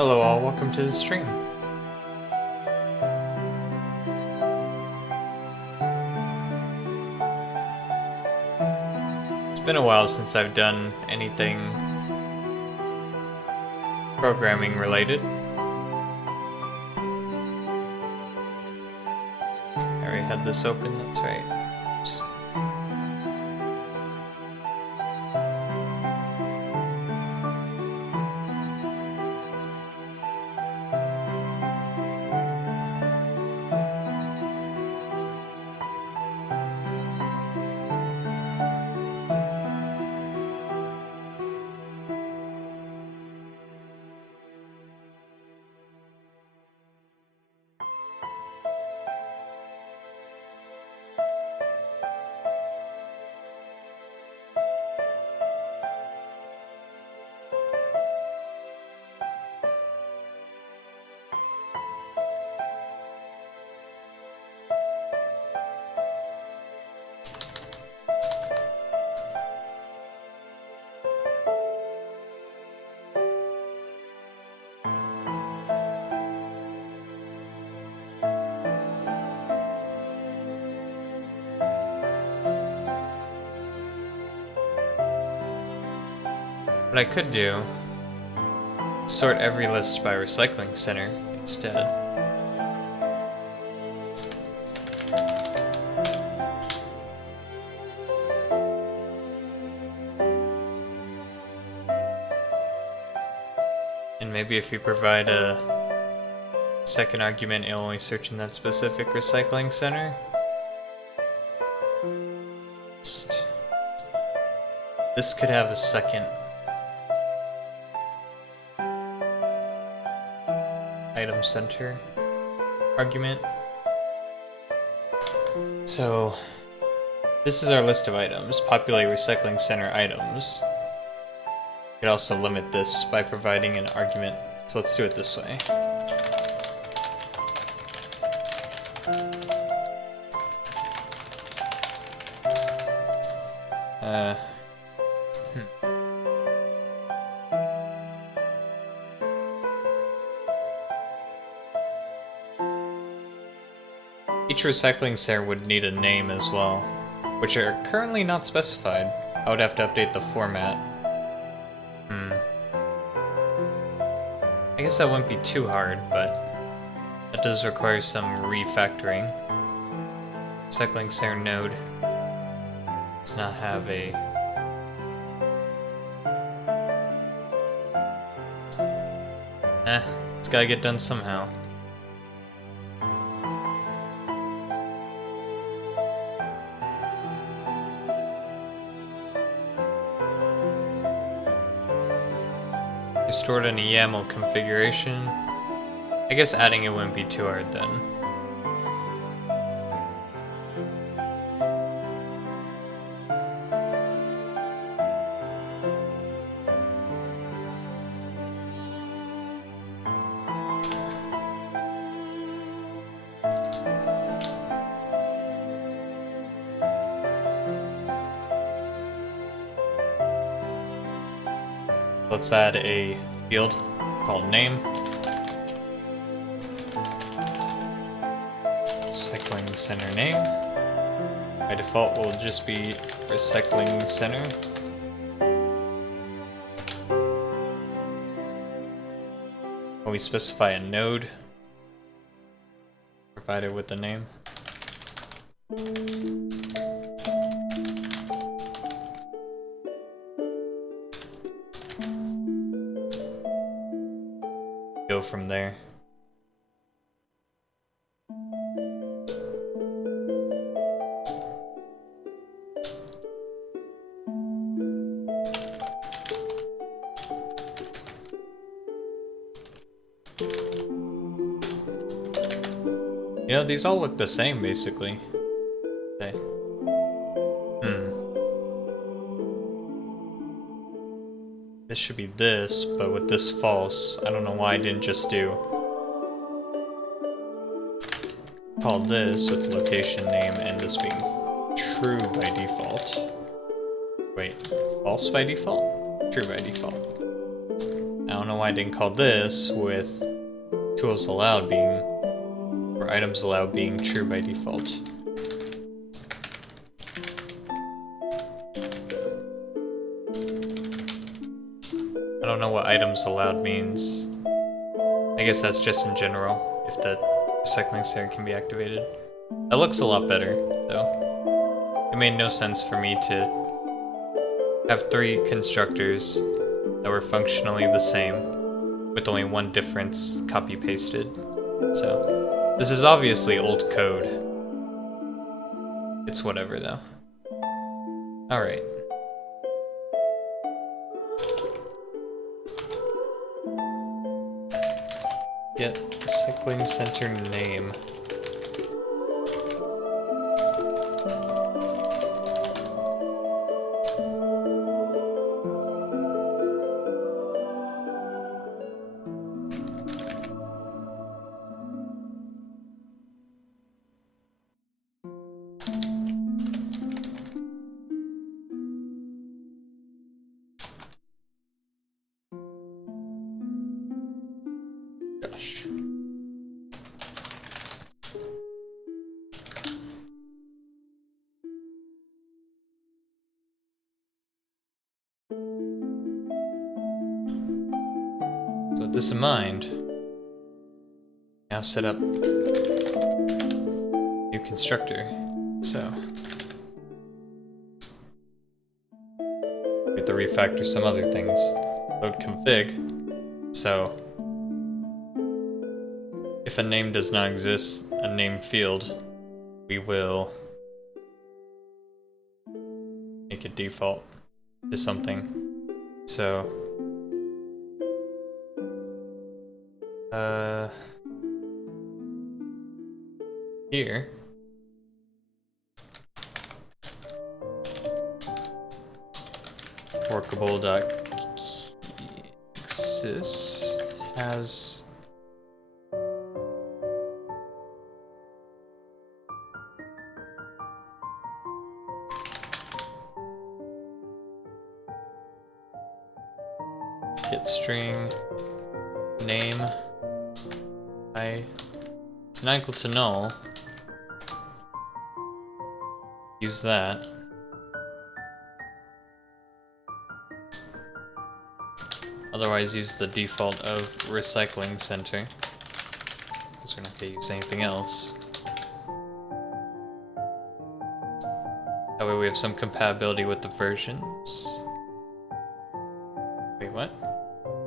Hello all, welcome to the stream. It's been a while since I've done anything programming related. I already had this open, that's right. Oops. What I could do is sort every list by recycling center instead. And maybe if you provide a second argument, it'll only search in that specific recycling center. This could have a second item center argument. So this is our list of items. Populate recycling center items. You could also limit this by providing an argument. So let's do it this way. Each recycling center would need a name as well, which are currently not specified. I would have to update the format. I guess that wouldn't be too hard, but that does require some refactoring. Recycling center node does not have a... it's gotta get done somehow. Stored in a YAML configuration. I guess adding it wouldn't be too hard then. Let's add a field called name. Recycling center name. By default will just be recycling center. When we specify a node provided with the name. Go from there. You know, these all look the same basically. Okay. This should be this, but with this false. I don't know why I didn't just do call this with location name and this being true by default. Wait, false by default? True by default. I don't know why I didn't call this with tools allowed being, or items allowed being true by default. I don't know what items allowed means. I guess that's just in general, if the recycling center can be activated. That looks a lot better, though. It made no sense for me to have 3 constructors that were functionally the same, with only one difference copy-pasted. So, this is obviously old code. It's whatever, though. Alright. Get recycling center name. Gosh. So with this in mind, now set up new constructor. So we have to refactor some other things. Load config. So if a name does not exist, a name field, we will make it default to something. So here workable.exist has get string name I is not equal to null. Use that. Otherwise use the default of recycling center, because we're not going to use anything else. That way we have some compatibility with the versions. Wait, what?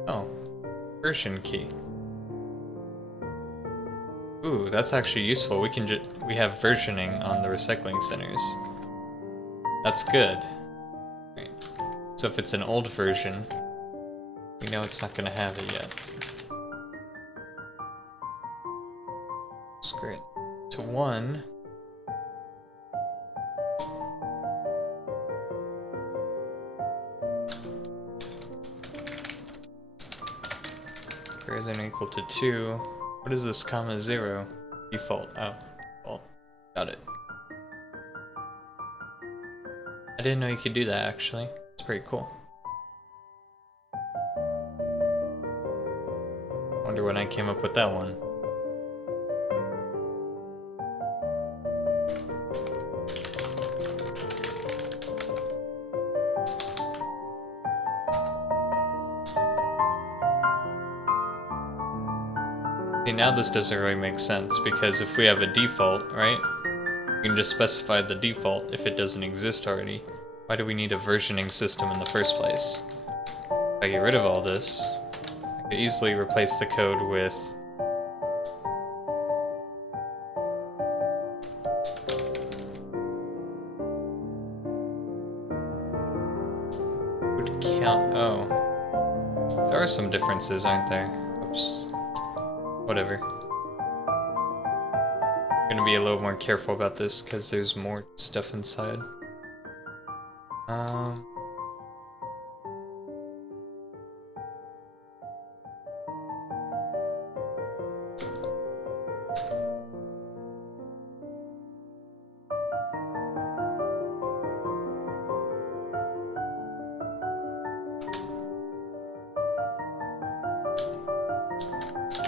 Oh, version key. Ooh, that's actually useful. We can we have versioning on the recycling centers. That's good. Right. So if it's an old version, we know it's not going to have it yet. That's great. To 1. Greater than or equal to 2. What is this, comma 0? Default. Oh, default. Got it. I didn't know you could do that, actually. It's pretty cool. Wonder when I came up with that one. See, now this doesn't really make sense, because if we have a default, right? We can just specify the default if it doesn't exist already. Why do we need a versioning system in the first place? If I get rid of all this, I could easily replace the code with would count. Oh, there are some differences, aren't there? Oops. Whatever. I'm gonna be a little more careful about this because there's more stuff inside.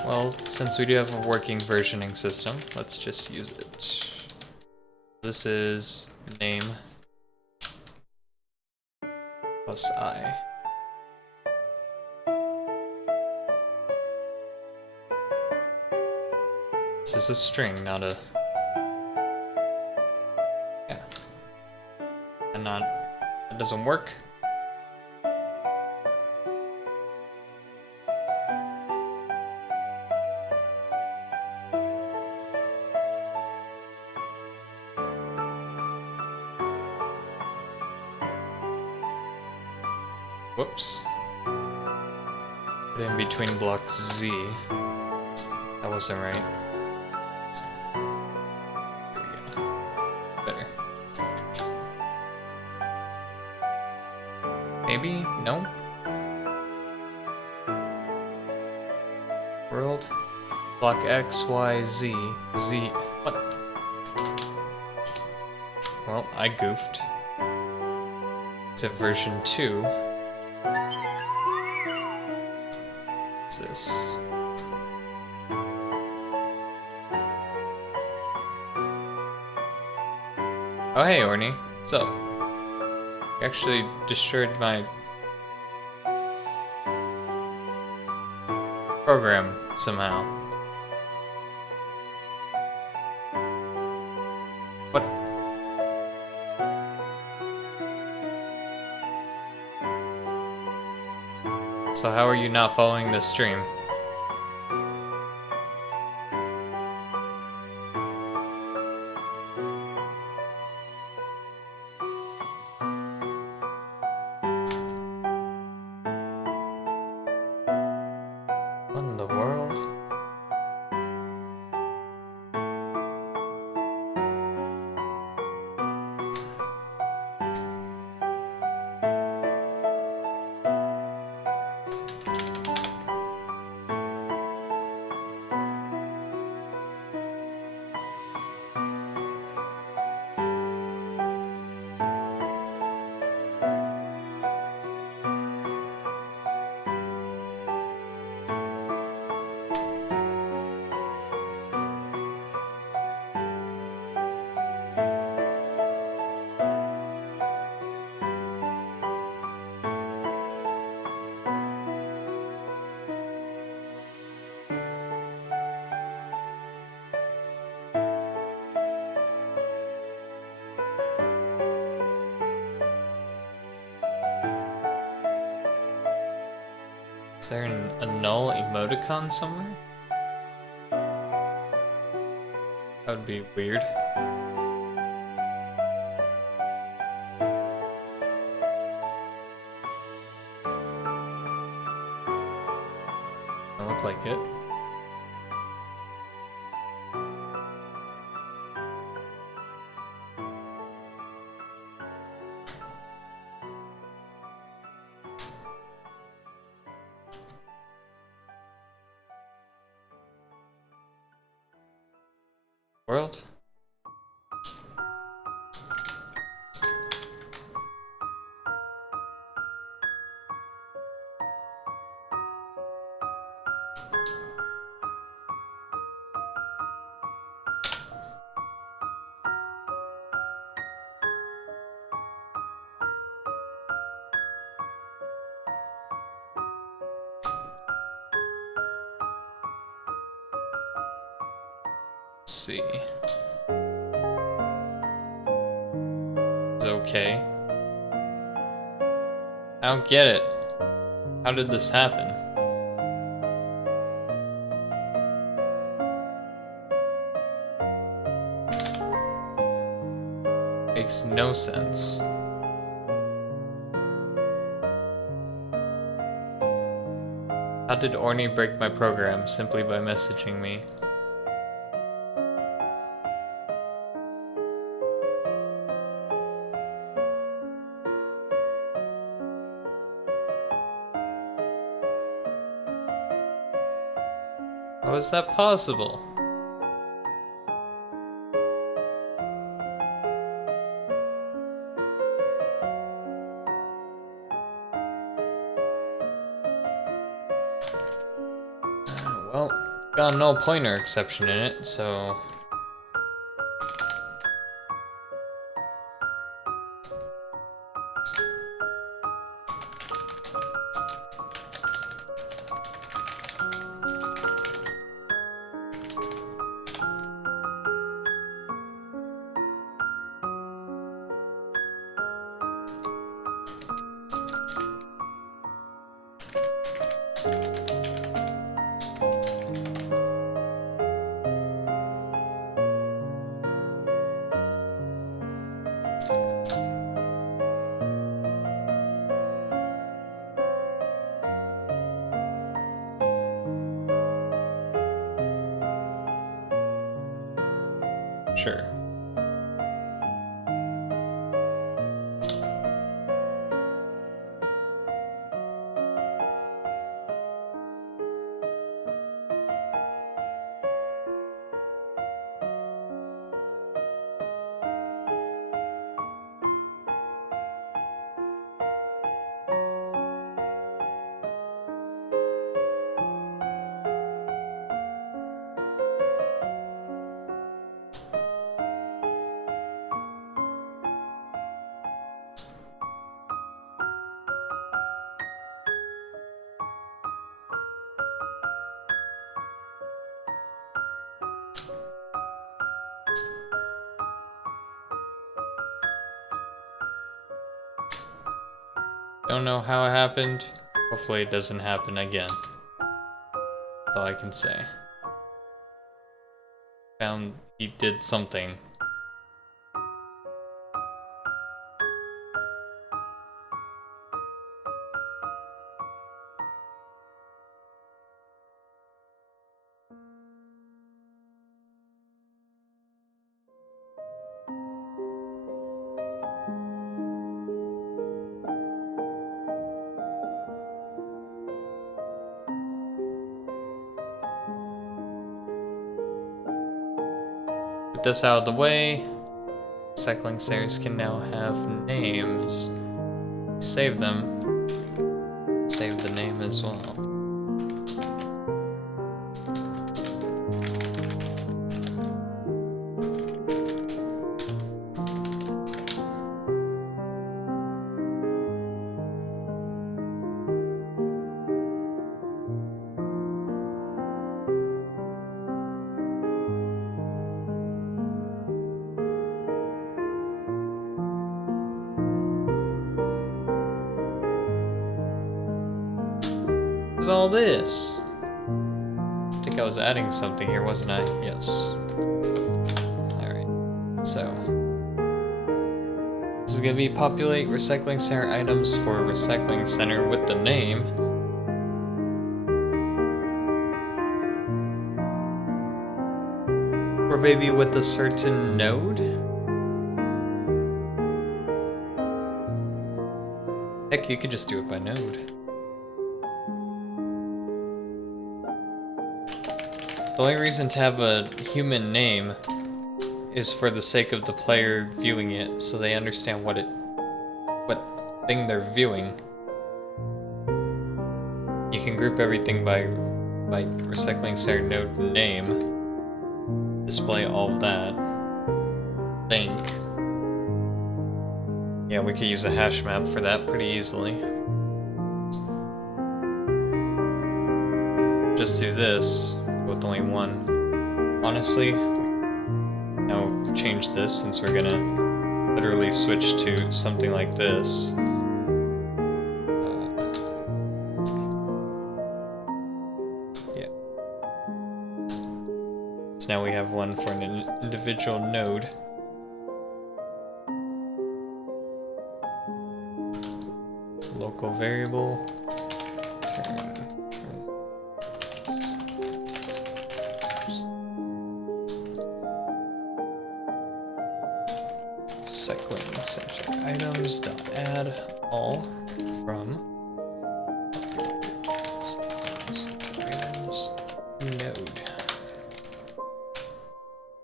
Well, since we do have a working versioning system, let's just use it. This is name plus I. This is a string, not a... Yeah. And not... That doesn't work. Whoops. Put it in between blocks Z. That wasn't right. There we go. Better. Maybe? No? World. Block X, Y, Z. Z. What? Well, I goofed. It's a version 2. What's this? Oh hey Orny, what's up? You actually destroyed my program somehow. What? So how are you not following the stream? What in the world? Is there a null emoticon somewhere? That would be weird. Doesn't look like it. World? Let's see. It's okay. I don't get it. How did this happen? Makes no sense. How did Orny break my program simply by messaging me? How is that possible? Well, got a null pointer exception in it, so sure. Don't know how it happened. Hopefully it doesn't happen again. That's all I can say. Found he did something. With this out of the way, recycling stairs can now have names. Save them. Save the name as well. What's all this? I think I was adding something here, wasn't I? Yes. Alright, so this is gonna be populate recycling center items for recycling center with the name. Or maybe with a certain node? Heck, you could just do it by node. The only reason to have a human name is for the sake of the player viewing it, so they understand what thing they're viewing. You can group everything by recycling center node name. Display all of that. Think. Yeah, we could use a hash map for that pretty easily. Just do this with only one. Honestly, now change this since we're gonna literally switch to something like this. Yeah. So now we have one for an individual node. Local variable. Recycling center items dot add all from items node.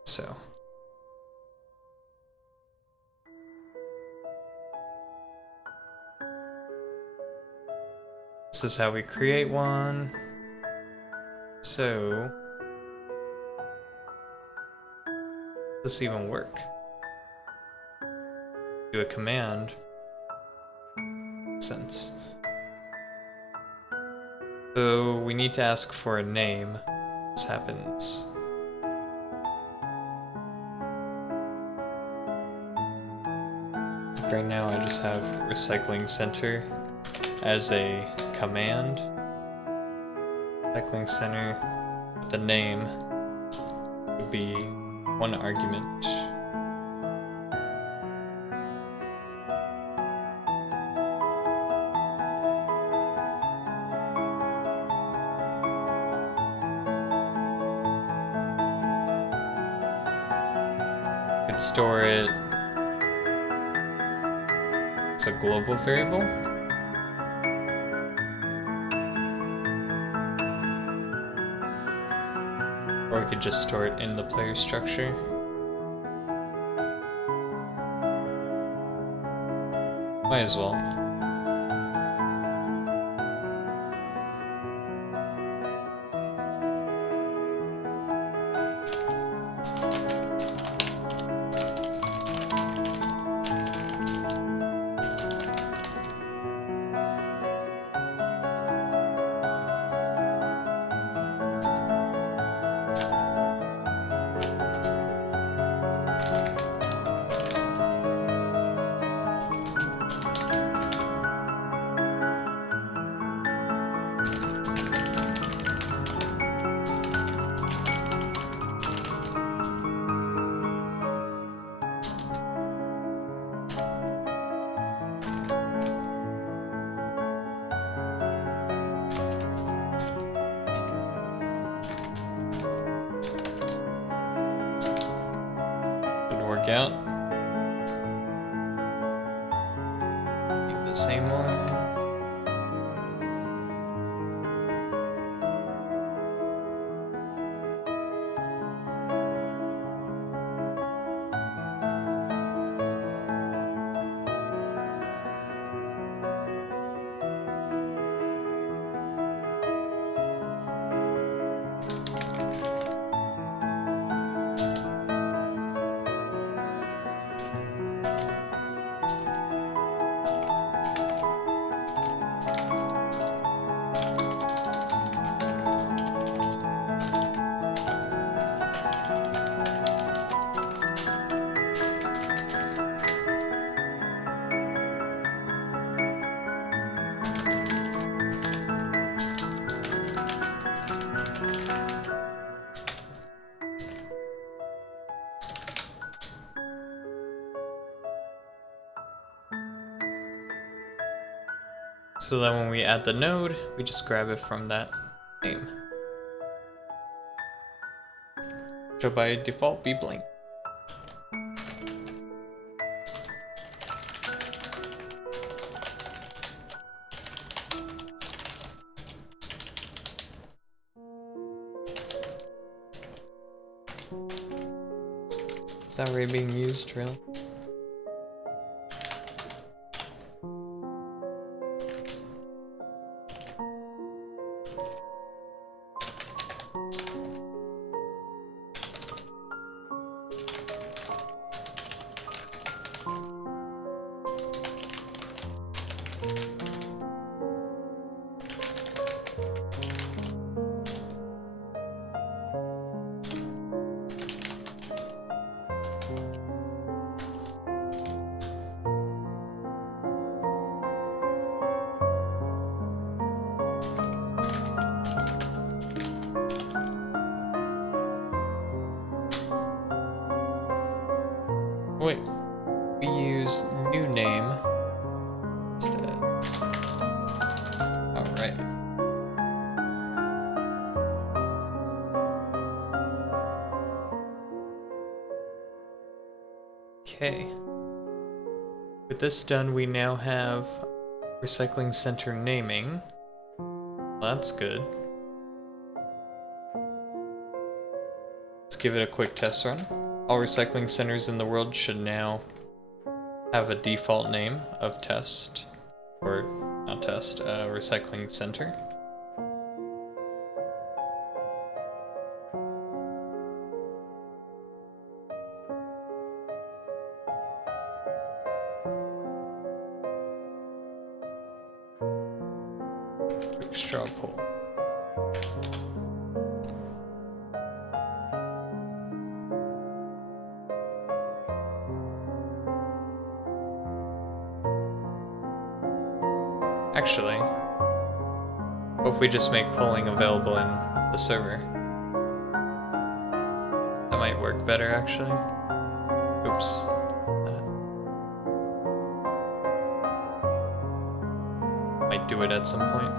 So this is how we create one. So Does this even work? Do a command. Sense. So we need to ask for a name. This happens. Right now I just have recycling center as a command. Recycling center, the name would be one argument. Could store it as a global variable. Or we could just store it in the player structure. Might as well. Out. Keep the same one. So that when we add the node, we just grab it from that name. Which will by default be blank. Is that array being used, really? Wait, we use new name instead. Alright. Okay. With this done, we now have recycling center naming. Well, that's good. Let's give it a quick test run. All recycling centers in the world should now have a default name of test, or not test, recycling center. straw pull. Actually, what if we just make polling available in the server? That might work better, actually. Oops. Might do it at some point.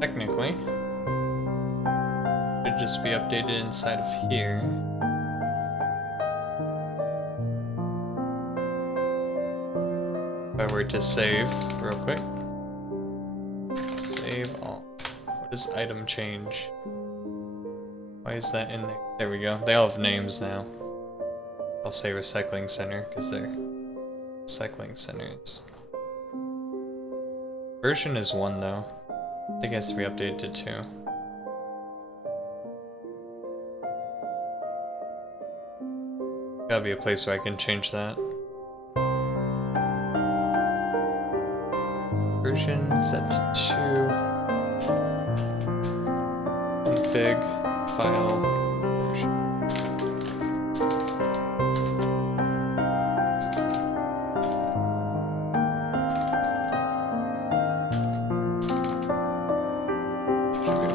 Technically, it should just be updated inside of here. If I were to save real quick, save all. What is item change? Why is that in there? There we go. They all have names now. I'll say recycling center because they're recycling centers. Version is 1 though. I think it has to be updated to 2. Gotta be a place where I can change that. Version set to 2. Config file version.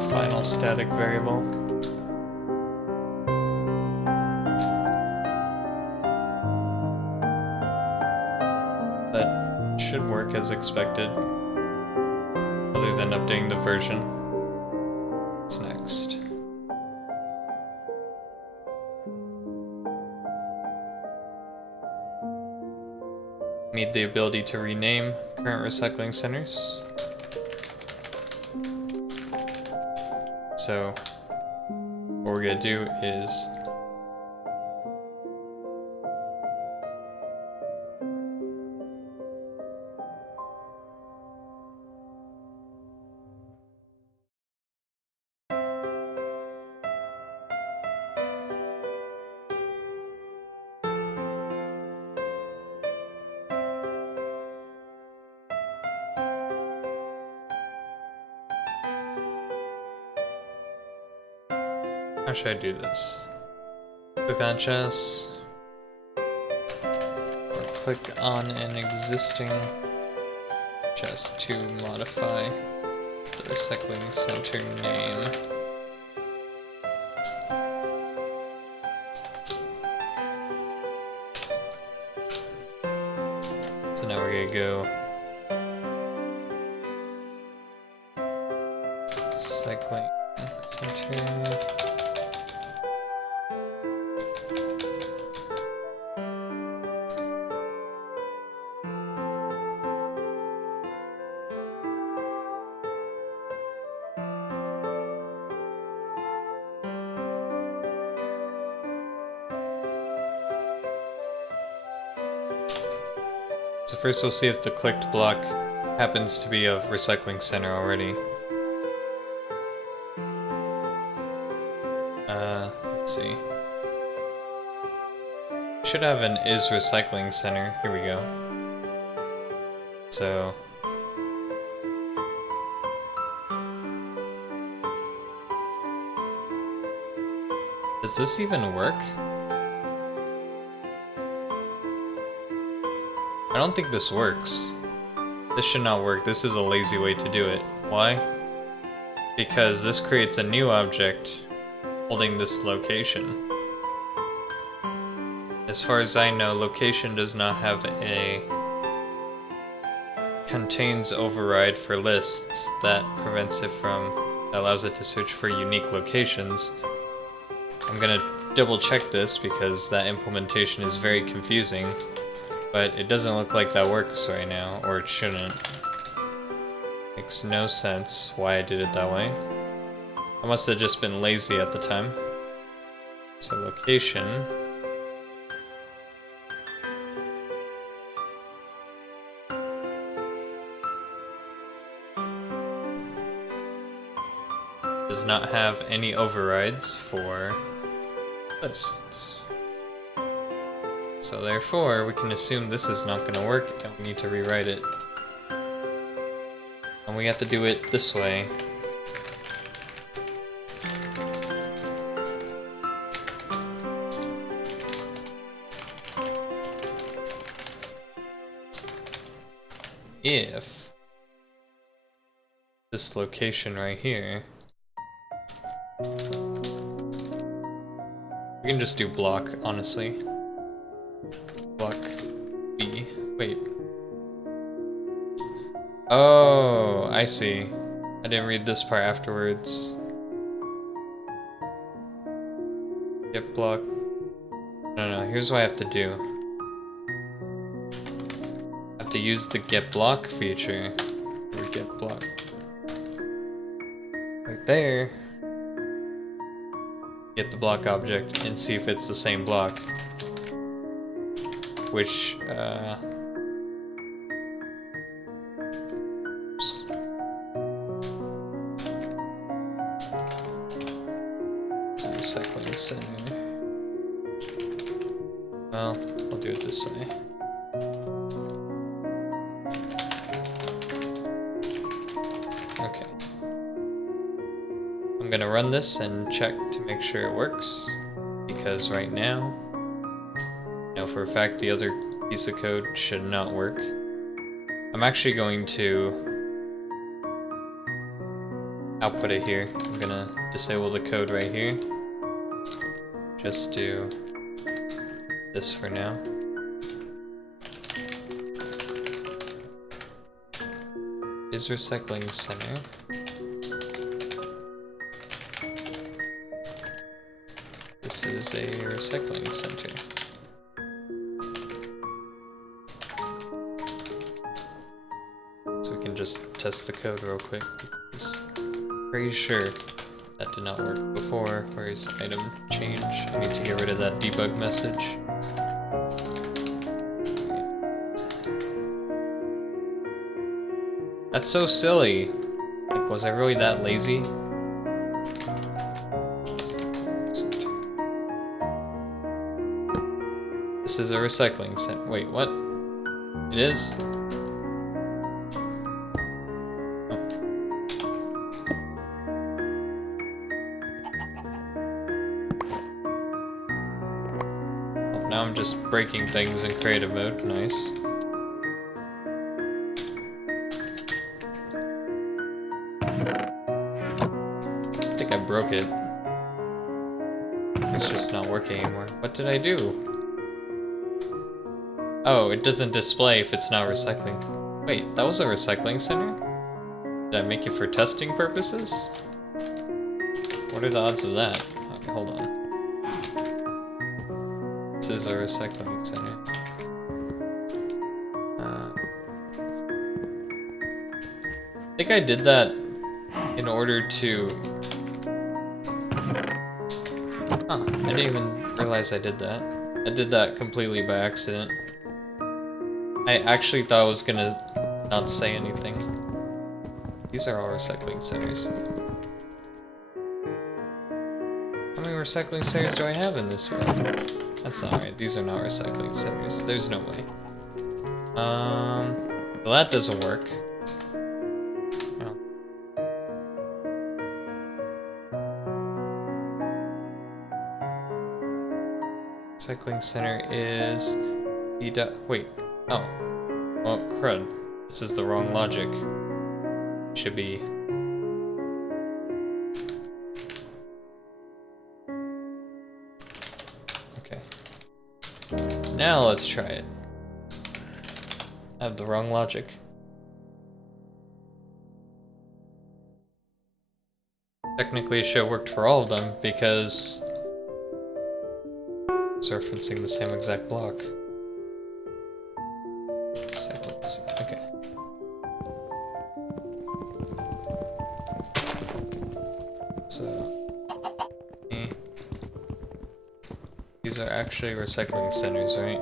Final static variable. That should work as expected, other than updating the version. What's next? Need the ability to rename current recycling centers. So what we're gonna do is how should I do this? Click on chess, or click on an existing chest to modify the recycling center name. So now we're gonna go recycling center. So first we'll see if the clicked block happens to be a recycling center already. Let's see. Should have an is recycling center. Here we go. So does this even work? I don't think this works. This should not work. This is a lazy way to do it. Why? Because this creates a new object holding this location. As far as I know, location does not have a contains override for lists that prevents it from, that allows it to search for unique locations. I'm gonna double check this because that implementation is very confusing, but it doesn't look like that works right now, or it shouldn't. Makes no sense why I did it that way. I must have just been lazy at the time. So location. Does not have any overrides for lists. So therefore, we can assume this is not going to work and we need to rewrite it. And we have to do it this way. If this location right here, we can just do block, honestly. Block B. Wait. Oh, I see. I didn't read this part afterwards. Get block. No, here's what I have to do. I have to use the get block feature. Or get block. Right there. Get the block object and see if it's the same block. Which, oops. It's a recycling center. Well, I'll do it this way. Okay. I'm gonna run this and check to make sure it works, because right now, I know for a fact the other piece of code should not work. I'm actually going to output it here. I'm gonna disable the code right here. Just do this for now. Is recycling center. This is a recycling center. So we can just test the code real quick, because I'm pretty sure that did not work before. Where's item change? I need to get rid of that debug message. That's so silly. Like, was I really that lazy? This is a recycling center. Wait, what? It is? Oh, now I'm just breaking things in creative mode. Nice. I think I broke it. It's just not working anymore. What did I do? Oh, it doesn't display if it's not recycling. Wait, that was a recycling center? Did I make it for testing purposes? What are the odds of that? Okay, hold on. This is a recycling center. I think I did that in order to... Huh, I didn't even realize I did that. I did that completely by accident. I actually thought I was gonna not say anything. These are all recycling centers. How many recycling centers do I have in this room? That's not right. These are not recycling centers. There's no way. Well, that doesn't work. Oh. Recycling center is... Wait. Oh. Well, crud. This is the wrong logic. Should be... Okay. Now let's try it. I have the wrong logic. Technically it should have worked for all of them because it's referencing the same exact block. Okay. So these are actually recycling centers, right?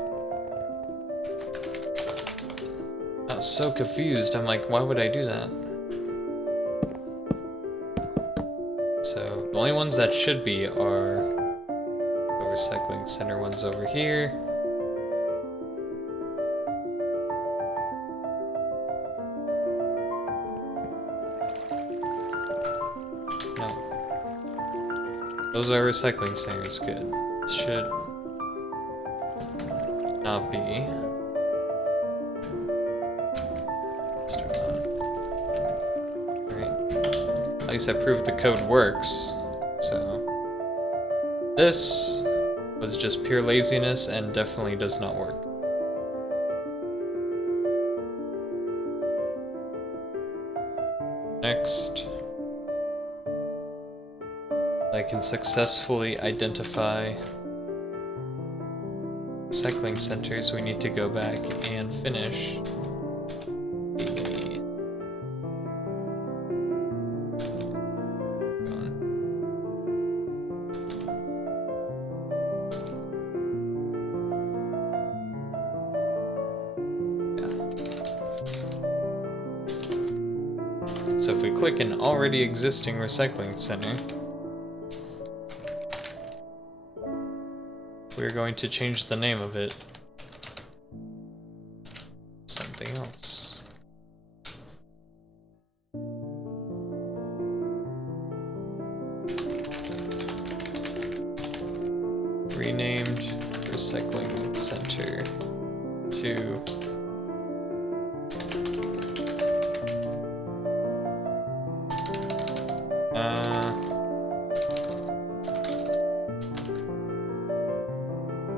I was so confused. I'm like, why would I do that? So the only ones that should be are the recycling center ones over here. No. Those are recycling centers, good. It should not be. At least I proved the code works, so... This was just pure laziness and definitely does not work. Next, I can successfully identify recycling centers. We need to go back and finish So if we click an already existing recycling center, we're going to change the name of it to something else. Renamed recycling center to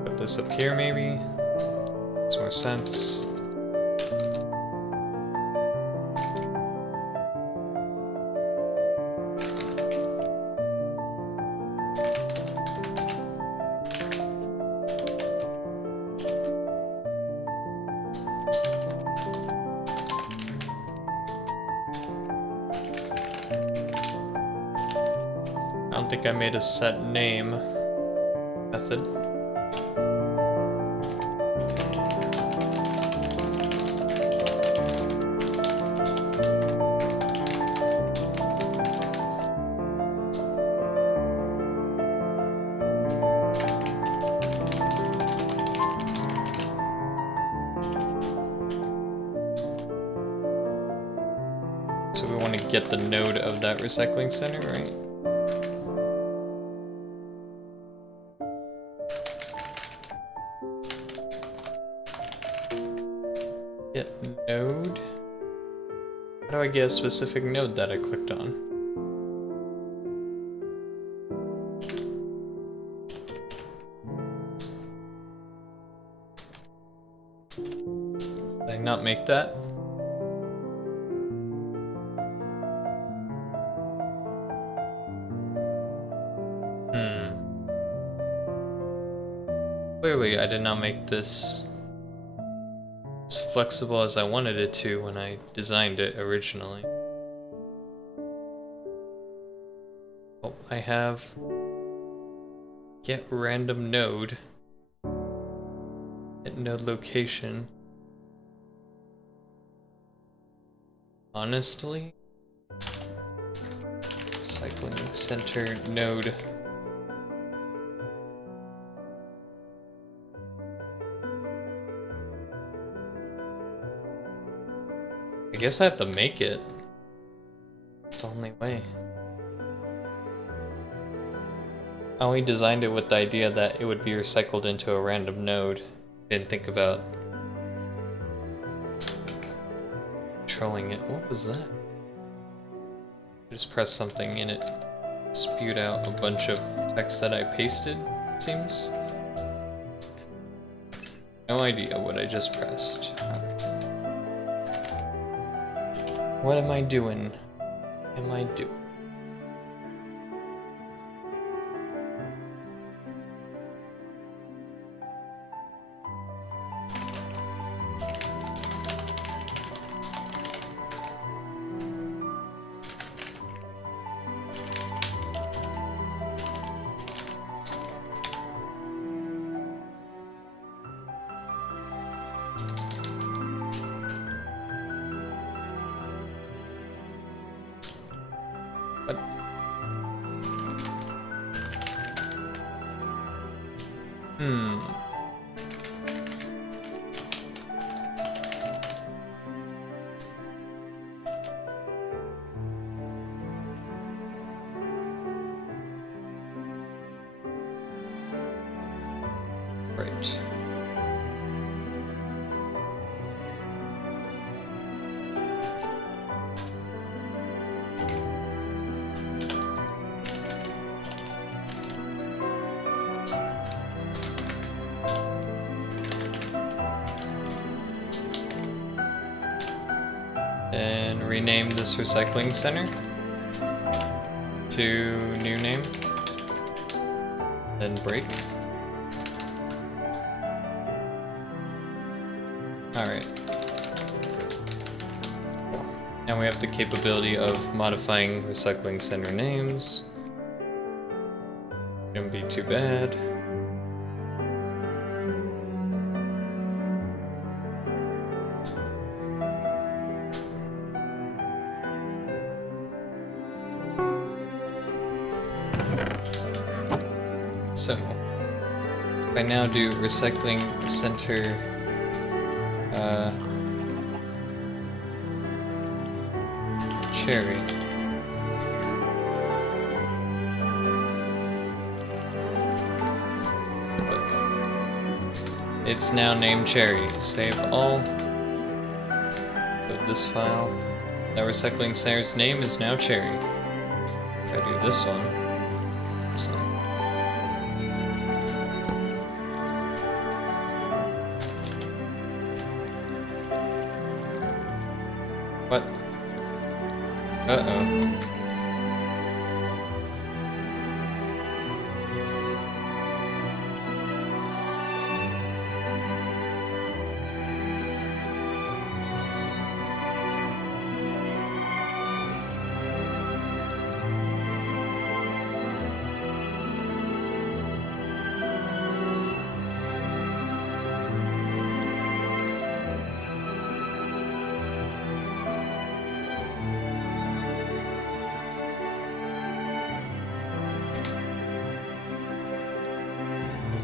put this up here maybe. Makes more sense. I don't think I made a set name method. So we want to get the node of that recycling center, right? Get node? How do I get a specific node that I clicked on? I not make that? Clearly I did not make this as flexible as I wanted it to when I designed it originally. Oh, I have get random node at node location. Honestly, cycling center node. I guess I have to make it. It's the only way. I only designed it with the idea that it would be recycled into a random node. Didn't think about controlling it. What was that? I just pressed something and it spewed out a bunch of text that I pasted, it seems. No idea what I just pressed. What am I doing? What am I doing? Right. And rename this recycling center to new name, then break. Alright. Now we have the capability of modifying recycling center names. Shouldn't be too bad. So, if I now do recycling center cherry. Look. It's now named Cherry. Save all. Put this file. That recycling center's name is now Cherry. If I do this one. So. What? Uh-oh.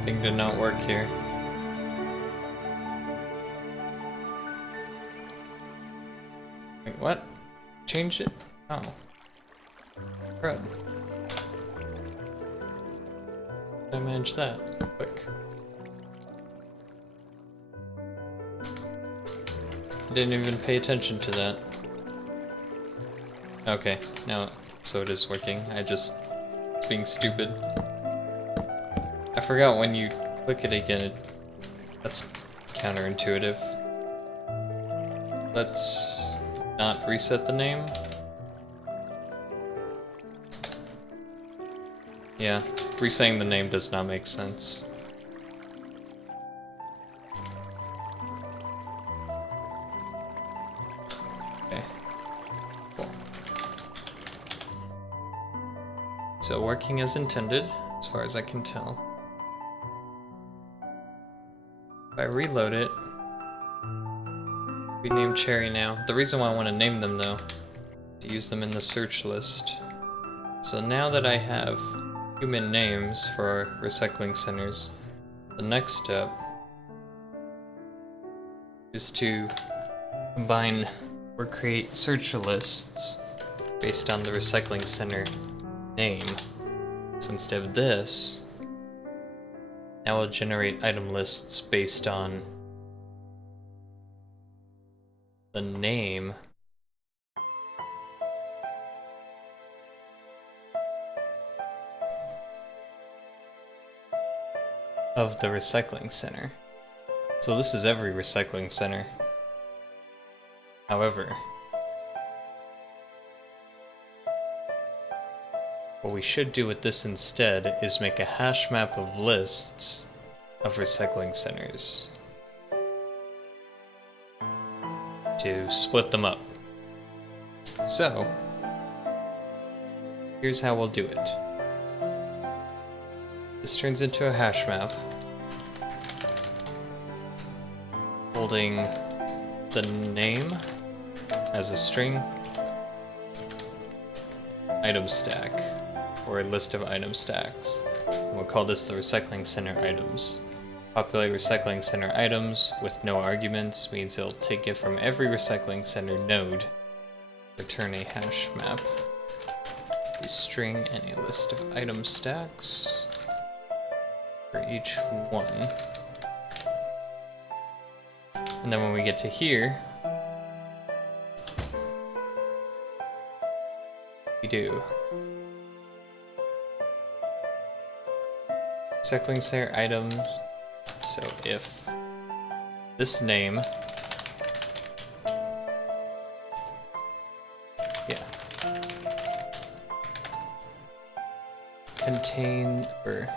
Something did not work here. Wait, what? Changed it? Oh. Crud. How did I manage that? Quick. Didn't even pay attention to that. Okay, now, so it is working. I just being stupid. I forgot when you click it again, that's counterintuitive. Let's not reset the name. Yeah, resetting the name does not make sense. Okay, cool. So working as intended, as far as I can tell. If I reload it, we name Cherry now. The reason why I want to name them though, to use them in the search list. So now that I have human names for our recycling centers, the next step is to combine or create search lists based on the recycling center name. So instead of this, now we'll generate item lists based on the name of the recycling center. So this is every recycling center. However, what we should do with this instead is make a hash map of lists of recycling centers to split them up. So, here's how we'll do it. This turns into a hash map holding the name as a string, item stack, or a list of item stacks. And we'll call this the recycling center items. Populate recycling center items with no arguments means it'll take it from every recycling center node. Return a hash map, a string, and a list of item stacks for each one. And then when we get to here, we do recycling center items. So if this name, contain, or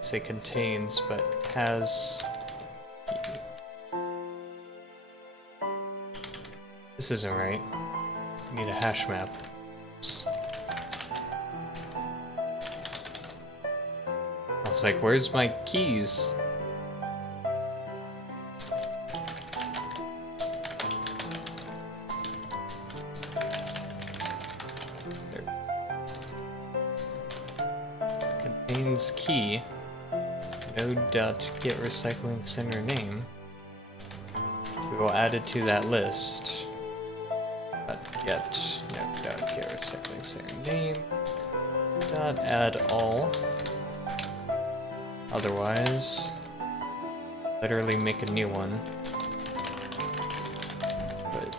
say contains, but has, this isn't right. We need a hash map. Oops. I was like, where's my keys? Contains key node.get recycling center name. We will add it to that list. Get node.get recycling center name. Dot add all. Otherwise, literally make a new one. But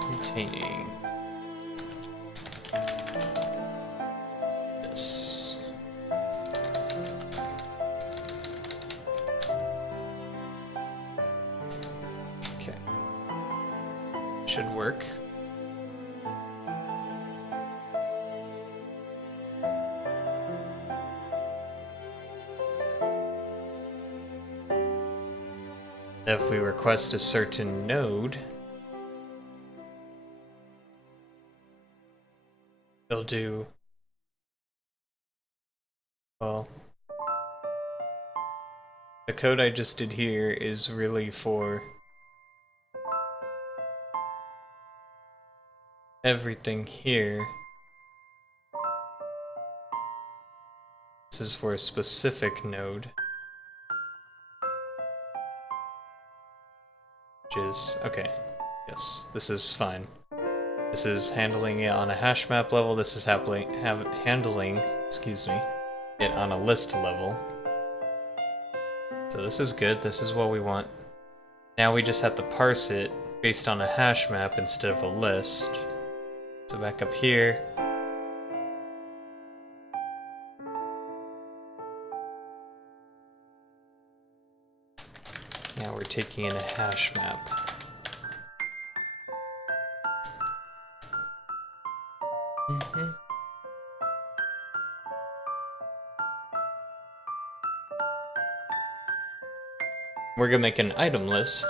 containing this. Okay. Should work. If we request a certain node, they'll do, well, the code I just did here is really for everything here. This is for a specific node. Which is, okay, yes, this is fine. This is handling it on a hash map level, this is handling, excuse me, it on a list level. So this is good, this is what we want. Now we just have to parse it based on a hash map instead of a list. So back up here. Now we're taking in a hash map. We're gonna make an item list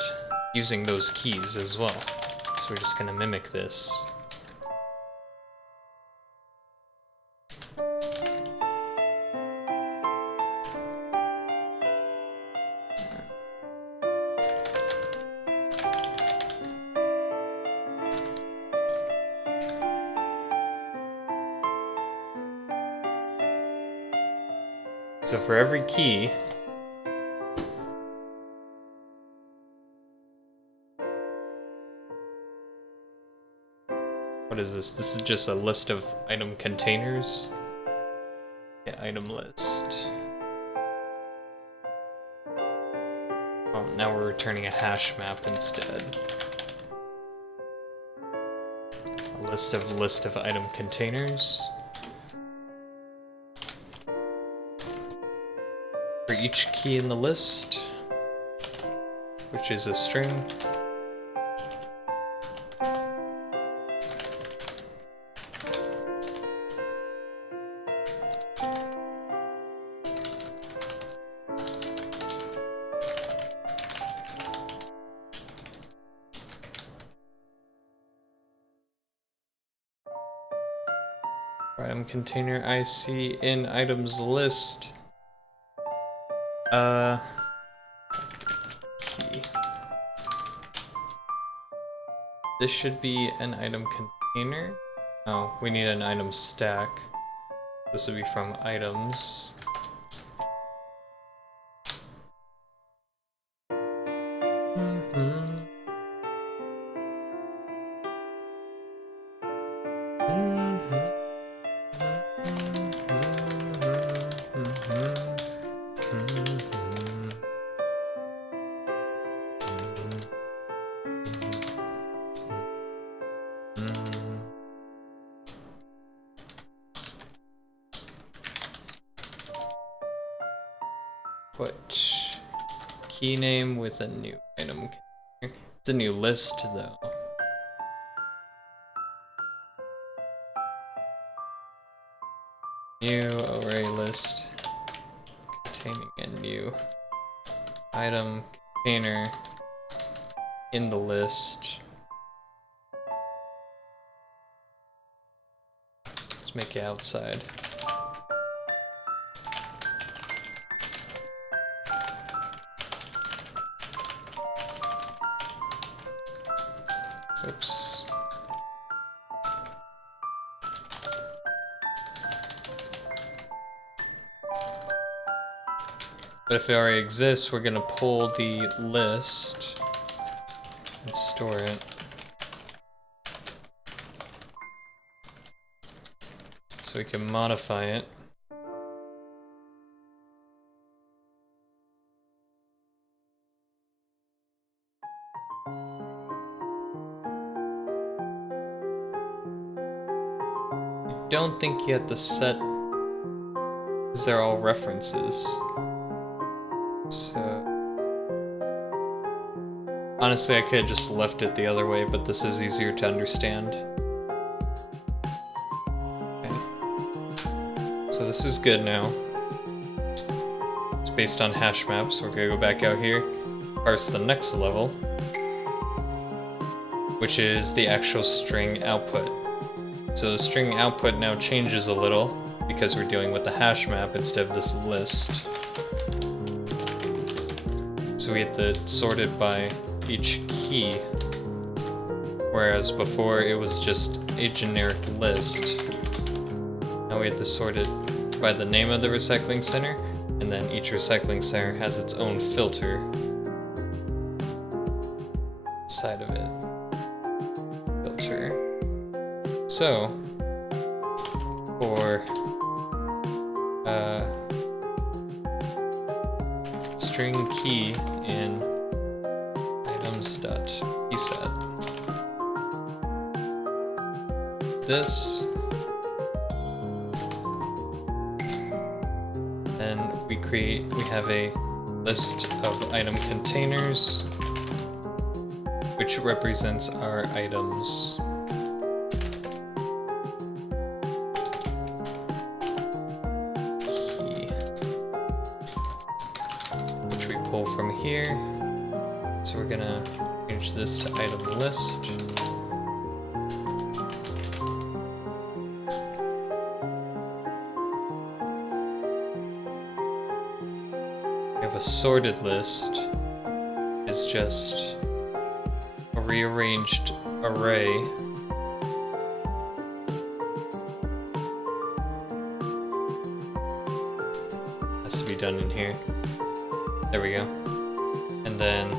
using those keys as well. So we're just gonna mimic this. So for every key, what is this? This is just a list of item containers. Yeah, item list. Oh, now we're returning a hash map instead. A list of item containers. For each key in the list, which is a string. Item container IC in items list. Key. This should be an item container. Oh, we need an item stack. This would be from items. Put key name with a new item container. It's a new list though. New array list containing a new item container in the list. Let's make it outside. Oops. But if it already exists, we're gonna pull the list and store it. So we can modify it. I don't think you have to set, because they're all references. So honestly, I could have just left it the other way, but this is easier to understand. Okay. So this is good now. It's based on hash maps. We're gonna go back out here, parse the next level, which is the actual string output. So the string output now changes a little because we're dealing with the hash map instead of this list. So we have to sort it by each key, whereas before it was just a generic list. Now we have to sort it by the name of the recycling center, and then each recycling center has its own filter inside of it. Filter. So, for string key in item items.pset. This. Then we have a list of item containers, which represents our items. Key, which we pull from here. So we're gonna change this to item list. We have a sorted list. Is just a rearranged array. Has to be done in here. There we go. And then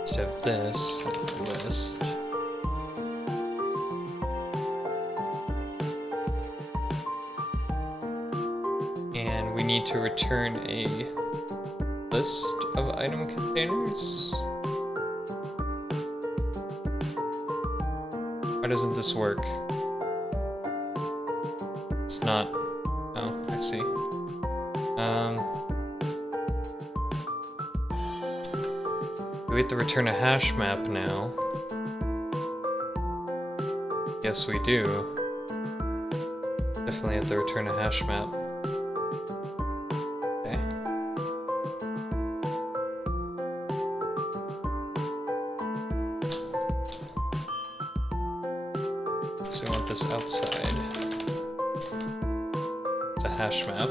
instead of this, list. And we need to return a list of item containers. Why doesn't this work? It's not. Oh, I see. Do we have to return a hash map now? Yes, we do. Definitely have to return a hash map. Okay. So we want this outside. It's a hash map.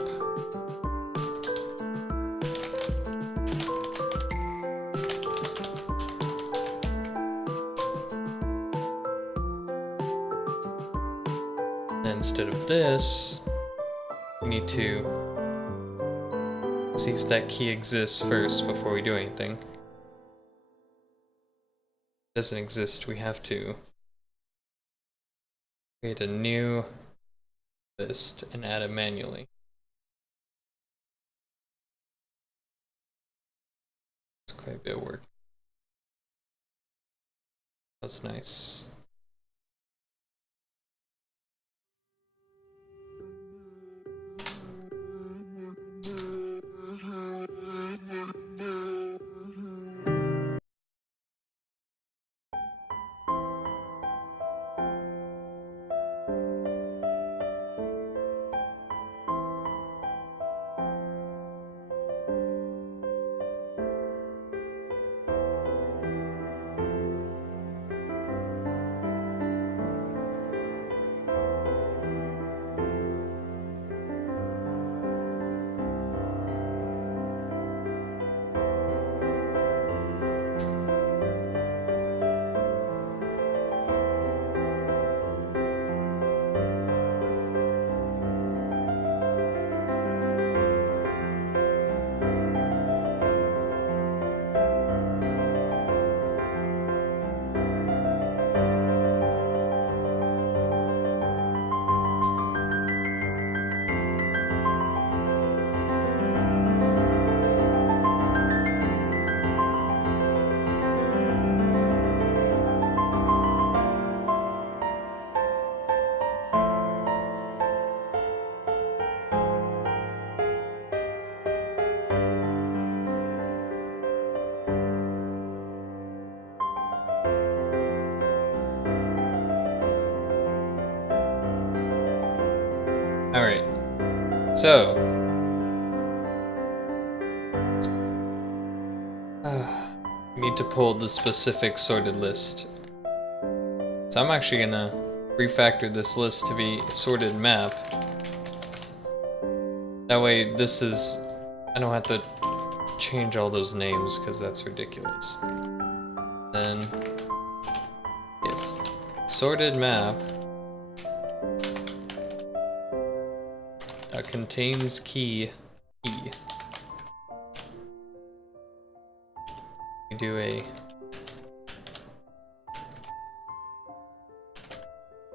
Instead of this, we need to see if that key exists first before we do anything. If it doesn't exist, we have to create a new list and add it manually. It's quite a bit of work. That's nice. Alright, so we need to pull the specific sorted list. So I'm actually gonna refactor this list to be sorted map. That way this is, I don't have to change all those names because that's ridiculous. Then if sorted map contains key E. We do a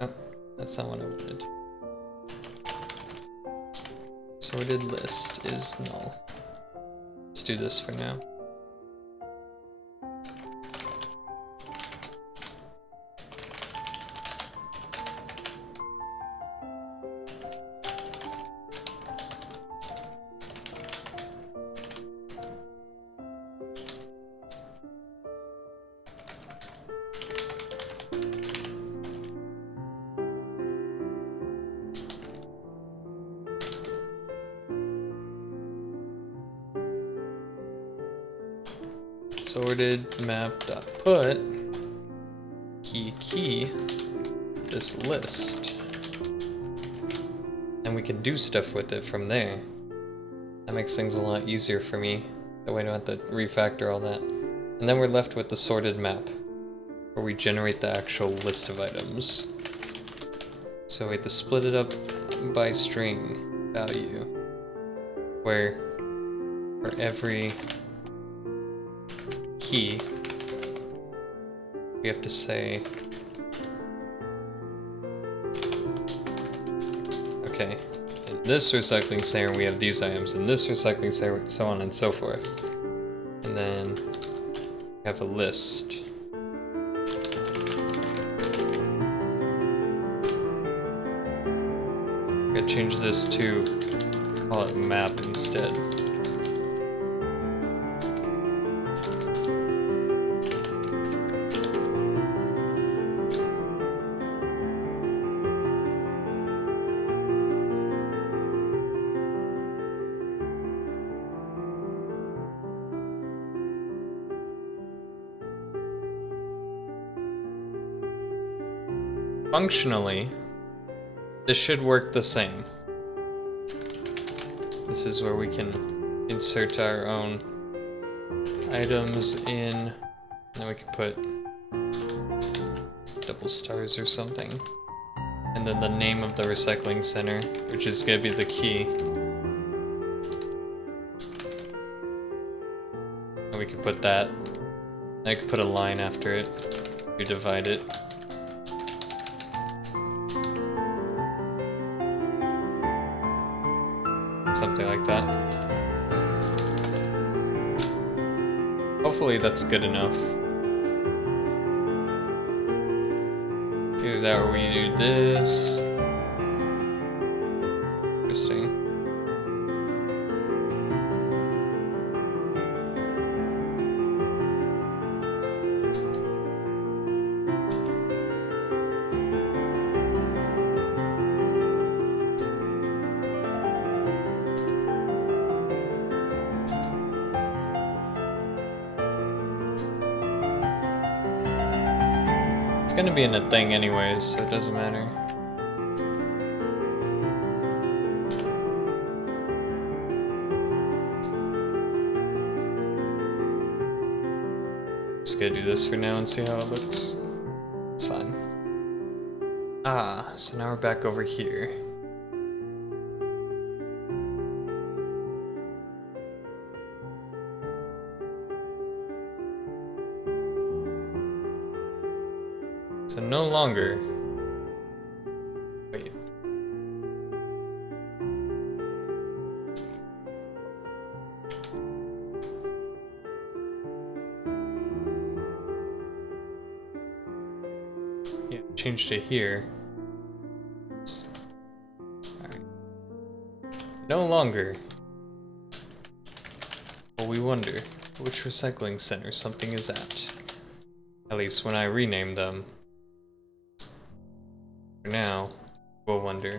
oh, that's not what I wanted. Sorted list is null. Let's do this for now. sorted map.put key this list. And we can do stuff with it from there. That makes things a lot easier for me. That way I don't have to refactor all that. And then we're left with the sorted map, where we generate the actual list of items. So we have to split it up by string value, where for every key, we have to say, okay, in this recycling center we have these items, in this recycling center, so on and so forth. And then we have a list. I'm gonna change this to call it map instead. Functionally, this should work the same. This is where we can insert our own items in, and then we can put double stars or something. And then the name of the recycling center, which is gonna be the key. And we can put that. I could put a line after it. We divide it. Something like that. Hopefully that's good enough. Either that or we do this. Interesting. It's gonna be in a thing anyways, so it doesn't matter. Just gonna do this for now and see how it looks. It's fine. Ah, so now we're back over here. So no longer. Wait. Yeah, change to here. Alright. No longer will we wonder which recycling center something is at. At least when I rename them. For now, we'll wonder.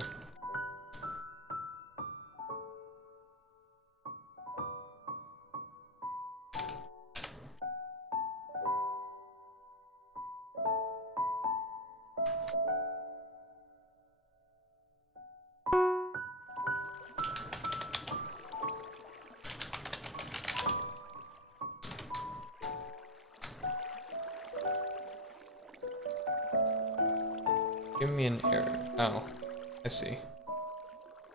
Give me an error. Oh, I see.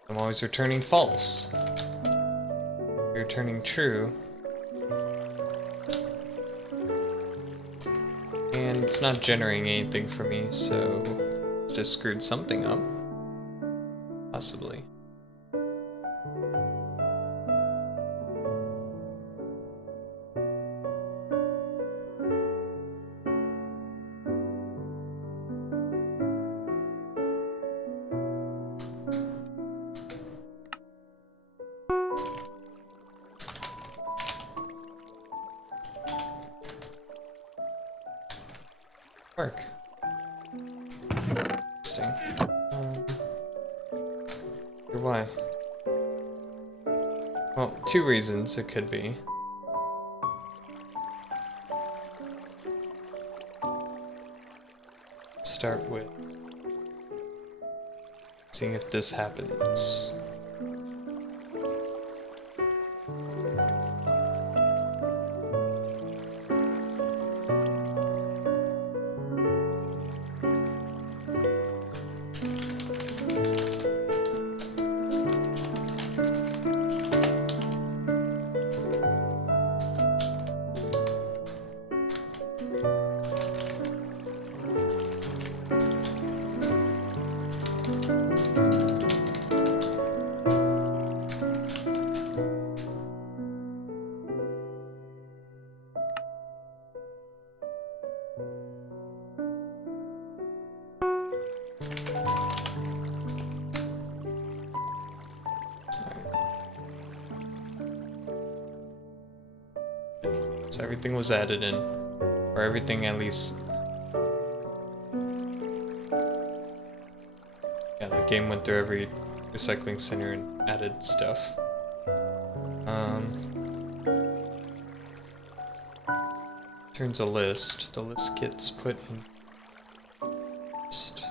I'm always returning false. Returning true. And it's not generating anything for me, so just screwed something up. Possibly. Work. Interesting. Why? Well, two reasons it could be. start with seeing if this happens. So everything was added in, or everything at least. Yeah, the game went through every recycling center and added stuff. Turns a list. The list gets put in list.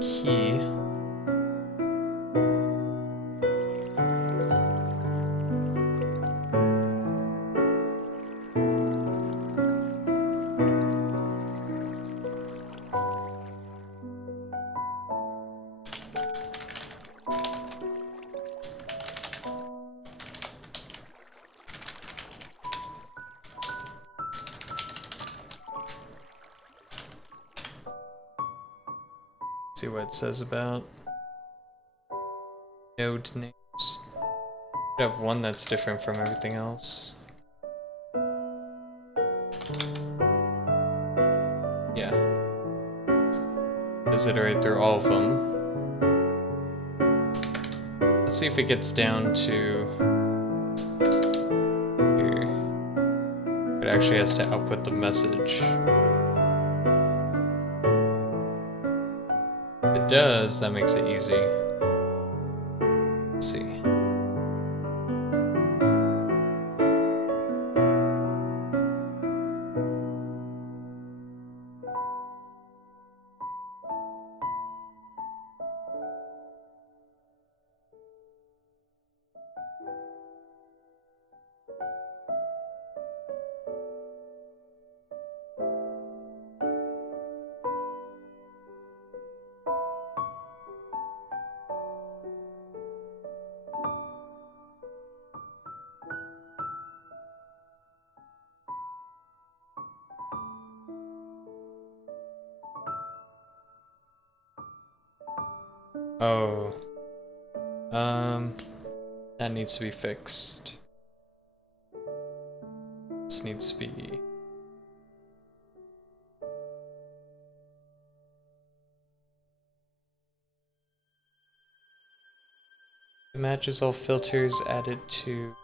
Key. See what it says about node names. I have one that's different from everything else. Yeah. Does iterate through all of them. Let's see if it gets down to here. It actually has to output the message. If it does, that makes it easy. Let's see. Oh. That needs to be fixed. This needs to be... It matches all filters added to...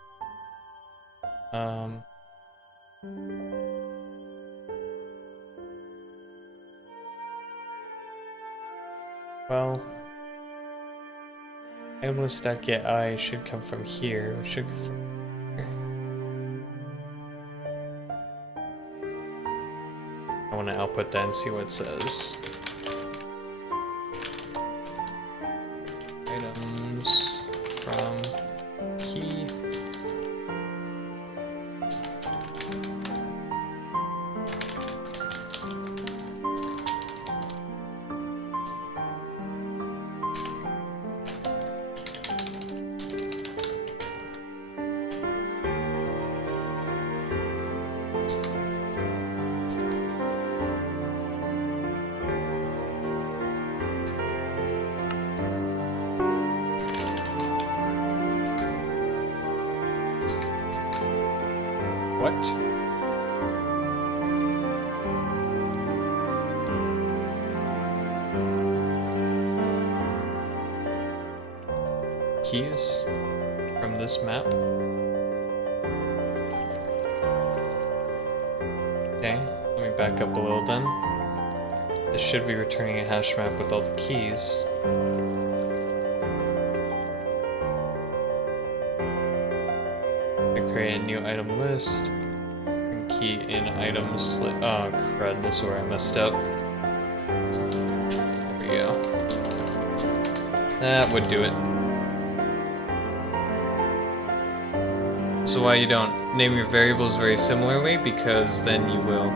Well... itemlist.getI should come from here, which should come from here. I want to output that and see what it says. Items from key. What? Keys from this map? Okay, let me back up a little then. This should be returning a hash map with all the keys. create a new item list. Key in items. Oh crud! This is where I messed up. There we go. That would do it. This is why you don't name your variables very similarly, because then you will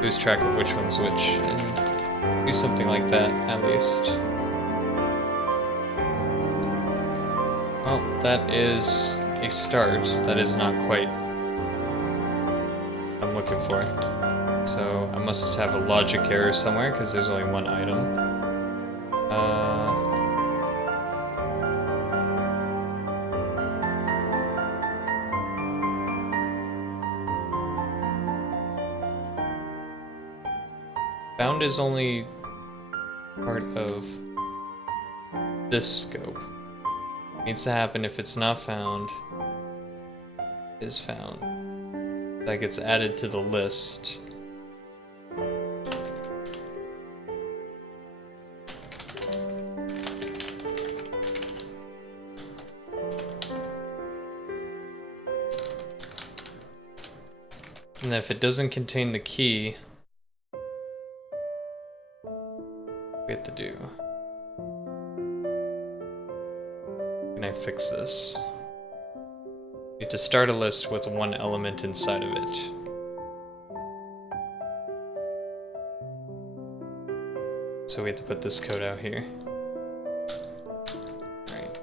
lose track of which one's which, and do something like that at least. Well, that is a start. That is not quite what I'm looking for. So I must have a logic error somewhere, because there's only one item. Found is only part of this scope. It needs to happen if it's not found. Is found. That gets added to the list. And if it doesn't contain the key, we have to do. Can I fix this? We have to start a list with one element inside of it. So we have to put this code out here. Right.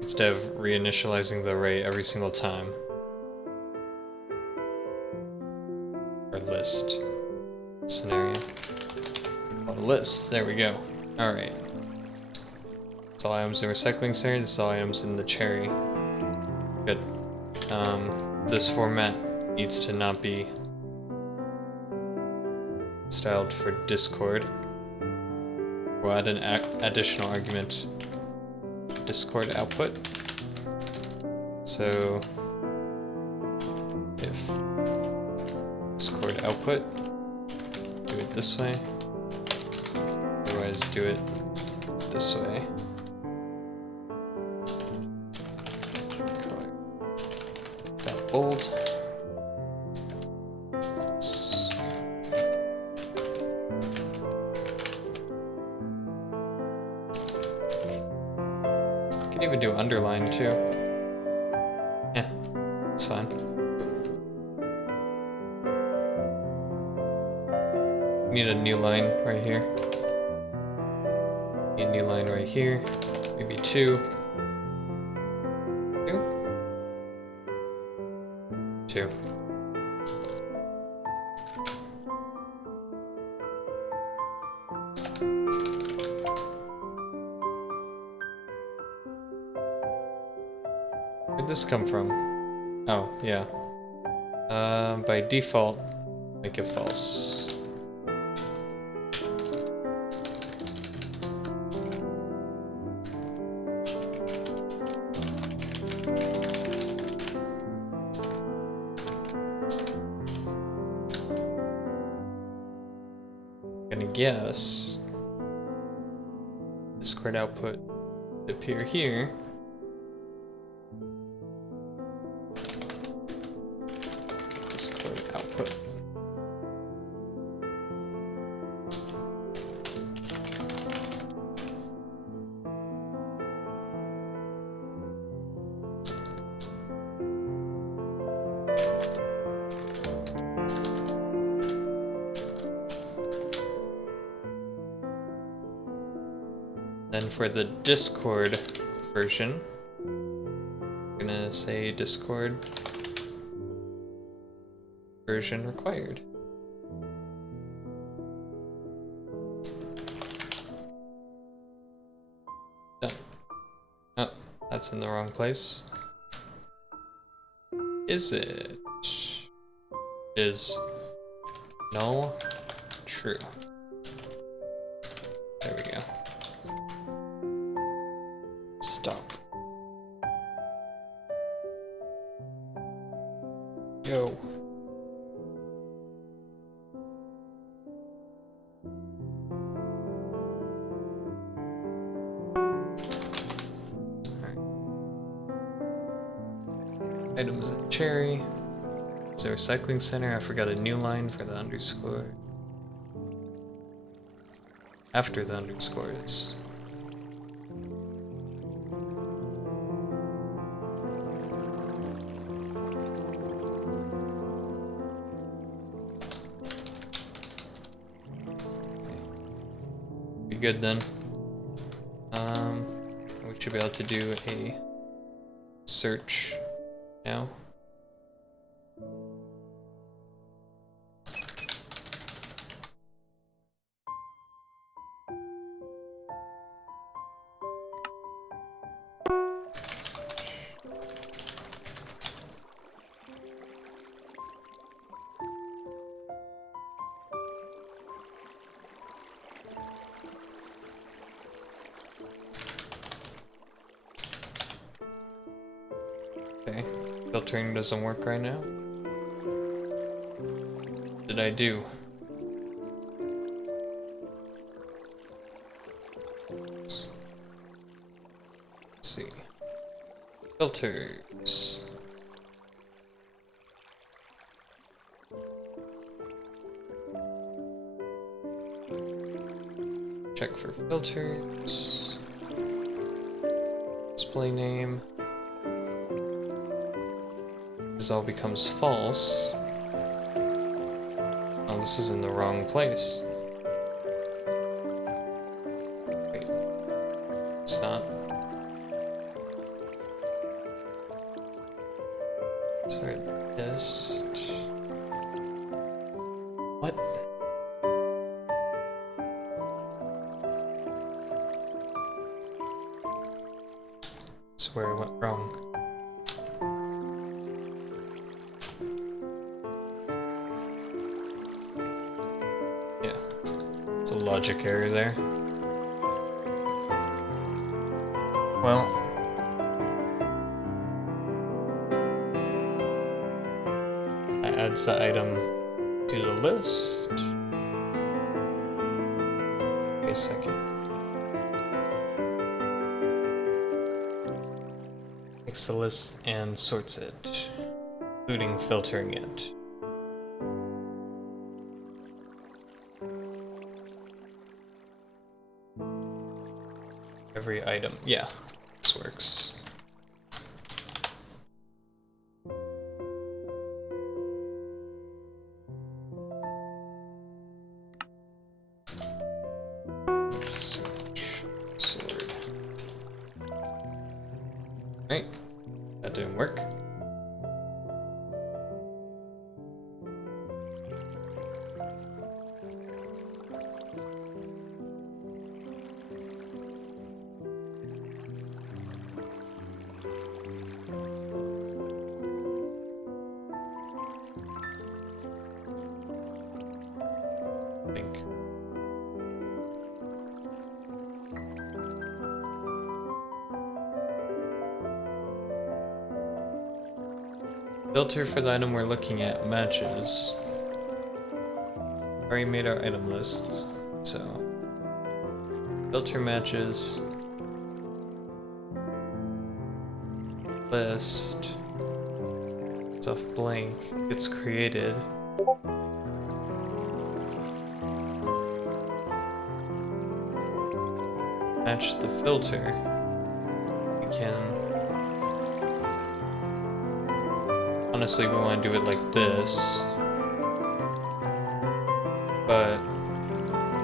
Instead of reinitializing the array every single time. Or list scenario. Called a list. There we go. Alright. It's all items in recycling center, this is all items in the cherry. Good. This format needs to not be styled for Discord. We'll add an additional argument. Discord output. So if Discord output, do it this way. Otherwise do it this way. Bold. Can even do underline too. Yeah, it's fine. Need a new line right here. Need a new line right here. Maybe two. Two. Where'd this come from? Oh, yeah. By default, make it false. Guess Discord output appear here. Discord output. Then for the Discord version, I'm gonna say Discord version required. Done. Oh, that's in the wrong place. Is it? Is null true? There we go. Stop. Go. Item is a cherry. Is there a recycling center? I forgot a new line for the underscore. After the underscores. Be good then. We should be able to do a search now. Okay, filtering doesn't work right now. What did I do? Let's see. Filters. Check for filters. Display name. This all becomes false. Oh, this is in the wrong place. Wait. It's not. Sorry, list. What? That's where I went wrong. Logic error there. Well, that adds the item to the list. Wait a second. Takes the list and sorts it, including filtering it. Every item. Yeah, this works. Sword. Right, that didn't work. Filter for the item we're looking at matches. Already made our item lists, so filter matches. List stuff blank gets created. Match the filter. We can. Honestly, we want to do it like this, but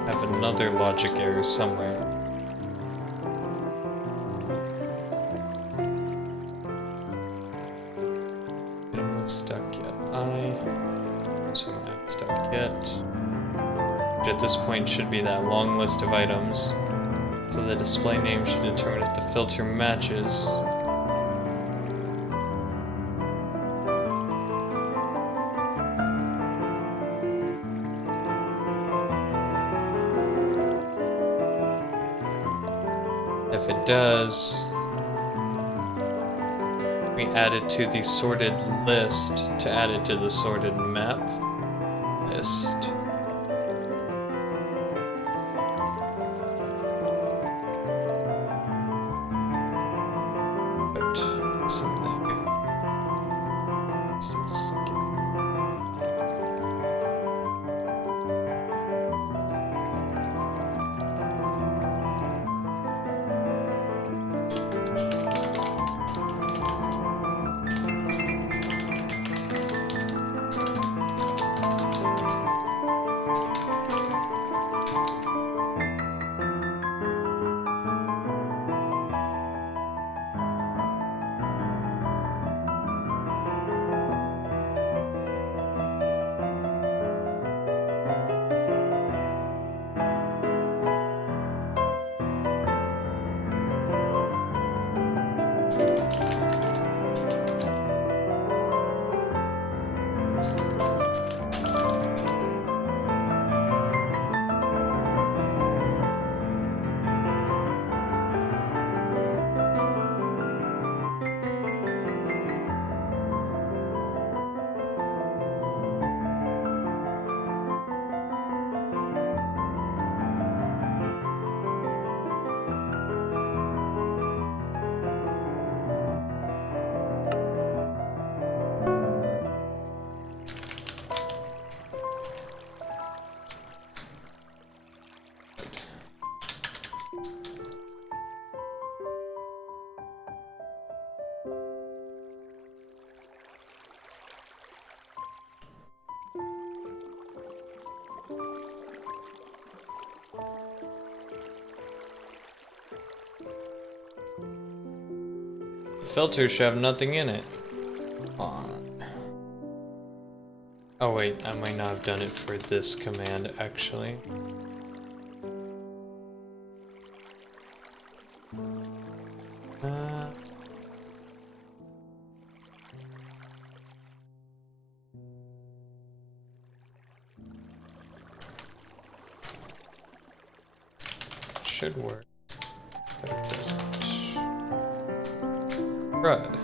have another logic error somewhere. I'm not stuck yet. So I'm not stuck yet. Which at this point should be that long list of items. So the display name should determine if the filter matches. If it does, we add it to the sorted list to add it to the sorted map list. Put this in there. filter should have nothing in it. Come on. Oh wait, I might not have done it for this command actually. Should work, but it doesn't. Crud.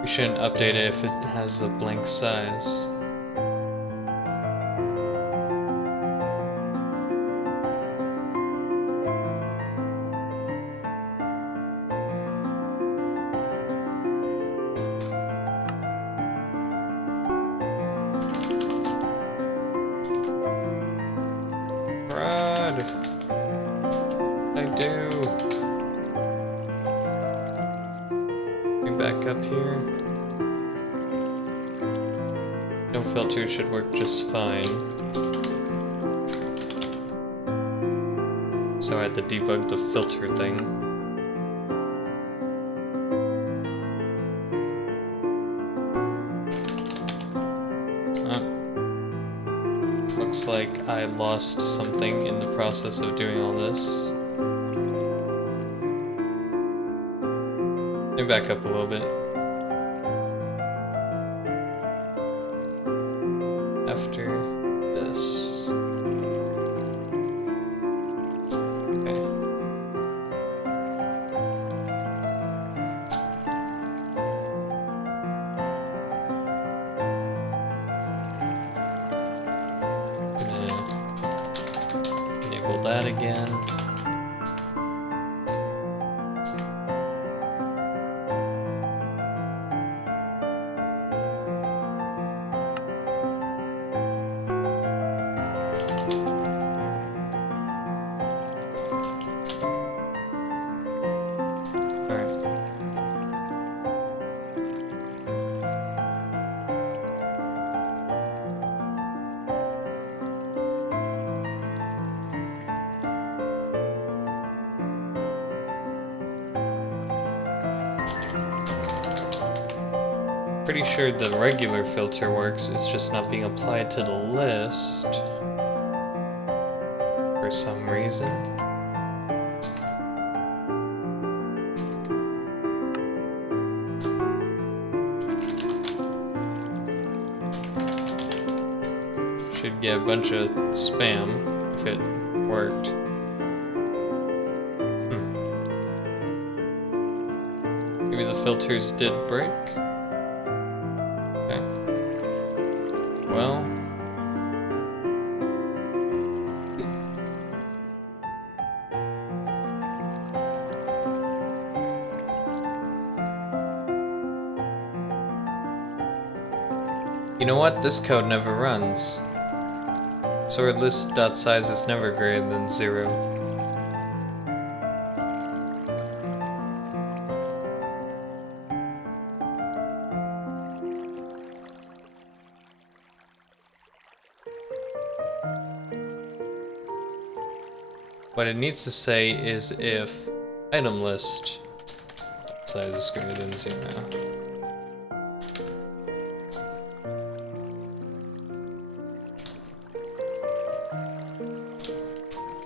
We shouldn't update it if it has a blank size. Crud! What'd I do? Back up here. No filter should work just fine. So I had to debug the filter thing. Looks like I lost something in the process of doing all this. Let me back up a little bit. After this. Okay. Gonna enable that again. Pretty sure the regular filter works, it's just not being applied to the list for some reason. Should get a bunch of spam if it worked. Maybe the filters did break? Well, you know what? This code never runs. Sort list.size is never greater than 0. What it needs to say is if item list size is greater than 0.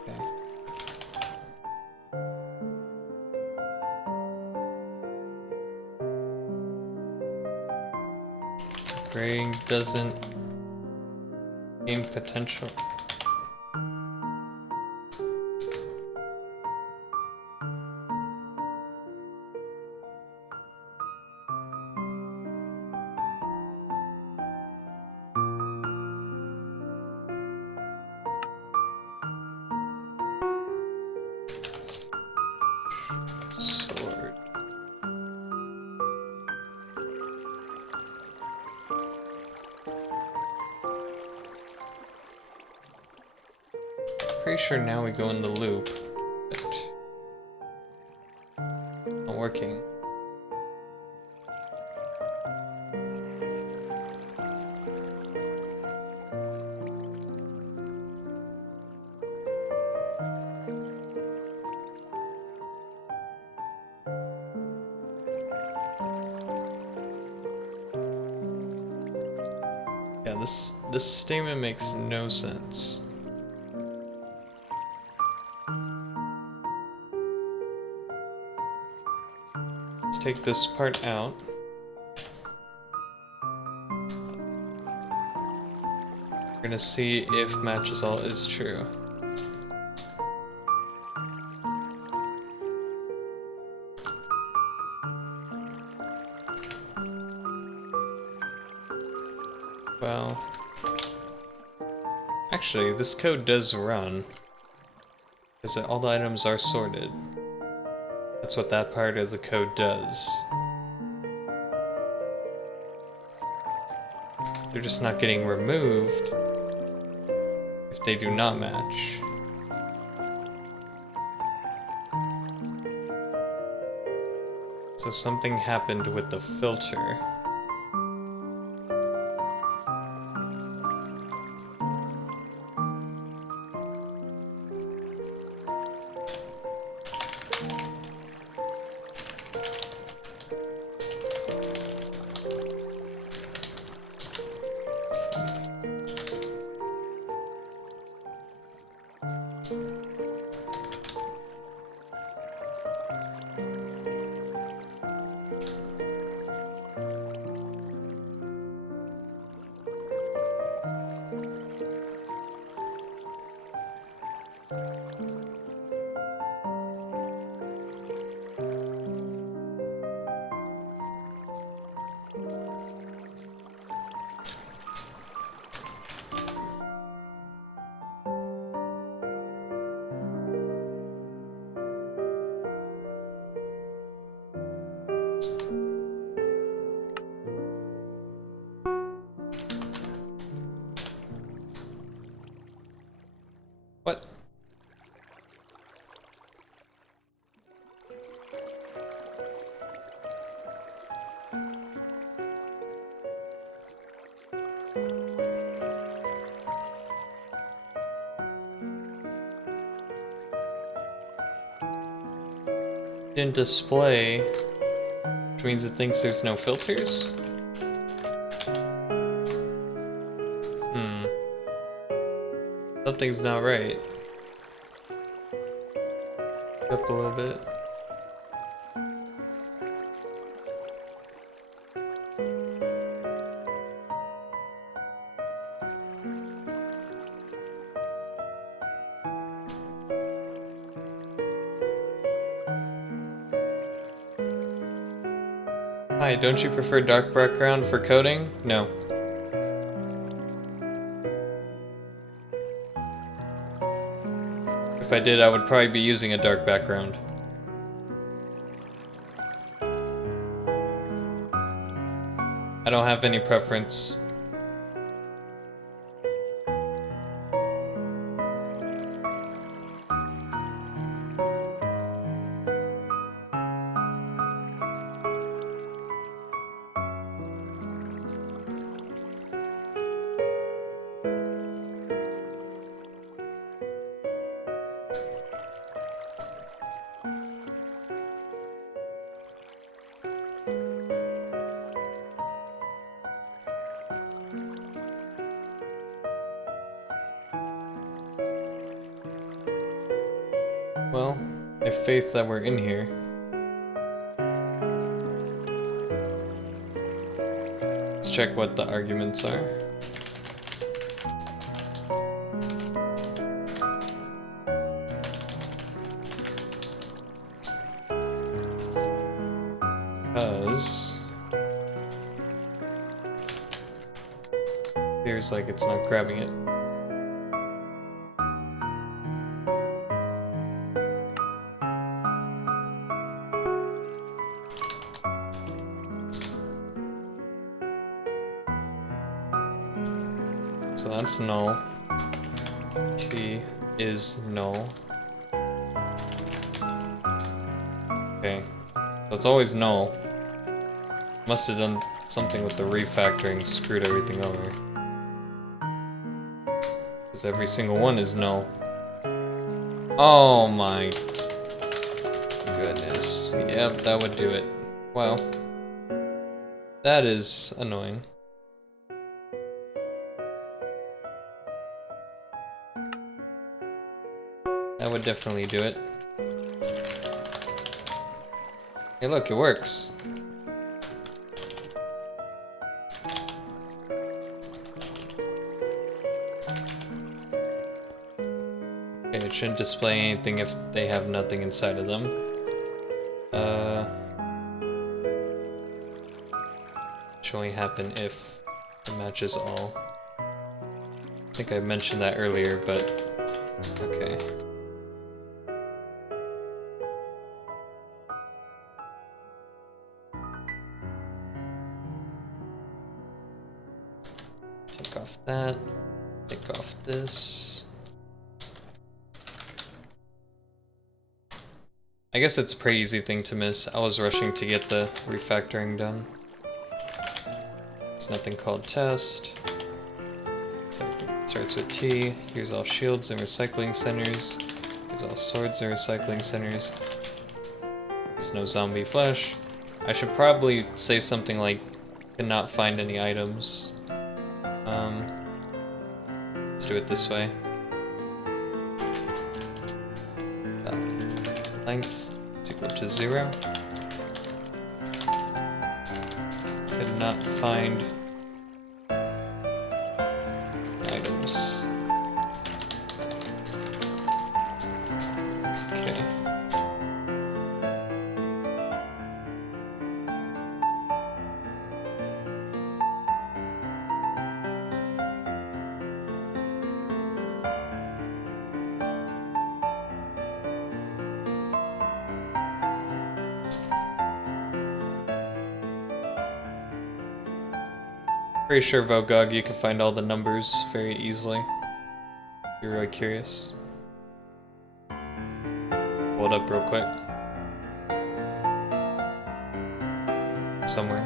Okay. Grading doesn't gain potential. pretty sure now we go in the loop, but not working. Yeah, this statement makes no sense. Let's take this part out. We're gonna see if matches all is true. Well, actually, this code does run, because all the items are sorted. That's what that part of the code does. They're just not getting removed if they do not match. So something happened with the filter. What? Didn't display, which means it thinks there's no filters? Something's not right. Up a little bit. Hi, don't you prefer dark background for coding? No. If I did, I would probably be using a dark background. I don't have any preference. Well, I have faith that we're in here. Let's check what the arguments are. Because appears like it's not grabbing it. So that's null. T. is null. Okay, so it's always null. Must have done something with the refactoring, screwed everything over. Because every single one is null. Oh my goodness. Yep, that would do it. Wow. That is annoying. That would definitely do it. Hey look, it works. Okay, it shouldn't display anything if they have nothing inside of them. Should only happen if it matches all. I think I mentioned that earlier, but okay. Take off that, take off this. I guess it's a pretty easy thing to miss. I was rushing to get the refactoring done. There's nothing called test. So it starts with T. Here's all shields and recycling centers. Here's all swords and recycling centers. There's no zombie flesh. I should probably say something like, cannot find any items. Let's do it this way. Length is equal to 0. Could not find items. Okay. Pretty sure Vogog you can find all the numbers very easily. If you're really curious. Pull it up real quick. Somewhere.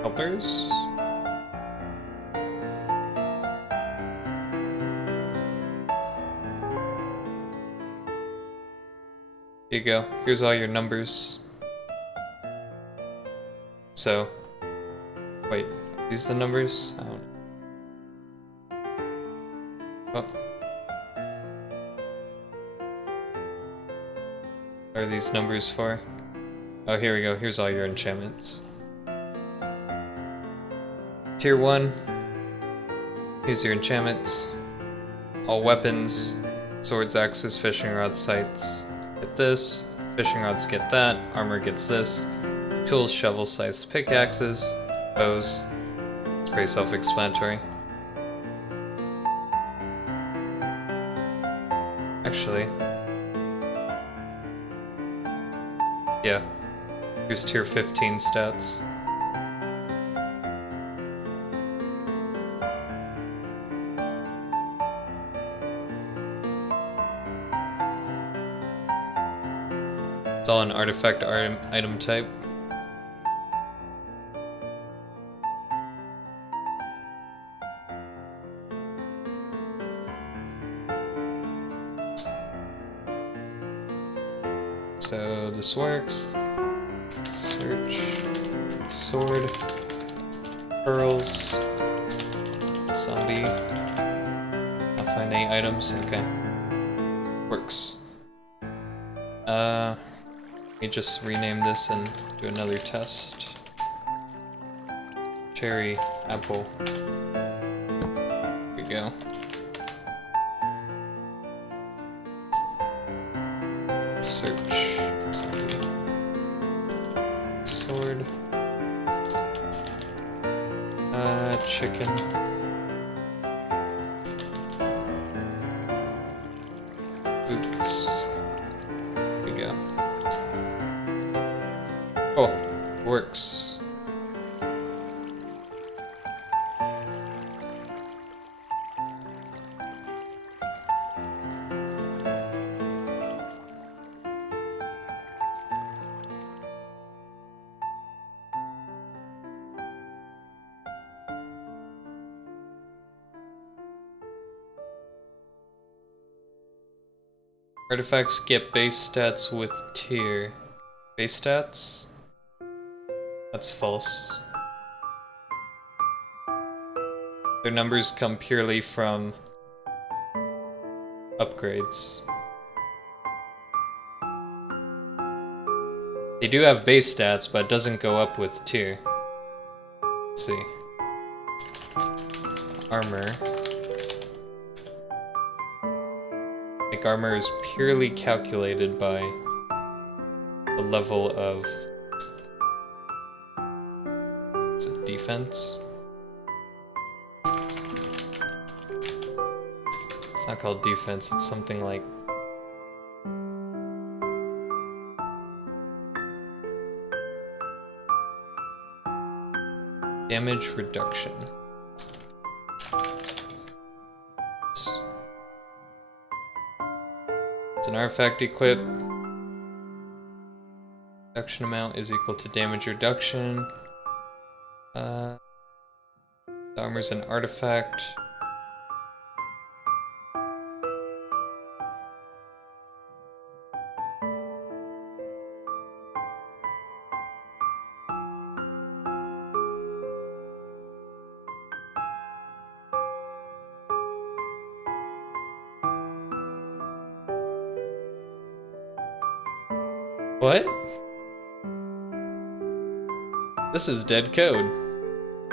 Helpers? Here you go. Here's all your numbers. So, wait, are these the numbers? I don't know. Oh. What are these numbers for? Oh, here we go. Here's all your enchantments. Tier 1. Here's your enchantments. All weapons. Swords, axes, fishing rods, scythes. Get this. Fishing rods get that. Armor gets this. Tools, shovels, scythes, pickaxes, bows. It's pretty self-explanatory. Actually, yeah. Here's tier 15 stats. It's all an artifact item type. So this works. Search, sword, pearls, zombie. Not find any items. Okay, works. Let me just rename this and do another test. Cherry, apple. Here we go. Search, zombie, sword, chicken, boots. Here we go. Oh, works. Artifacts get base stats with tier. Base stats? That's false. Their numbers come purely from upgrades. They do have base stats, but it doesn't go up with tier. Let's see. Armor. Like, armor is purely calculated by the level of... is it defense? It's not called defense, it's something like... damage reduction. It's an artifact equip. Reduction amount is equal to damage reduction. The armor's an artifact. What? This is dead code.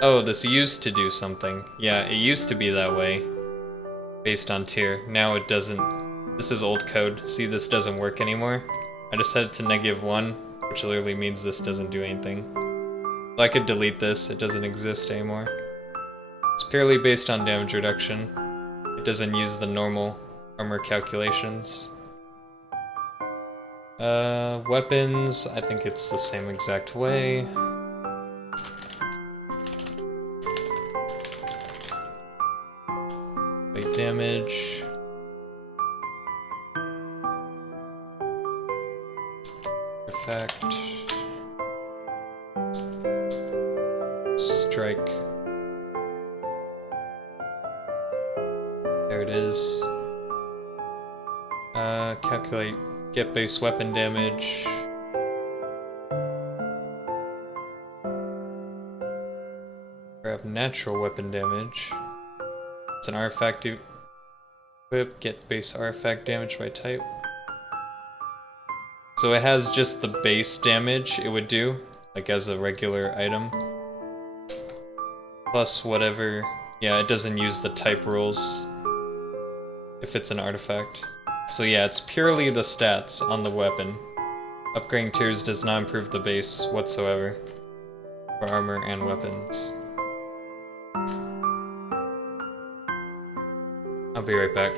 Oh, this used to do something. Yeah, it used to be that way. Based on tier. Now it doesn't. This is old code. See, this doesn't work anymore. I just set it to -1, which literally means this doesn't do anything. So I could delete this. It doesn't exist anymore. It's purely based on damage reduction. It doesn't use the normal armor calculations. Weapons, I think it's the same exact way. Weight damage. Artifact. Strike. There it is. Calculate. Get base weapon damage. Grab natural weapon damage. It's an artifact equip. Get base artifact damage by type. So it has just the base damage it would do, like as a regular item. Plus whatever. Yeah, it doesn't use the type rules if it's an artifact. So yeah, it's purely the stats on the weapon. Upgrading tiers does not improve the base whatsoever for armor and weapons. I'll be right back.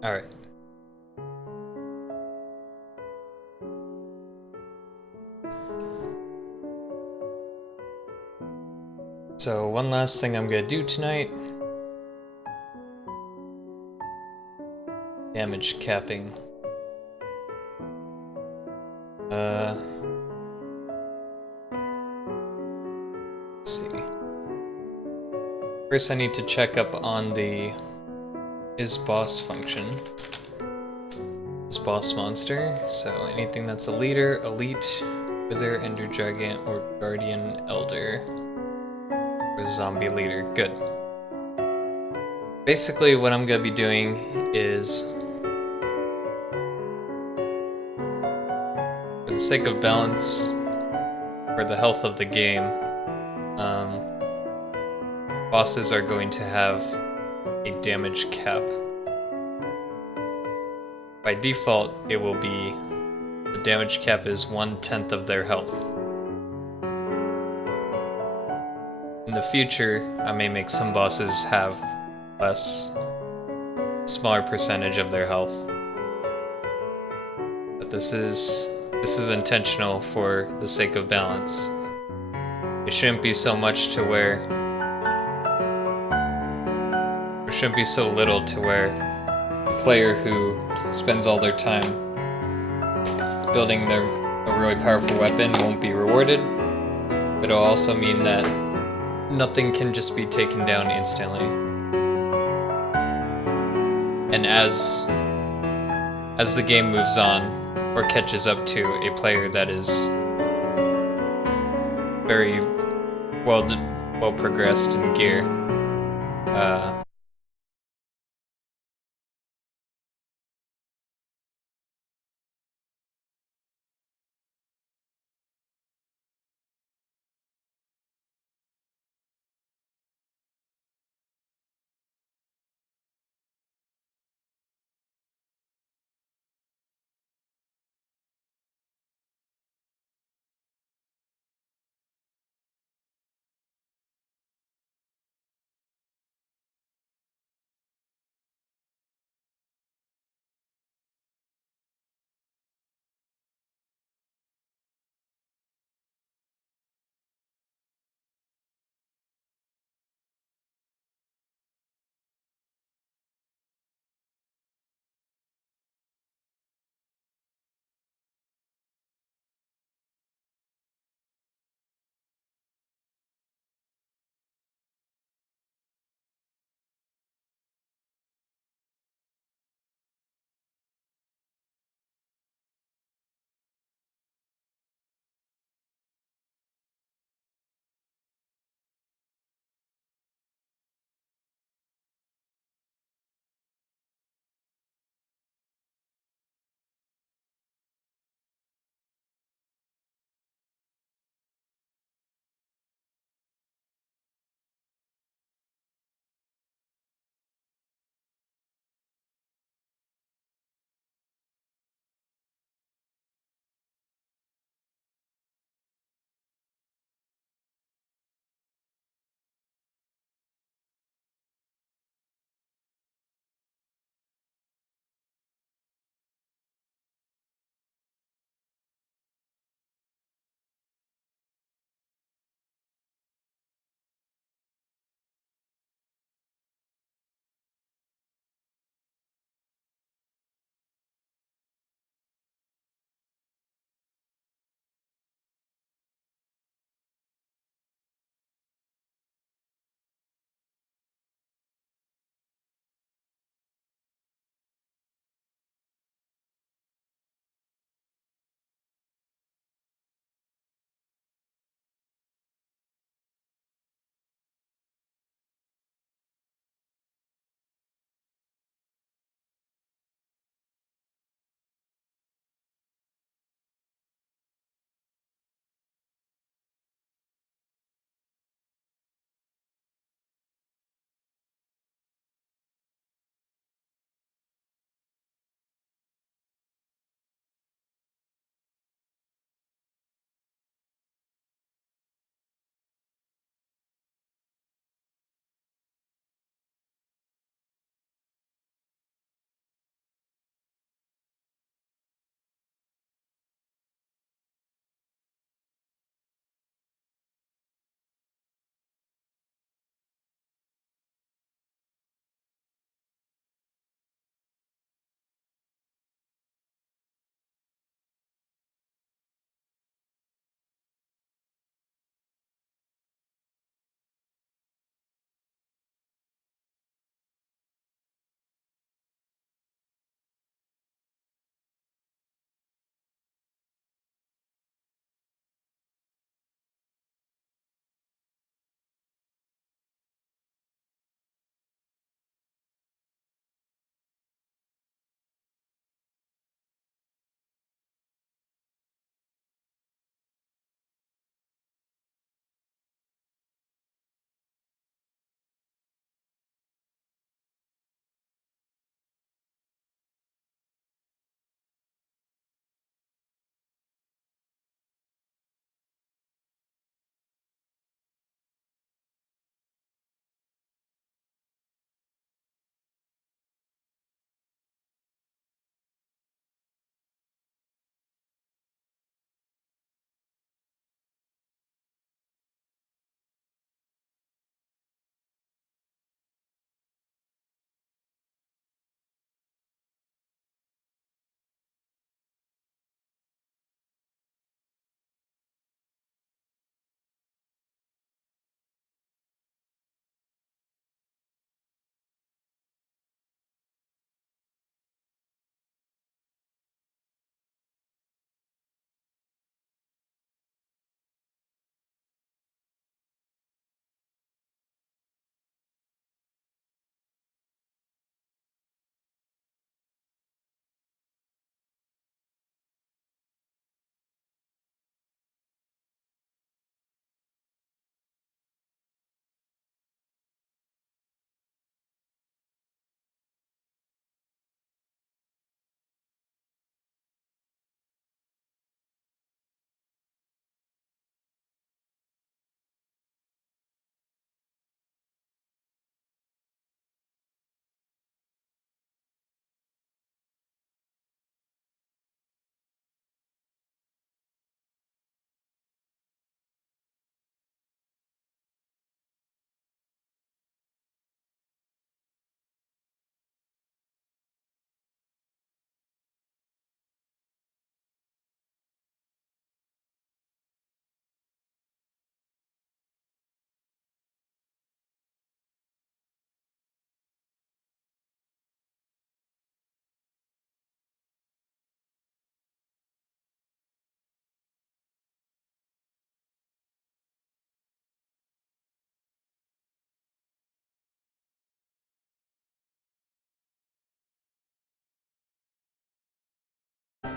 Alright. So one last thing I'm gonna do tonight. Damage capping. Let's see. First I need to check up on the isBoss function. This boss monster, so anything that's a leader, elite, wither, ender giant, or guardian elder, or zombie leader. Good. Basically what I'm gonna be doing is, for the sake of balance, for the health of the game, bosses are going to have a damage cap. By default, it will be the damage cap is 1/10 of their health. In the future, I may make some bosses have less, smaller percentage of their health. But this is intentional for the sake of balance. It shouldn't be so much to where there shouldn't be so little to where a player who spends all their time building a really powerful weapon won't be rewarded. But it'll also mean that nothing can just be taken down instantly. And as the game moves on or catches up to a player that is very well progressed in gear,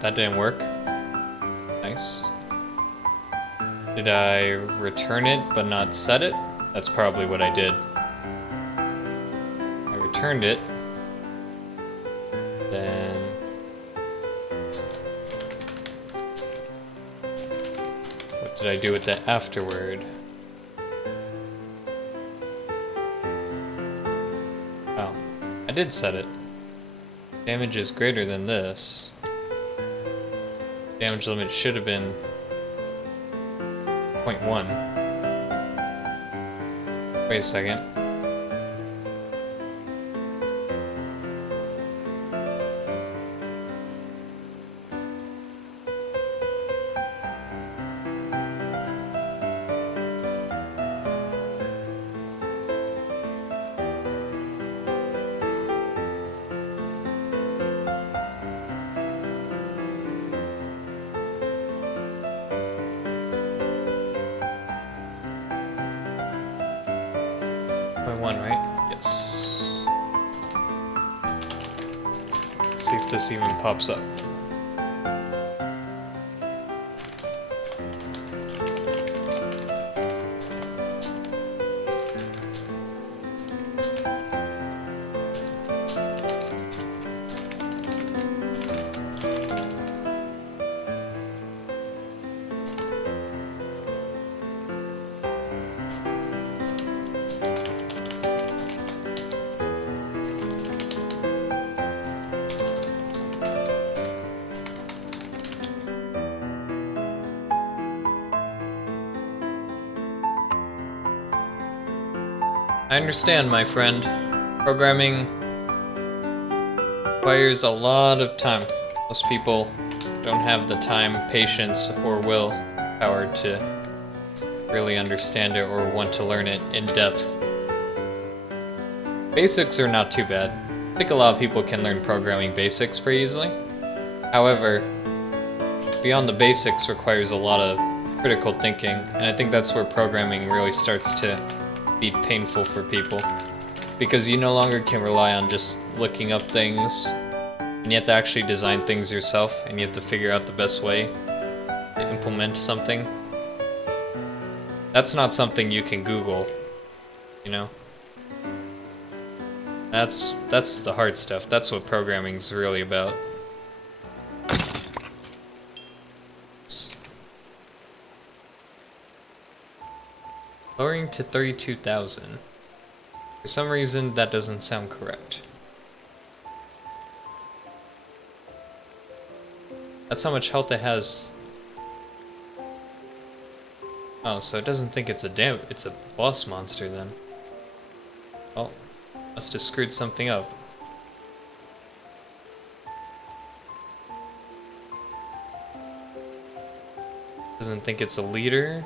that didn't work. Nice. Did I return it but not set it? That's probably what I did. I returned it. Then... what did I do with that afterward? Oh, I did set it. Damage is greater than this. Damage limit should have been 0.1. Wait a second. One, right? Yes. Let's see if this even pops up. I understand, my friend. Programming requires a lot of time. Most people don't have the time, patience, or willpower to really understand it or want to learn it in depth. Basics are not too bad. I think a lot of people can learn programming basics pretty easily. However, beyond the basics requires a lot of critical thinking, and I think that's where programming really starts to be painful for people, because you no longer can rely on just looking up things, and you have to actually design things yourself, and you have to figure out the best way to implement something. That's not something you can Google, you know? That's the hard stuff. That's what programming's really about. Lowering to 32,000. For some reason, that doesn't sound correct. That's how much health it has. Oh, so it doesn't think it's a boss monster then. Well, must have screwed something up. Doesn't think it's a leader.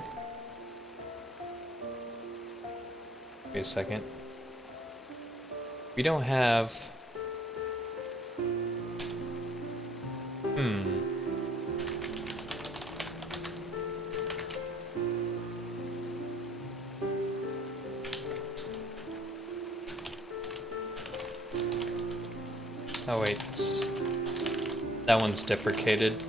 Wait a second. We don't have... Oh wait, that one's deprecated.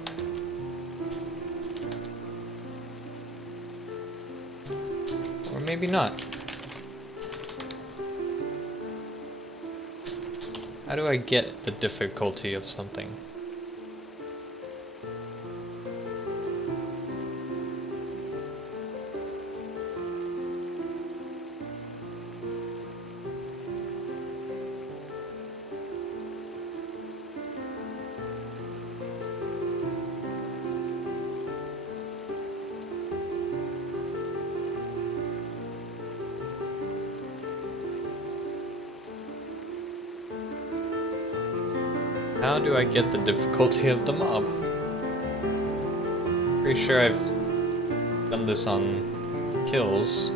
Or maybe not. How do I get the difficulty of something? How do I get the difficulty of the mob? Pretty sure I've done this on kills.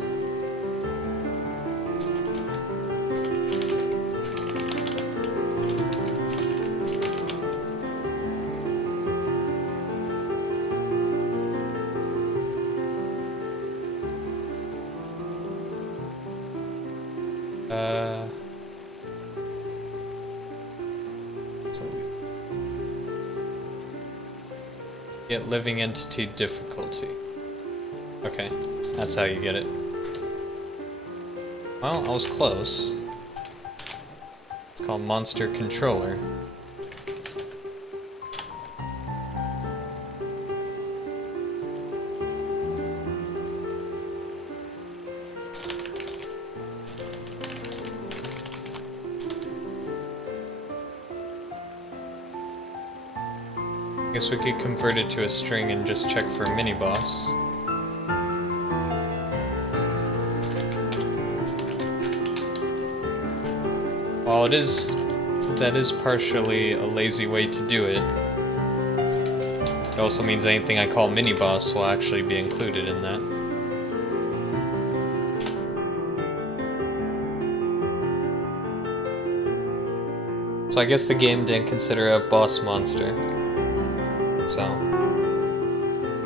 Get living entity difficulty. Okay, that's how you get it. Well, I was close. It's called Monster Controller. I guess we could convert it to a string and just check for a mini-boss. While that is partially a lazy way to do it, it also means anything I call mini-boss will actually be included in that. So I guess the game didn't consider a boss monster. So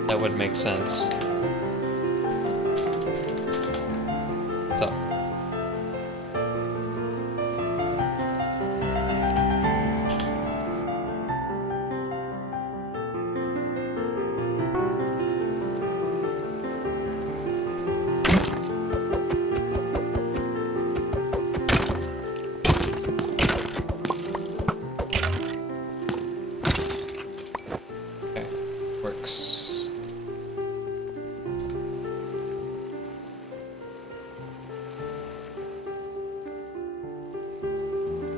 that would make sense. So works.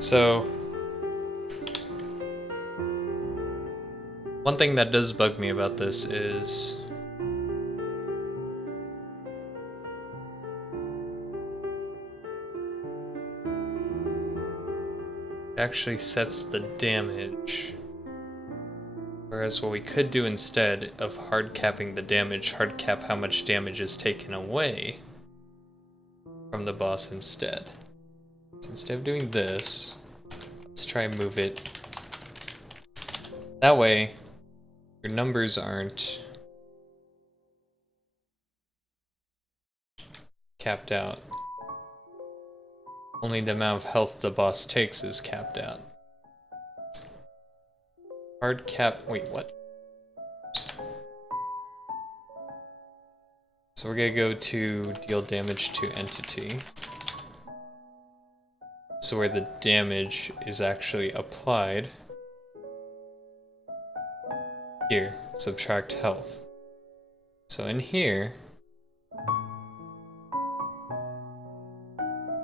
So, one thing that does bug me about this is it actually sets the damage. Whereas what we could do instead of hard capping the damage, hard cap how much damage is taken away from the boss instead. So instead of doing this, let's try and move it. That way, your numbers aren't capped out. Only the amount of health the boss takes is capped out. Hard cap, wait, what? Oops. So we're gonna go to deal damage to entity. So where the damage is actually applied. Here, subtract health. So in here,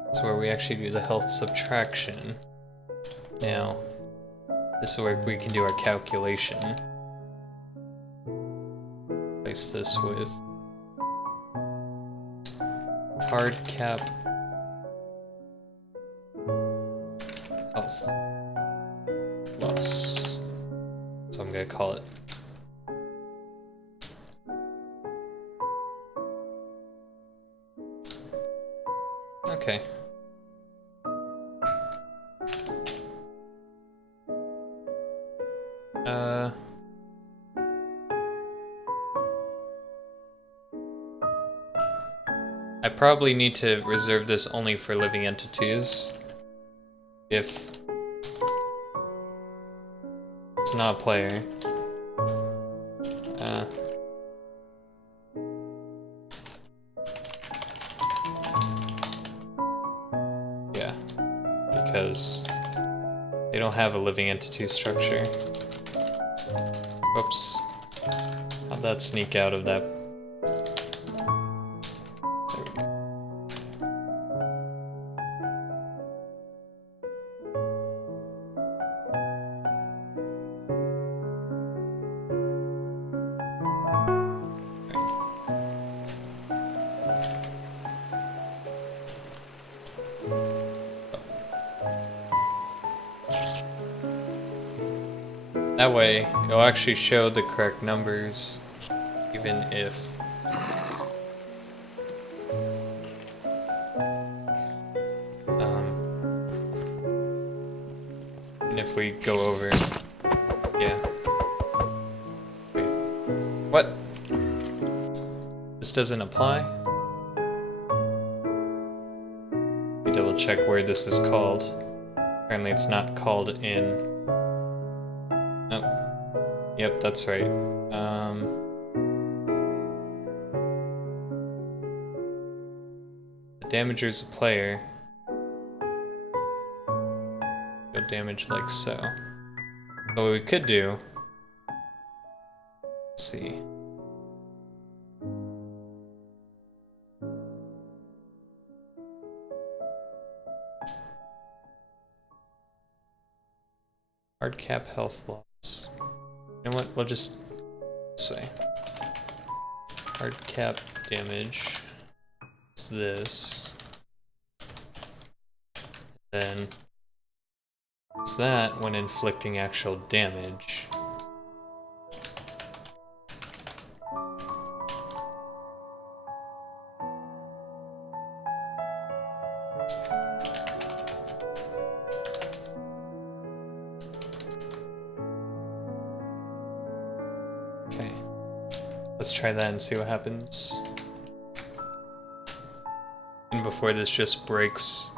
that's where we actually do the health subtraction. Now, this is where we can do our calculation. Place this with hard cap health loss. So I'm gonna call it. Okay. I probably need to reserve this only for living entities. If it's not a player. Yeah, because they don't have a living entity structure. Whoops. How'd that sneak out of that? There we go. That way, it'll actually show the correct numbers, even if we go over. Yeah. Wait. What? This doesn't apply? Let me double check where this is called. Apparently it's not called in. Oh. Yep, that's right. The damager's a player. Go damage like so. So what we could do, let's see. Hard cap health loss. You know what? We'll just this way. Hard cap damage is this. Then is that when inflicting actual damage. Okay, let's try that and see what happens. And before this just breaks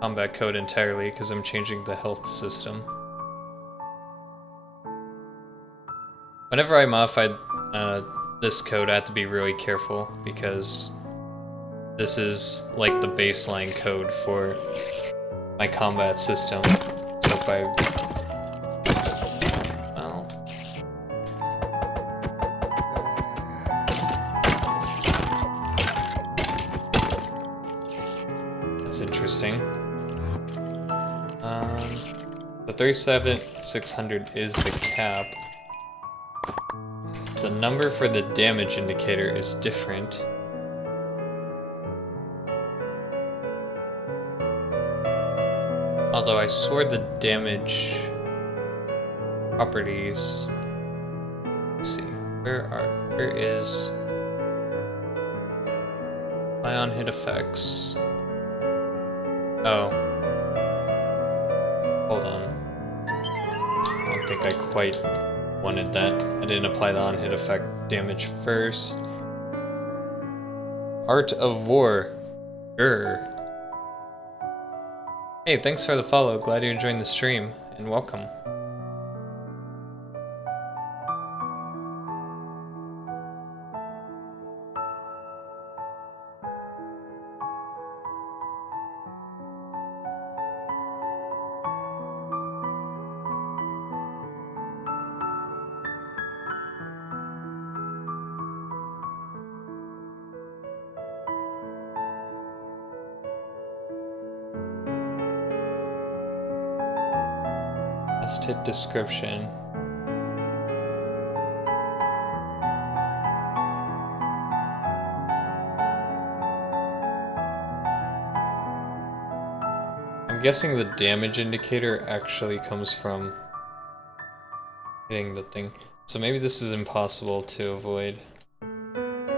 combat code entirely because I'm changing the health system. Whenever I modify this code, I have to be really careful because this is like the baseline code for my combat system. So if I... well... that's interesting. The 37,600 is the cap. The number for the damage indicator is different. Although I swore the damage properties. Let's see, where is ion hit effects? Oh. Hold on. I don't think I quite wanted that. I didn't apply the on-hit effect damage first. Art of War. Grr. Hey, thanks for the follow. Glad you joined the stream, and welcome. Last hit description. I'm guessing the damage indicator actually comes from hitting the thing. So maybe this is impossible to avoid.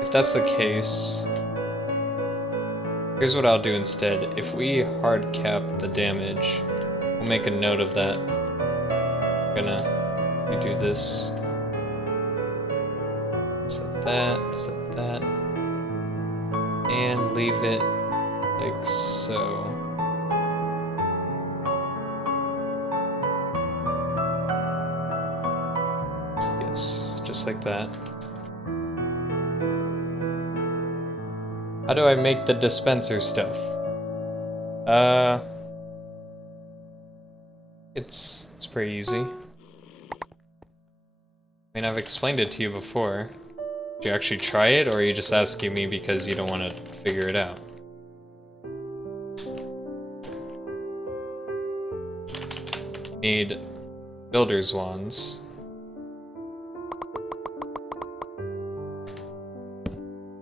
If that's the case, here's what I'll do instead. If we hard cap the damage, we'll make a note of that. I'm gonna do this. Set that, and leave it like so. Yes, just like that. How do I make the dispenser stuff? It's pretty easy. I mean, I've explained it to you before. Do you actually try it, or are you just asking me because you don't want to figure it out? You need builder's wands.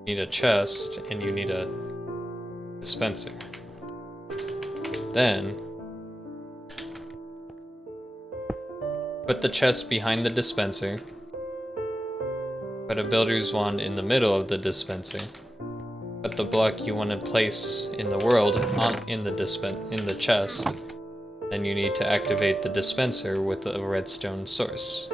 You need a chest, and you need a dispenser. Then put the chest behind the dispenser. Put a builder's wand in the middle of the dispenser. Put the block you want to place in the world in the chest. Then you need to activate the dispenser with a redstone source.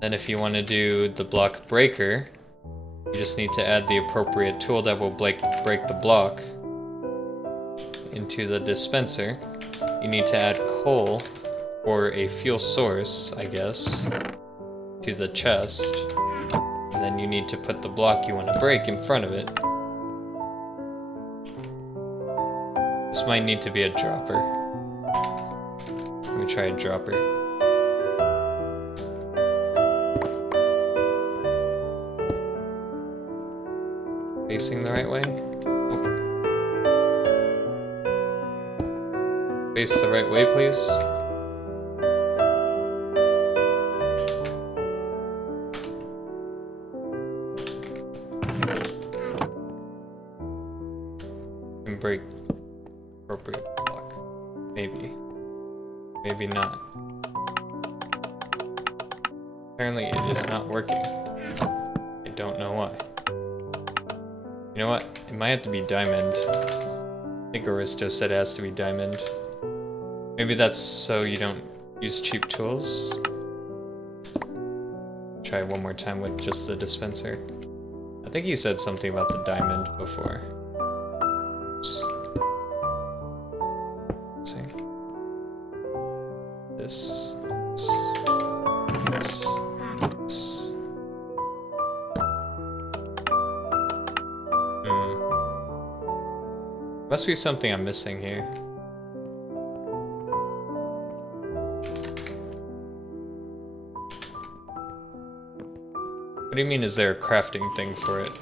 Then if you want to do the block breaker, you just need to add the appropriate tool that will break the block into the dispenser. You need to add coal or a fuel source, I guess, to the chest. And then you need to put the block you want to break in front of it. This might need to be a dropper. Let me try a dropper. Facing the right way? Nope. Face the right way, please. And break appropriate block. Maybe. Maybe not. Apparently it is not working. I don't know why. You know what? It might have to be diamond. I think Aristo said it has to be diamond. Maybe that's so you don't use cheap tools? Try one more time with just the dispenser. I think he said something about the diamond before. Oops. Let's see. This. This. Must be something I'm missing here. What do you mean, is there a crafting thing for it?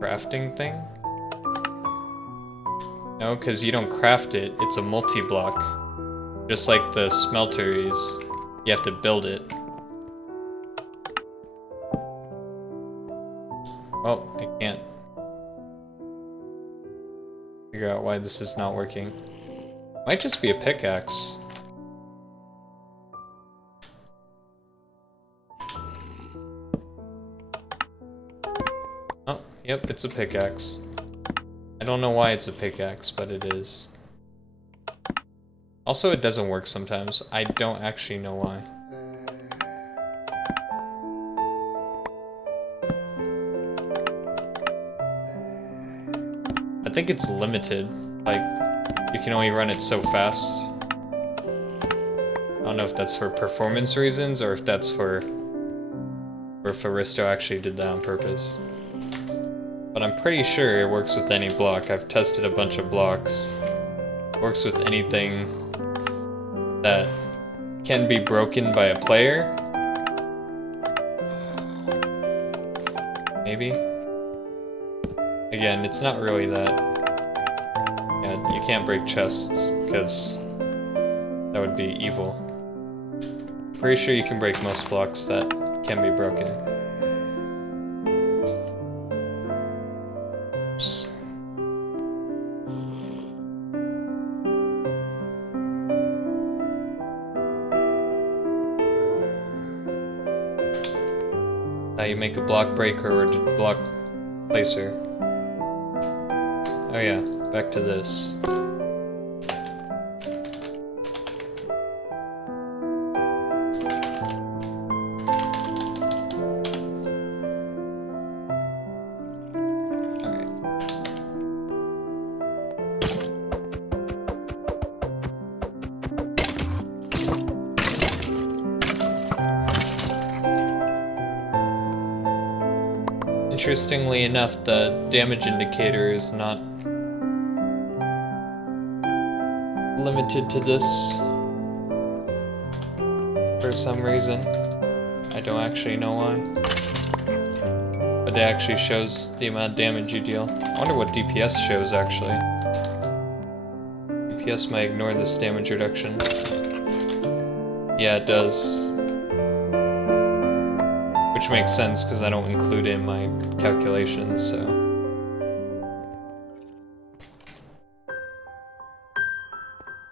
Crafting thing? No, because you don't craft it, it's a multi-block. Just like the smelter is, you have to build it. Oh, I can't figure out why this is not working. Might just be a pickaxe. Oh, yep, it's a pickaxe. I don't know why it's a pickaxe, but it is. Also, it doesn't work sometimes. I don't actually know why. I think it's limited, like, you can only run it so fast. I don't know if that's for performance reasons, or if that's for... or if Aristo actually did that on purpose. But I'm pretty sure it works with any block. I've tested a bunch of blocks. It works with anything that can be broken by a player. Maybe? Again, it's not really that. Yeah, you can't break chests, because that would be evil. Pretty sure you can break most blocks that can be broken. Oops. How you make a block breaker or a block placer. Oh yeah, back to this. Alright. Interestingly enough, the damage indicator is not limited to this for some reason. I don't actually know why. But it actually shows the amount of damage you deal. I wonder what DPS shows actually. DPS might ignore this damage reduction. Yeah, it does. Which makes sense because I don't include it in my calculations, so.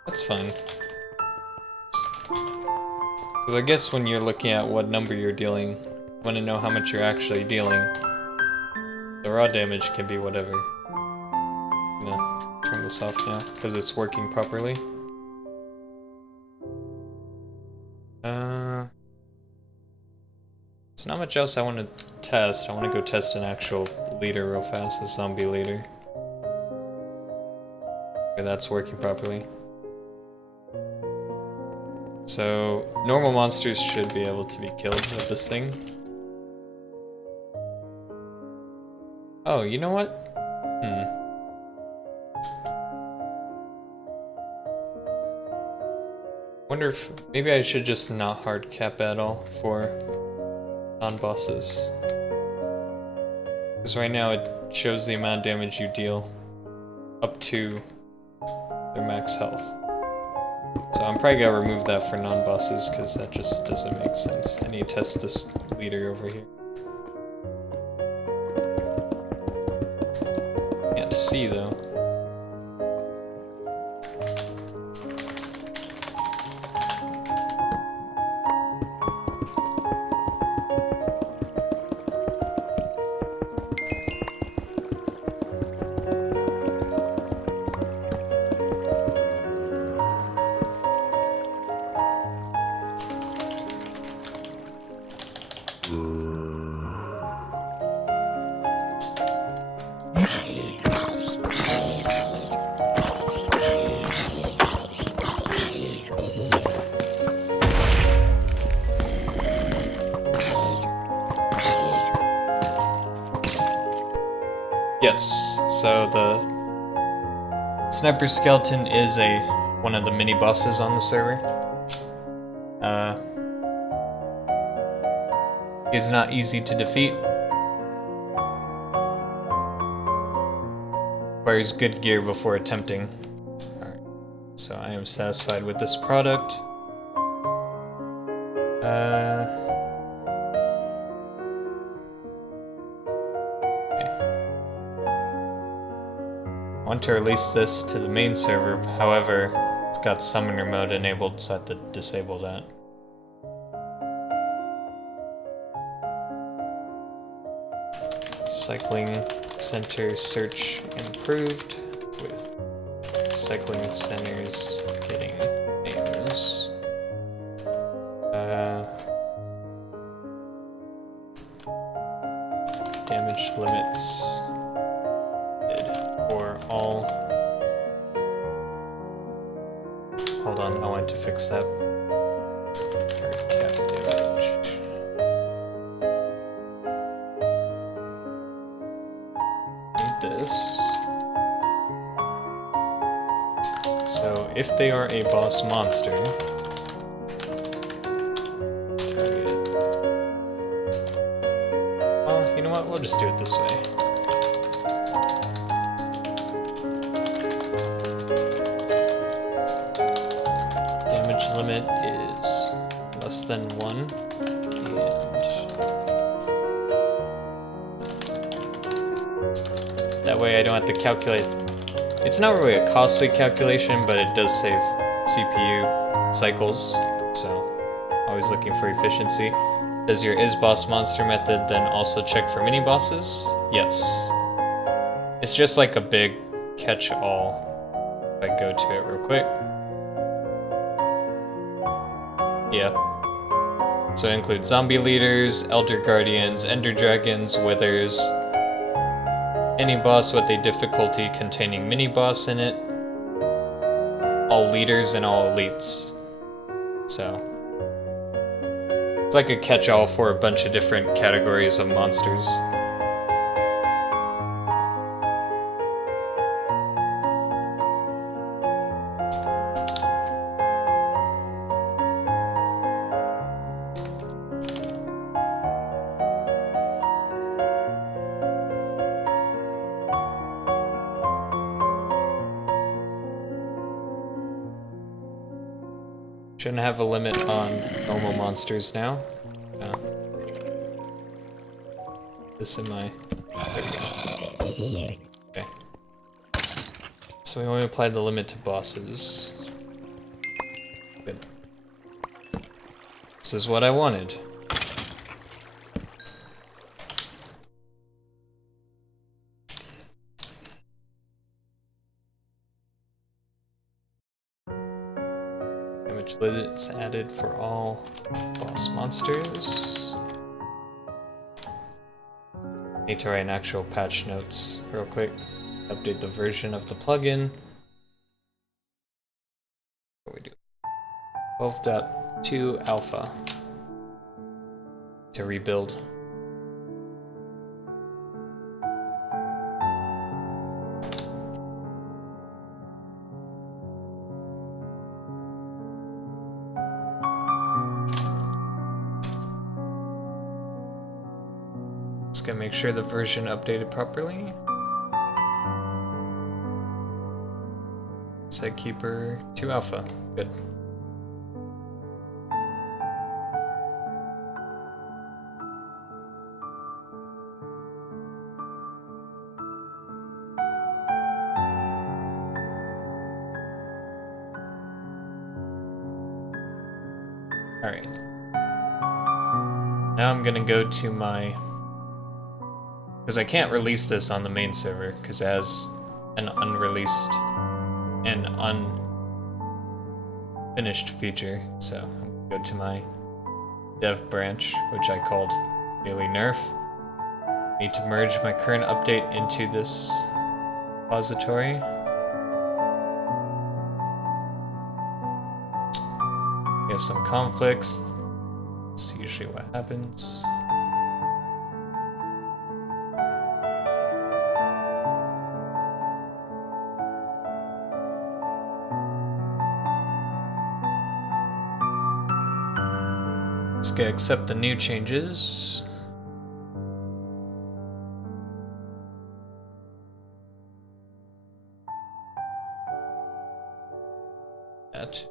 That's fine. Because I guess when you're looking at what number you're dealing, you want to know how much you're actually dealing. The raw damage can be whatever. I'm gonna turn this off now, because it's working properly. There's not much else I want to test. I want to go test an actual leader real fast, a zombie leader. Okay, that's working properly. So, normal monsters should be able to be killed with this thing. Oh, you know what? Wonder if maybe I should just not hard cap at all for non-bosses. Because right now it shows the amount of damage you deal up to their max health. So I'm probably gonna remove that for non-bosses because that just doesn't make sense. I need to test this leader over here. Can't see though. Yes, so the Sniper Skeleton is one of the mini bosses on the server. He's not easy to defeat. Requires good gear before attempting. Alright, so I am satisfied with this product. I want to release this to the main server, however, it's got summoner mode enabled, so I have to disable that. Cycling center search improved, with cycling centers getting names. Damage limits for all. Hold on, I want to fix that. Hard cap damage. Need this. So if they are a boss monster, target it. Well, you know what? We'll just do it this way. Limit is less than 1, and that way I don't have to calculate. It's not really a costly calculation, but it does save CPU cycles, so always looking for efficiency. Does your is-boss monster method then also check for mini-bosses? Yes. It's just like a big catch-all. If I go to it real quick. Yeah. So it includes zombie leaders, elder guardians, ender dragons, withers, any boss with a difficulty containing mini-boss in it, all leaders, and all elites. So it's like a catch-all for a bunch of different categories of monsters. Shouldn't have a limit on normal monsters now. No. This in my... There we go. Okay. So we only applied the limit to bosses. Good. This is what I wanted. Limits added for all boss monsters. Need to write an actual patch notes real quick. Update the version of the plugin. 12.2 alpha to rebuild. Just gotta make sure the version updated properly. SigKeeper 2 alpha. Good. Alright. Now I'm gonna go to my... because I can't release this on the main server, because it has an unreleased and unfinished feature. So I'm gonna go to my dev branch, which I called daily nerf. Need to merge my current update into this repository. We have some conflicts. That's usually what happens. Just gonna accept the new changes. That.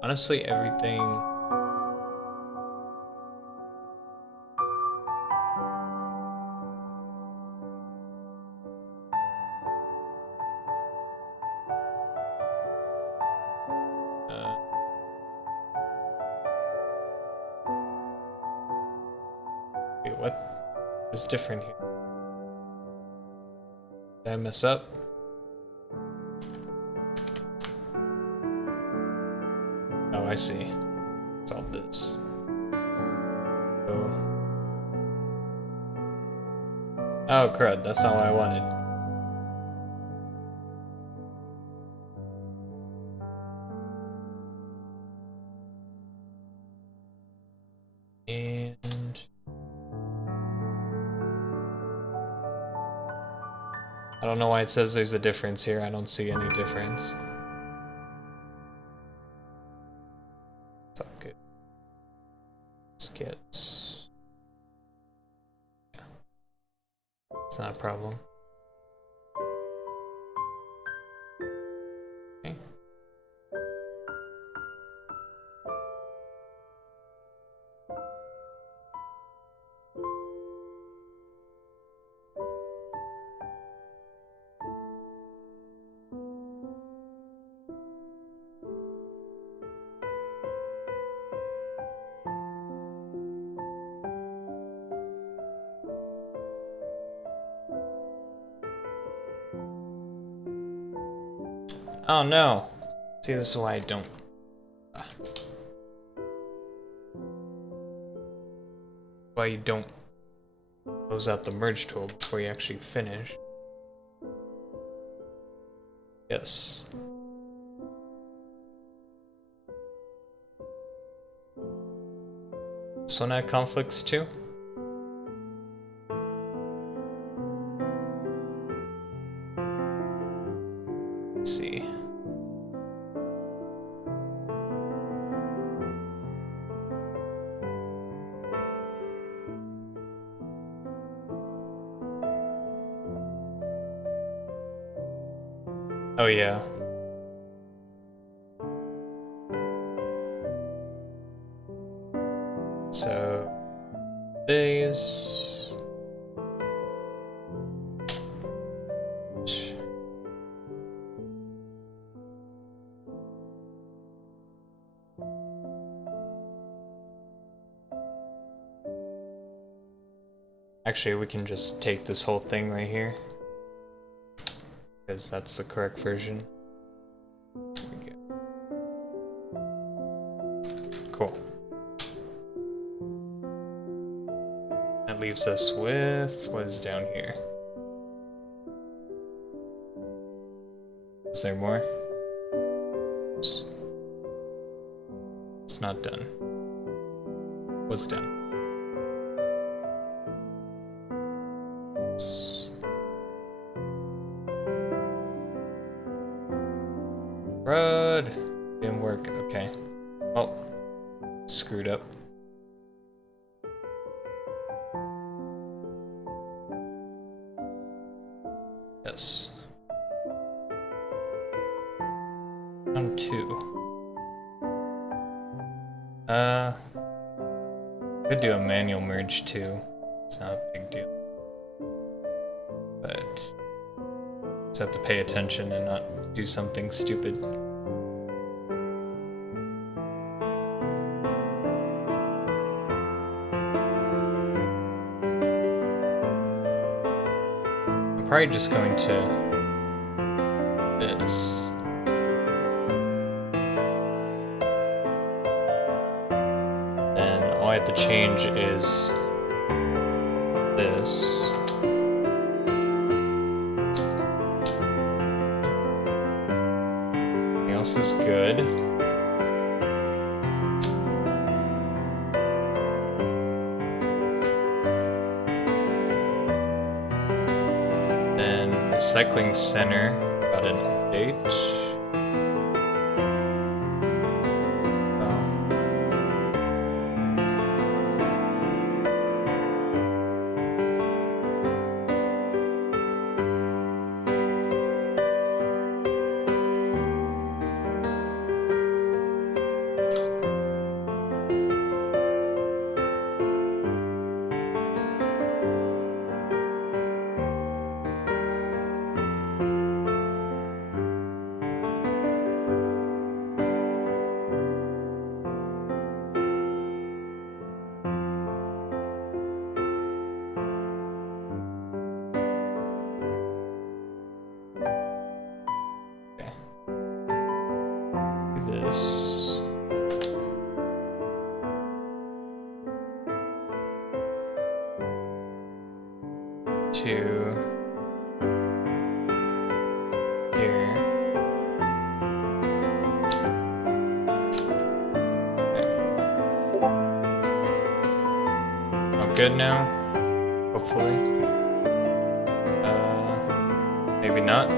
Honestly, everything. Wait, what is different here? Did I mess up? Oh, I see. It's all this. Oh. Oh, crud, that's not what I wanted. And... I don't know why it says there's a difference here. I don't see any difference. It's all good. Let's get... yeah. It's not a problem. Okay. Oh no! See, this is why I don't... why you don't close out the merge tool before you actually finish. Yes. This one had conflicts too? Let's see. Oh yeah. So days. Actually, we can just take this whole thing right here, because that's the correct version. There we go. Cool. That leaves us with what is down here. Is there more? Oops. It's not done. Was done. Road didn't work. Okay. Oh, screwed up. Yes. On 2. Could do a manual merge too. It's not a big deal. But just have to pay attention and not do something stupid. I'm probably just going to this. Then all I have to change is this. Everything else is good. Then the cycling center got an update. This. To here. Okay. All good now? Hopefully. Maybe not.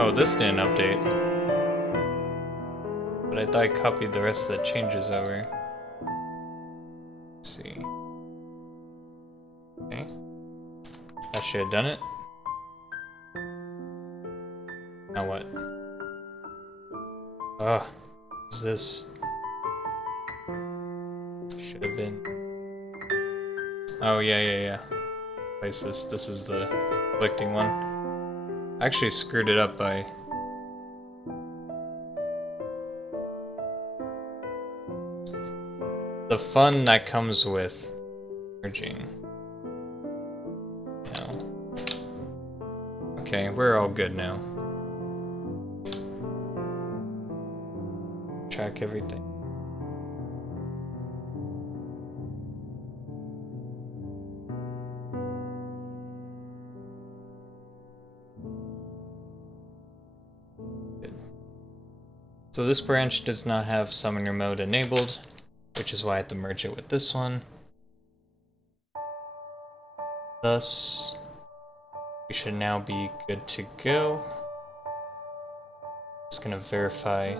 Oh, this didn't update. But I thought I copied the rest of the changes over. Let's see. Okay. That should have done it. Now what? Ugh. What is this? Should have been. Oh, yeah. Place this. This is the conflicting one. I actually screwed it up by... the fun that comes with merging. Okay, we're all good now. Track everything. So this branch does not have summoner mode enabled, which is why I have to merge it with this one. Thus, we should now be good to go. Just gonna verify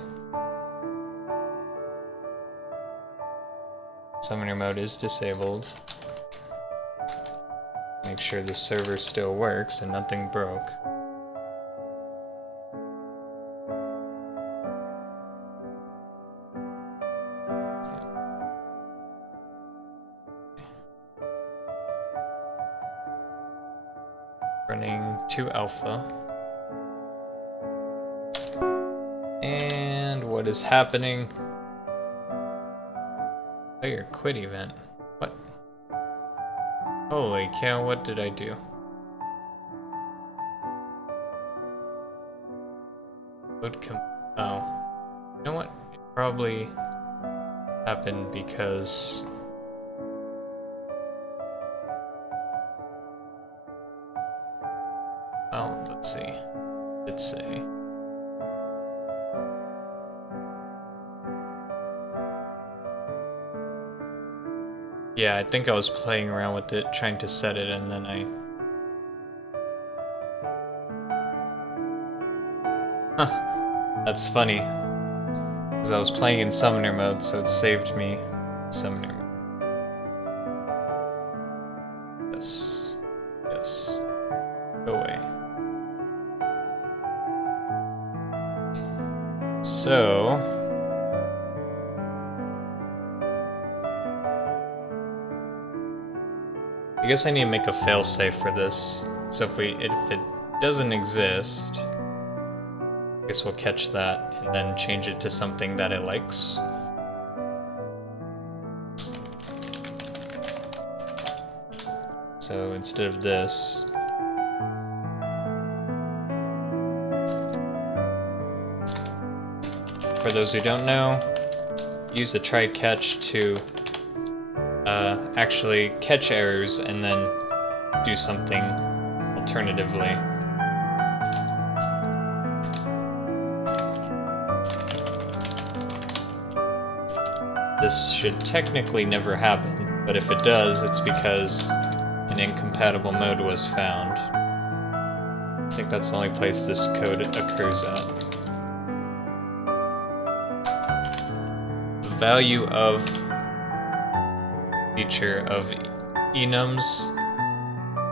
summoner mode is disabled. Make sure the server still works and nothing broke. Running to alpha. And what is happening? Player quit event. What? Holy cow, what did I do? Oh. You know what? It probably happened because Oh, let's see. Let's say. Yeah, I think I was playing around with it, trying to set it, and then Huh, that's funny. Because I was playing in Summoner mode, so it saved me Summoner mode. Yes. Yes. Go away. So... I guess I need to make a failsafe for this. So if it doesn't exist, I guess we'll catch that and then change it to something that it likes. So instead of this, for those who don't know, use the try catch to actually catch errors and then do something alternatively. This should technically never happen, but if it does, it's because an incompatible mode was found. I think that's the only place this code occurs at. The value of feature of enums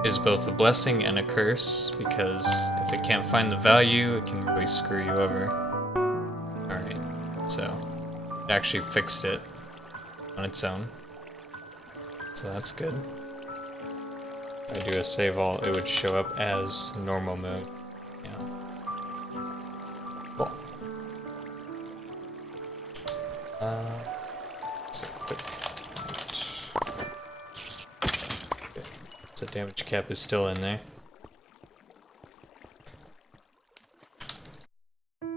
is both a blessing and a curse, because if it can't find the value, it can really screw you over. Alright, so it actually fixed it on its own, so that's good. If I do a save all, it would show up as normal mode. Yeah. Cool. So quick. So damage cap is still in there.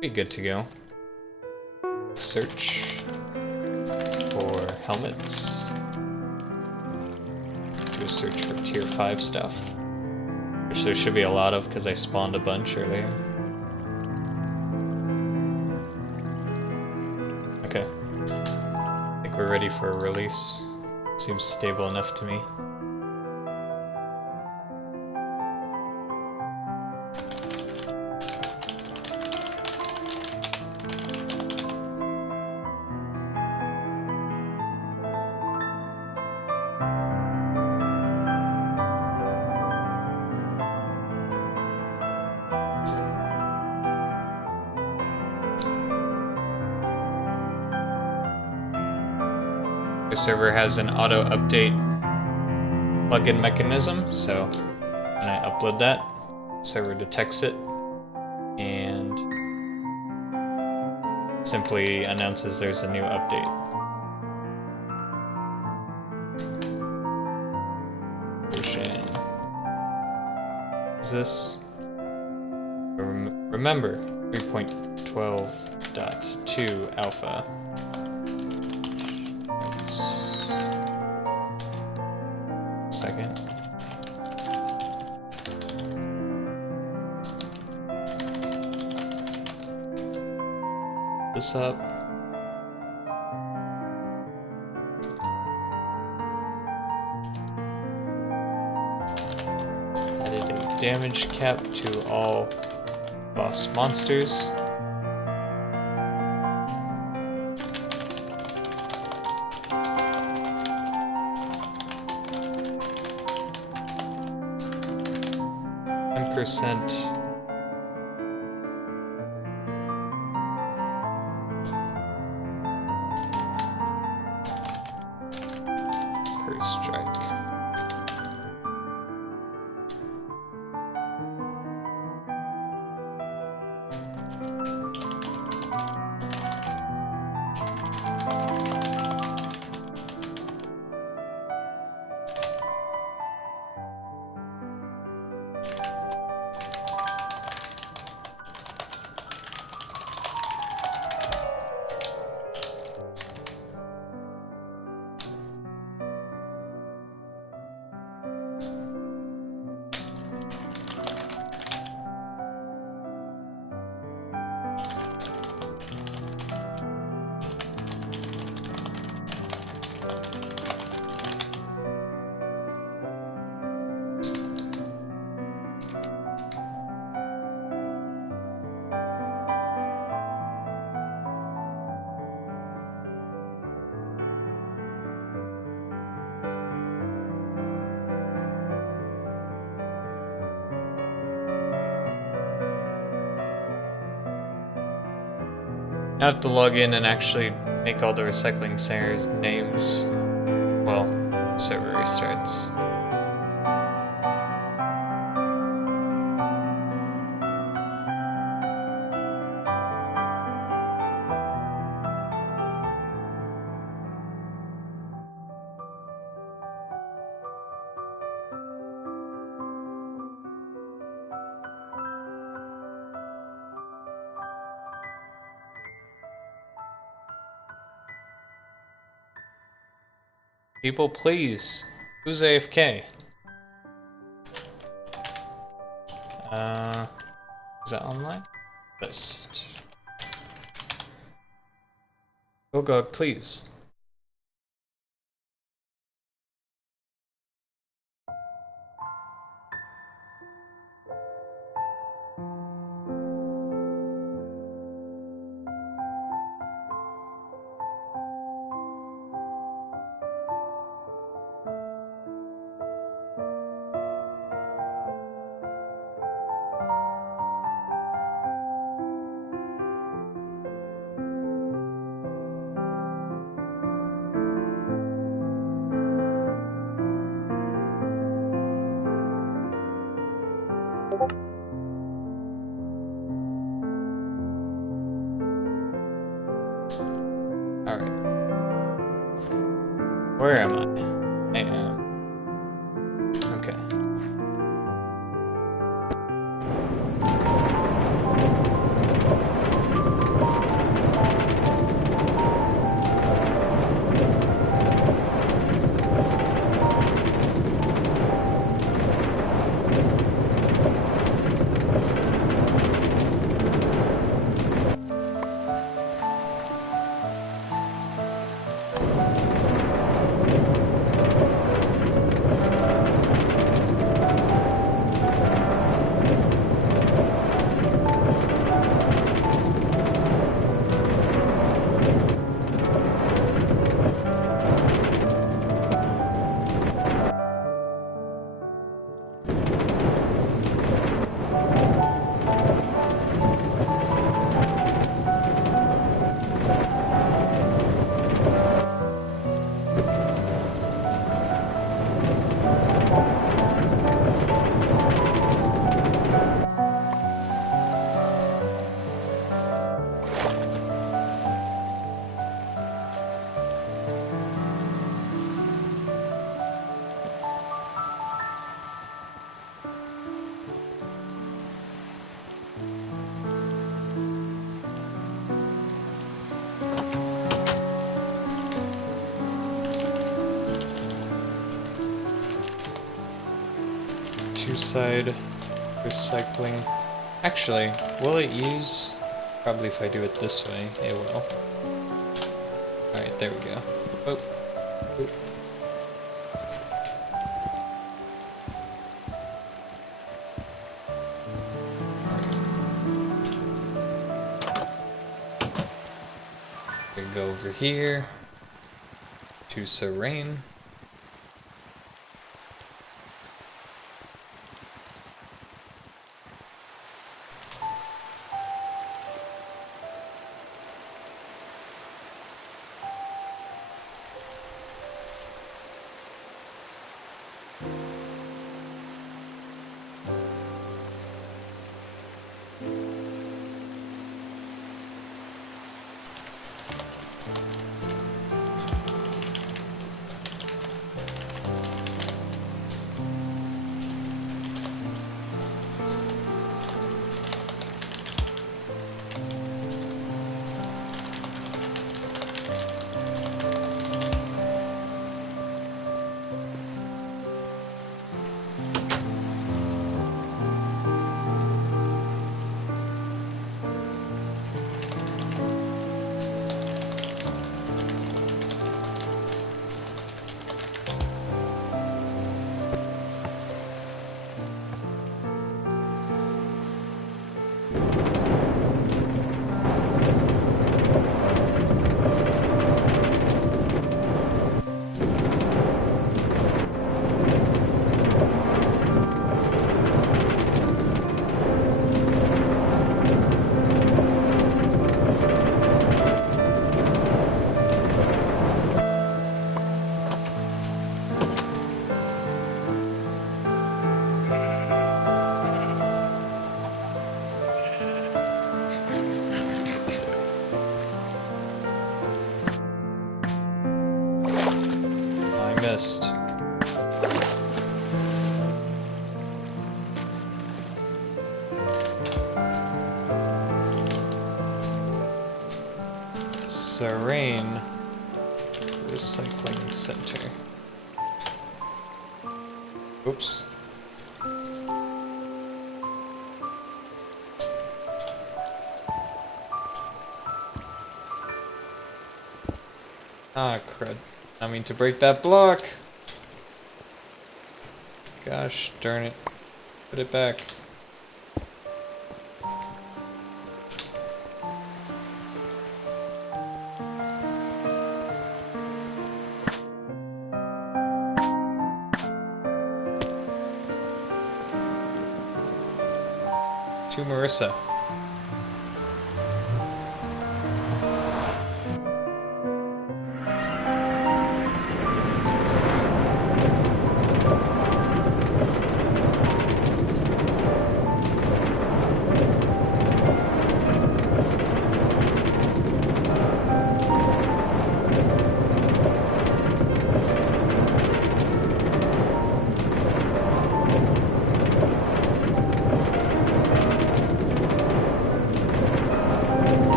Be good to go. Search for helmets. Do a search for tier 5 stuff, which there should be a lot of because I spawned a bunch earlier. Okay. I think we're ready for a release. Seems stable enough to me. The server has an auto-update plugin mechanism, so when I upload that, the server detects it and simply announces there's a new update. Version is this? Remember, 3.12.2 alpha. Second. This up. Added a damage cap to all boss monsters. %. Per strike. I have to log in and actually make all the recycling centers names. Well, server restarts. People, please. Who's AFK? Is that online? List. Oh god, please. Alright. Where am I? I am. Okay. Two-side recycling. Actually, will it use? Probably if I do it this way, it will. Alright, there we go. Oh. Oh. We go over here to Serene. test. Serene Recycling Center. Oops. Ah, crud. I mean to break that block! Gosh darn it. Put it back. To Marissa.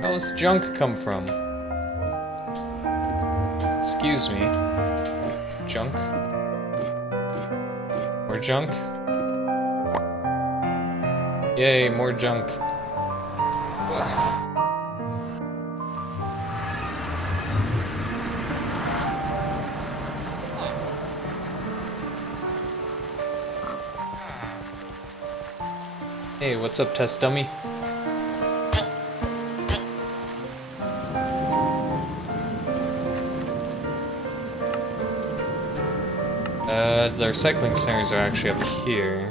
Where does junk come from? Excuse me. Junk? More junk? Yay, more junk. Ugh. Hey, what's up, test dummy? The recycling centers are actually up here.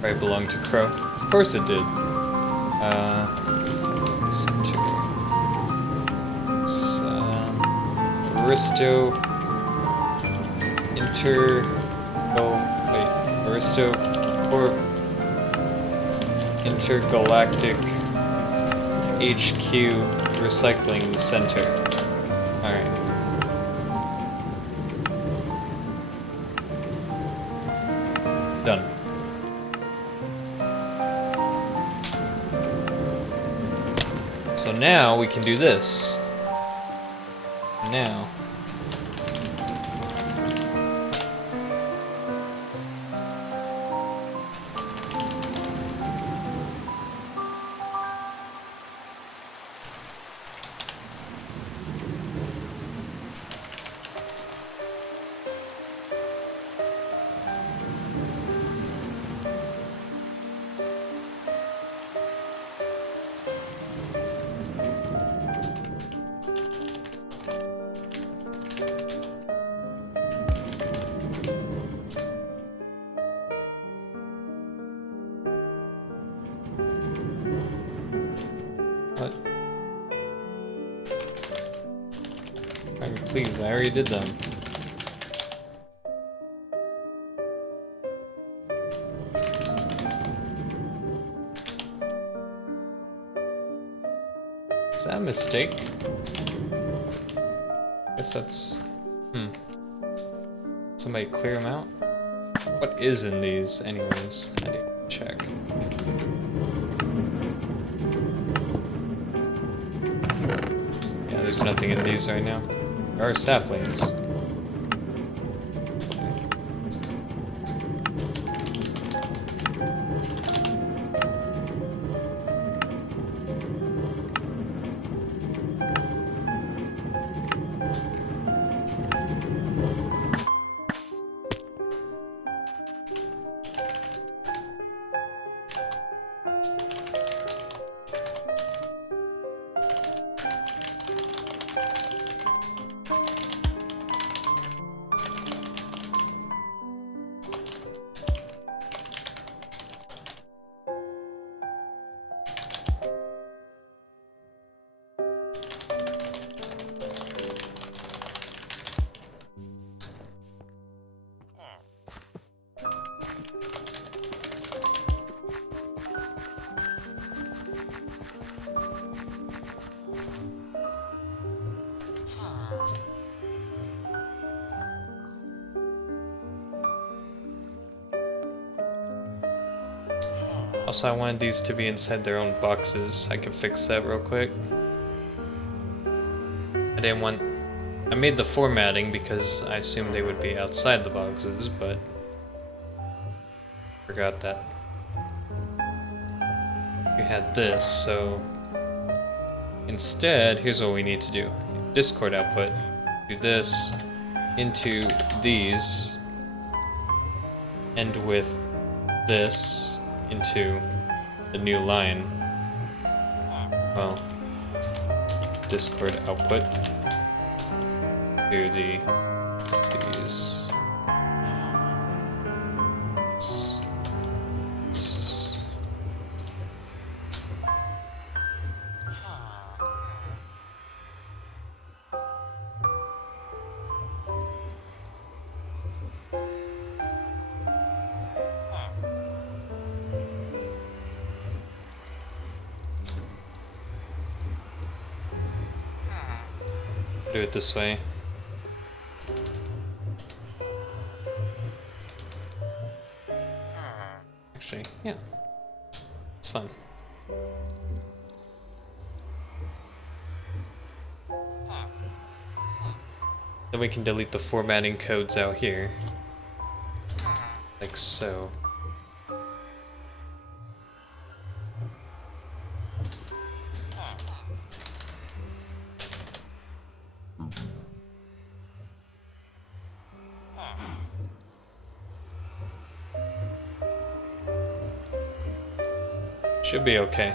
Probably belonged to Crow. Of course it did. Center. It's, Aristo... Aristo Corp... Intergalactic HQ Recycling Center. Alright. Done. So now we can do this. Now. What? I mean, please, I already did them. Is that a mistake? Guess that's... Somebody clear them out? What is in these, anyways? I didn't check. Yeah, there's nothing in these right now. There are saplings. Also, I wanted these to be inside their own boxes. I could fix that real quick. I didn't want... I made the formatting because I assumed they would be outside the boxes, but... forgot that. We had this, so... instead, here's what we need to do. Discord output. Do this into these. End with this into the new line. Well, Discord output. Do these. Do it this way. Actually, yeah. It's fun. Then we can delete the formatting codes out here. Like so. Should be okay.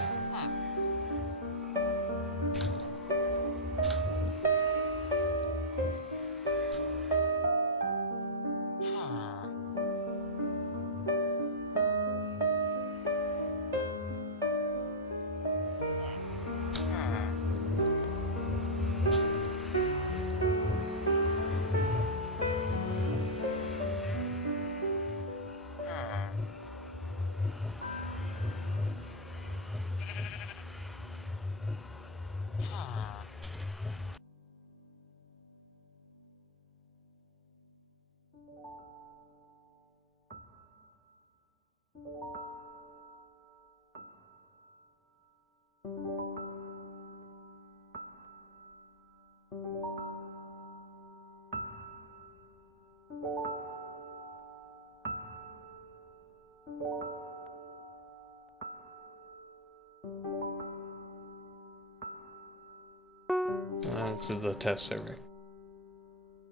This is the test server.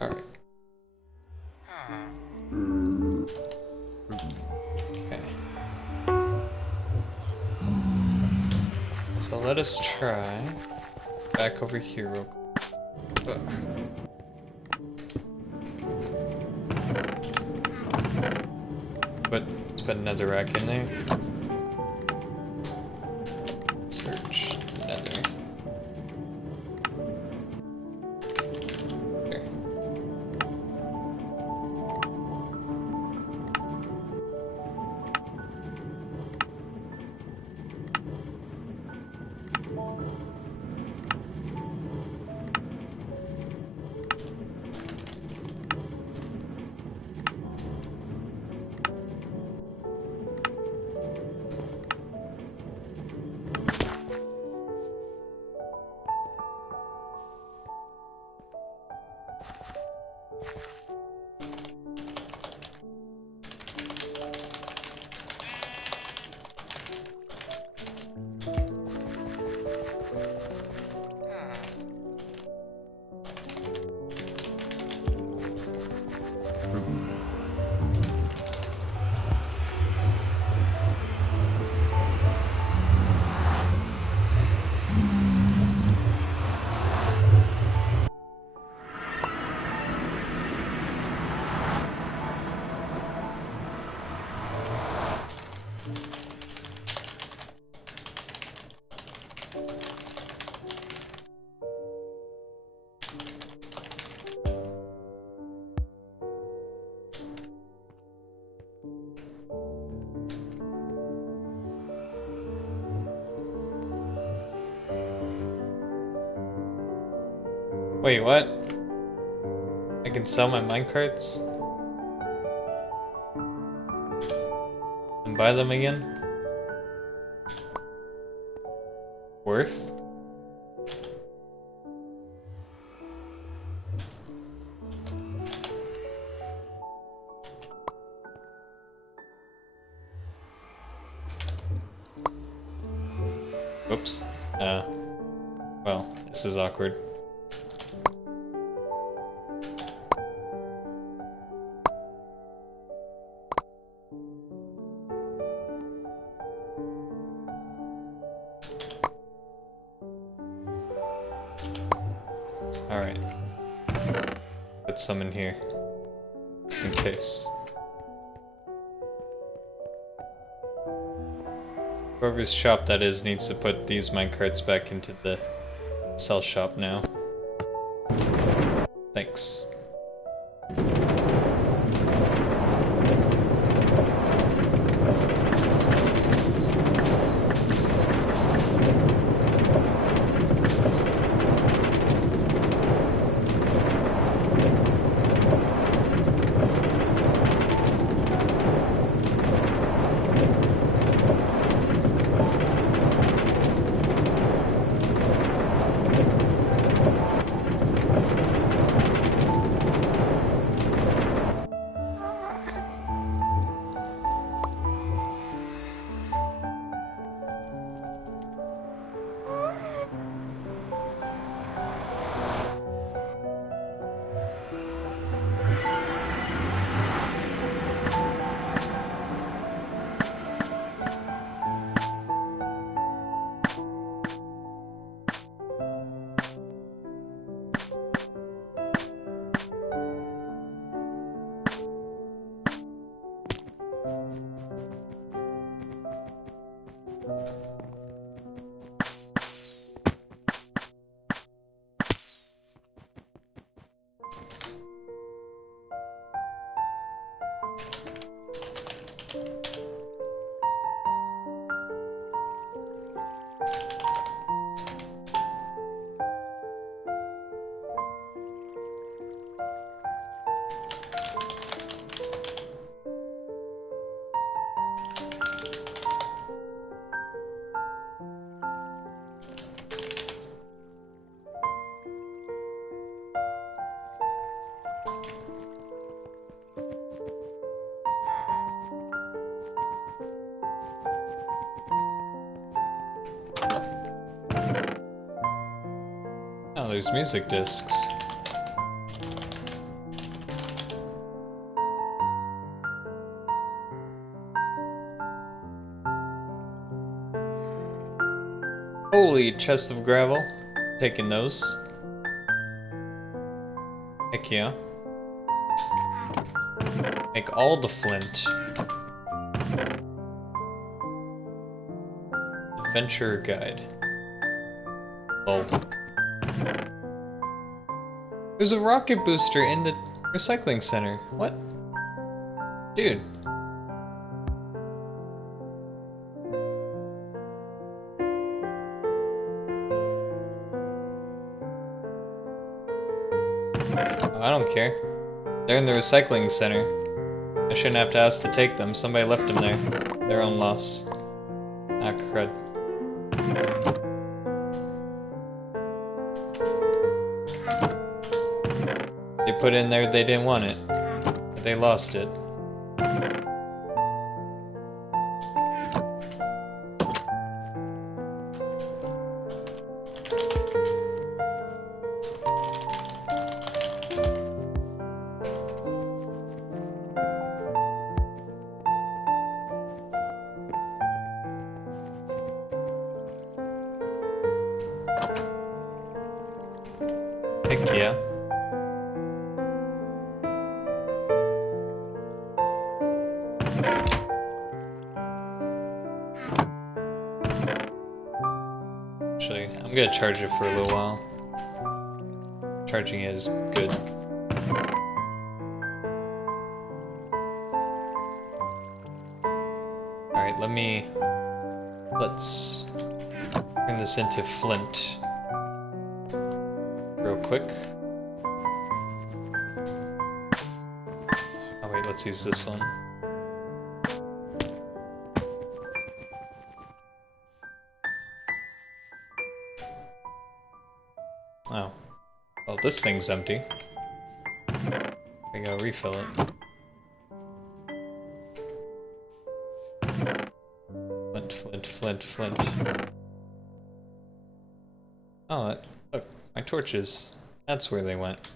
Alright. Okay. So let us try back over here real quick. Let's put another rack in there. Search nether. There. Wait, what? I can sell my minecarts? And buy them again? worth. Whoops. Well, this is awkward. Alright. Put some in here. Just in case. Whoever's shop that is needs to put these minecarts back into the sell shop now. Thanks. Oh, there's music discs. Holy chest of gravel. Taking those. Heck yeah. Make all the flint. Adventure guide. Lol. There's a rocket booster in the recycling center. What? Dude. Oh, I don't care. They're in the recycling center. I shouldn't have to ask to take them. Somebody left them there. Their own loss. Ah, crud. They put in there they didn't want it. But they lost it. Heck yeah. Actually, I'm gonna charge it for a little while. Charging it is good. Alright, let's turn this into flint real quick. Oh wait, let's use this one. Well, this thing's empty. I gotta refill it. Flint, flint, flint, flint. Oh, look, my torches. That's where they went.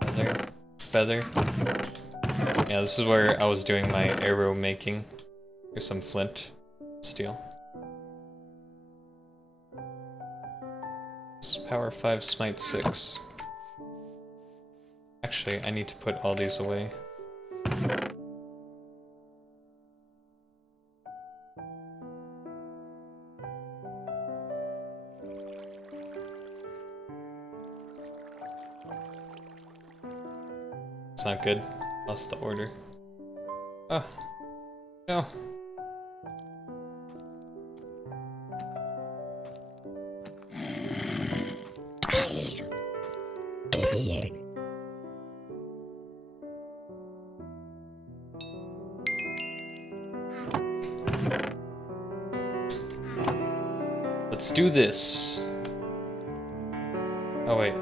Feather. Feather. Yeah, this is where I was doing my arrow making. Here's some flint. Steel. Power 5, smite 6. Actually, I need to put all these away. It's not good. Lost the order. Oh. No. Let's do this. Oh wait.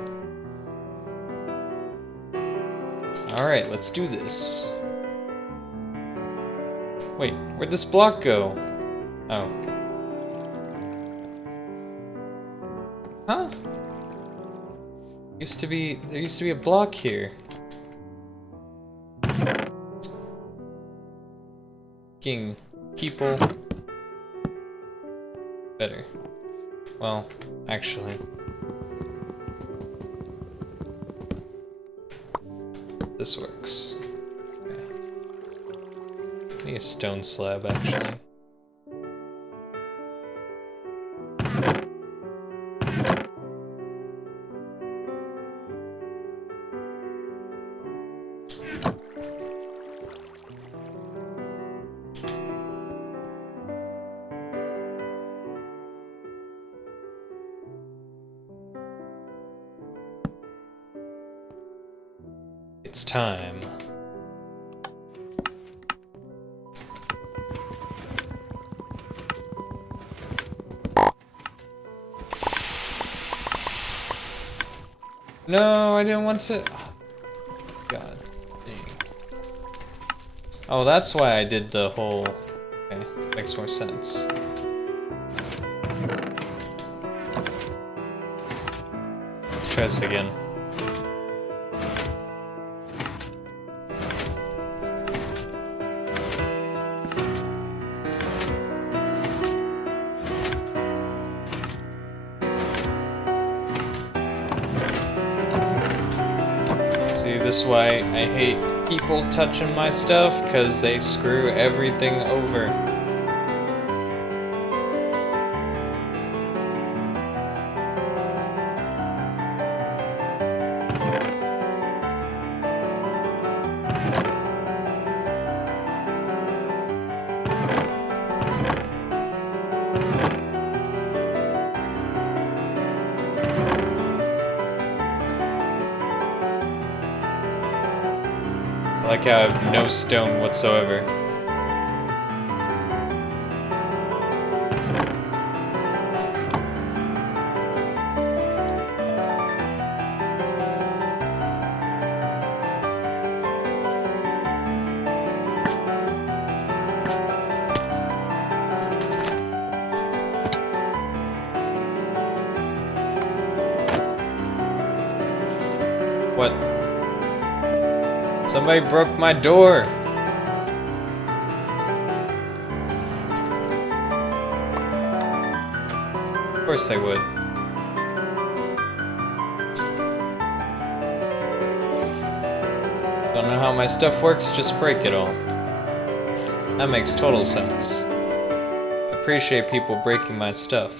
Alright, let's do this. Wait, where'd this block go? Oh. Huh? There used to be a block here. Fucking people. Better. Well, actually. This works. Okay. Need a stone slab, actually. It's time. No, I didn't want to. God dang. Oh, that's why I did the whole. Okay, makes more sense. Let's try this again. This is why I hate people touching my stuff, because they screw everything over. I like how I have no stone whatsoever. What? Somebody broke my door! Of course they would. Don't know how my stuff works, just break it all. That makes total sense. I appreciate people breaking my stuff.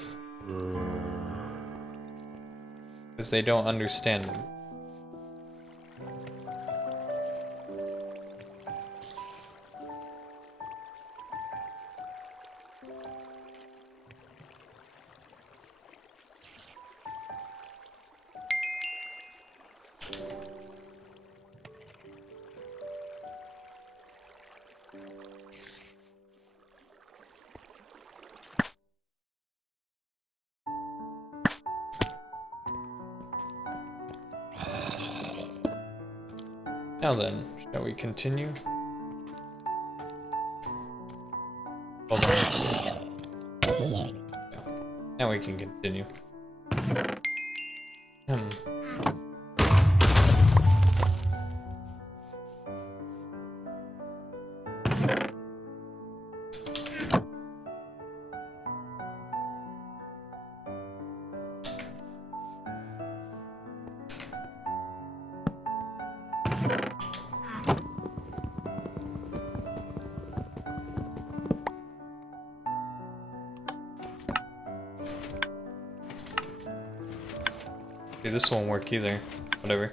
Because they don't understand it. Now then, shall we continue? Hold on. Yeah. Now we can continue. Okay, this won't work either. Whatever.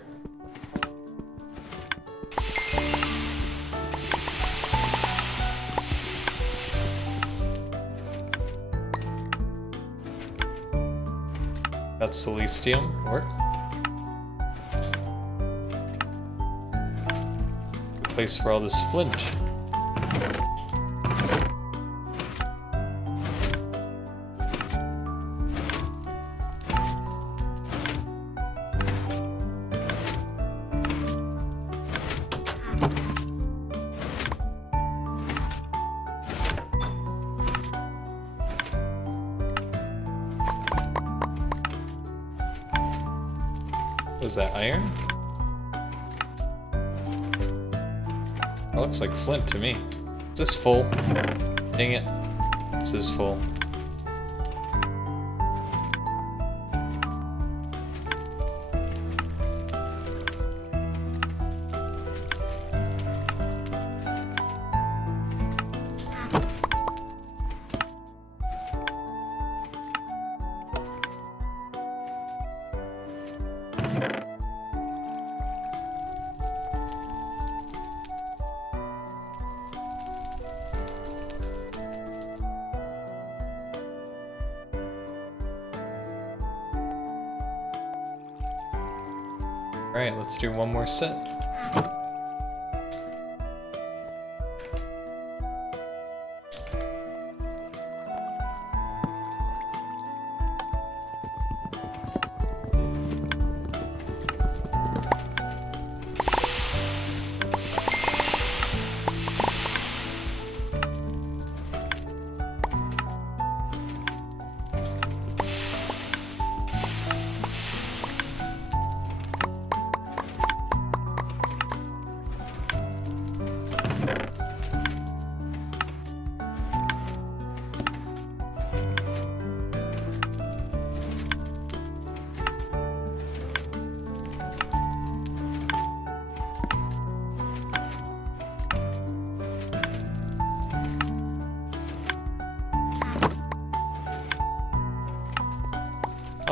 That's Celestium. Work. Good place for all this flint. Was that iron? That looks like flint to me. Is this full? Dang it. This is full. Alright, let's do one more set.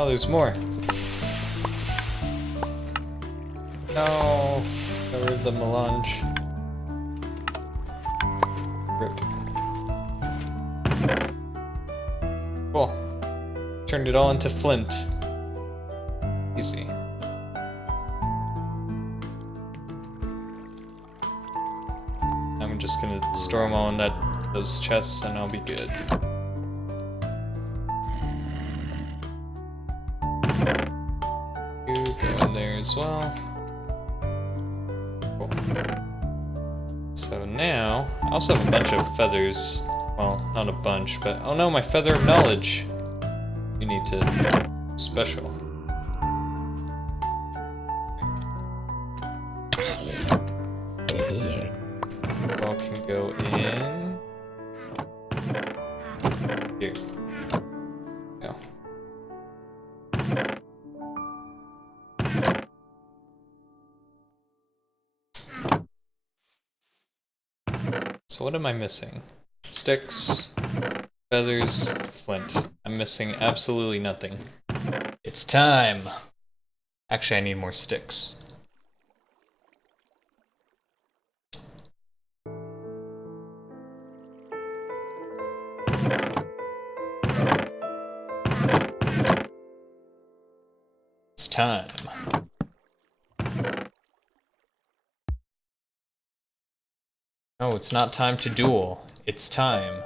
Oh, there's more. No, got rid of the melange. Rip. Cool. Turned it all into flint. Easy. I'm just gonna store them all in those chests and I'll be good. As well. Cool. So now, I also have a bunch of feathers. Well, not a bunch, but oh no, my feather of knowledge. You need to special. All can go in here. Go. So what am I missing? Sticks, feathers, flint. I'm missing absolutely nothing. It's time! Actually, I need more sticks. It's time. No, it's not time to duel. It's time.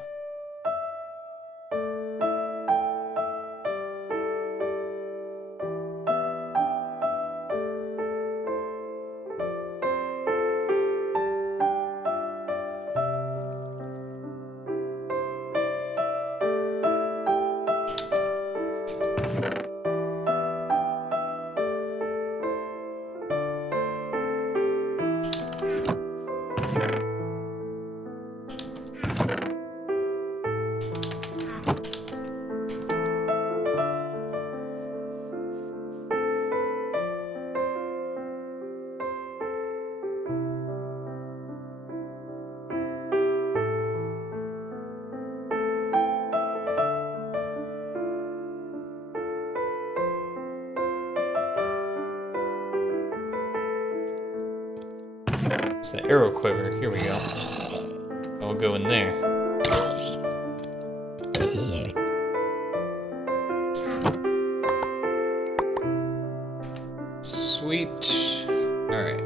It's the arrow quiver. Here we go. I'll go in there. Sweet. Alright.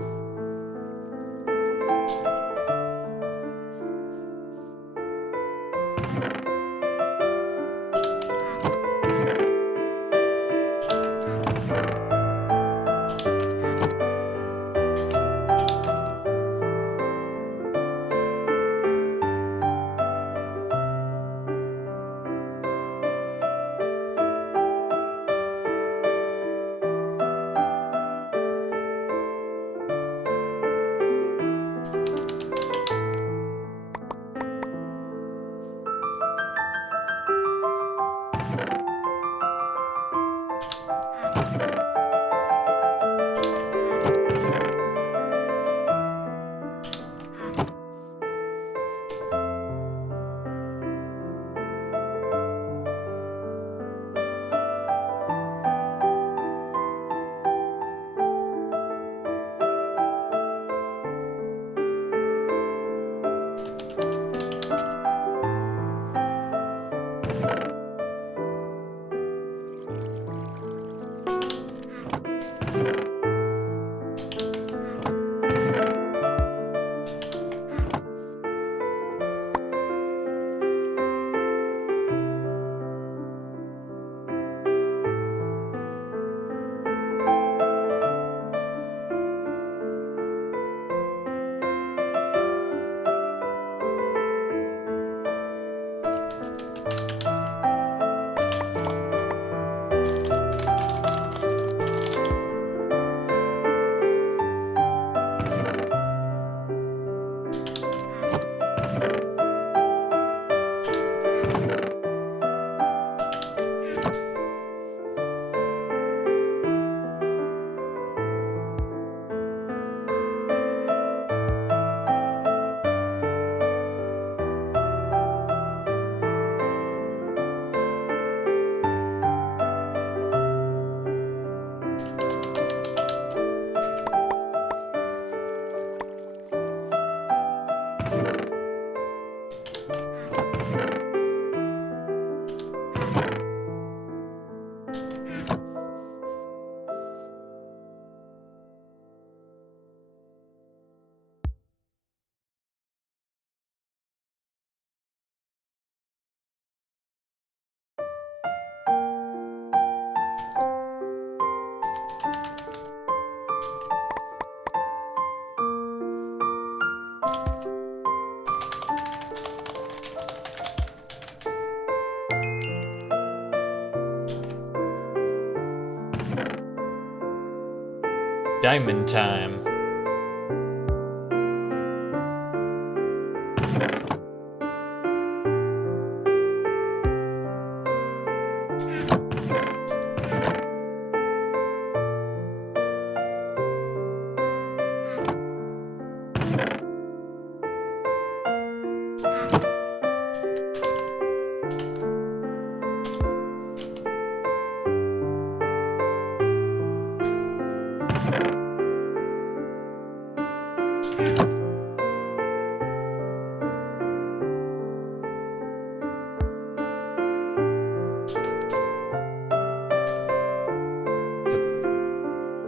Diamond time.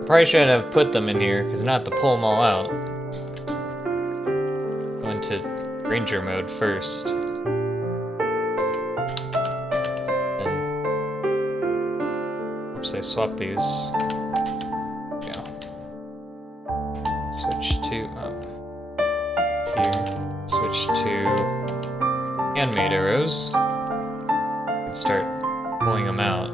Probably shouldn't have put them in here, because now I have to pull them all out. Go into Ranger mode first. Then, oops, I swapped these. Yeah. Switch to here. Switch to handmade arrows. And start pulling them out.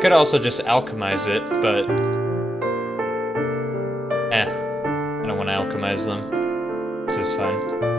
could also just alchemize it, but... I don't want to alchemize them. This is fine.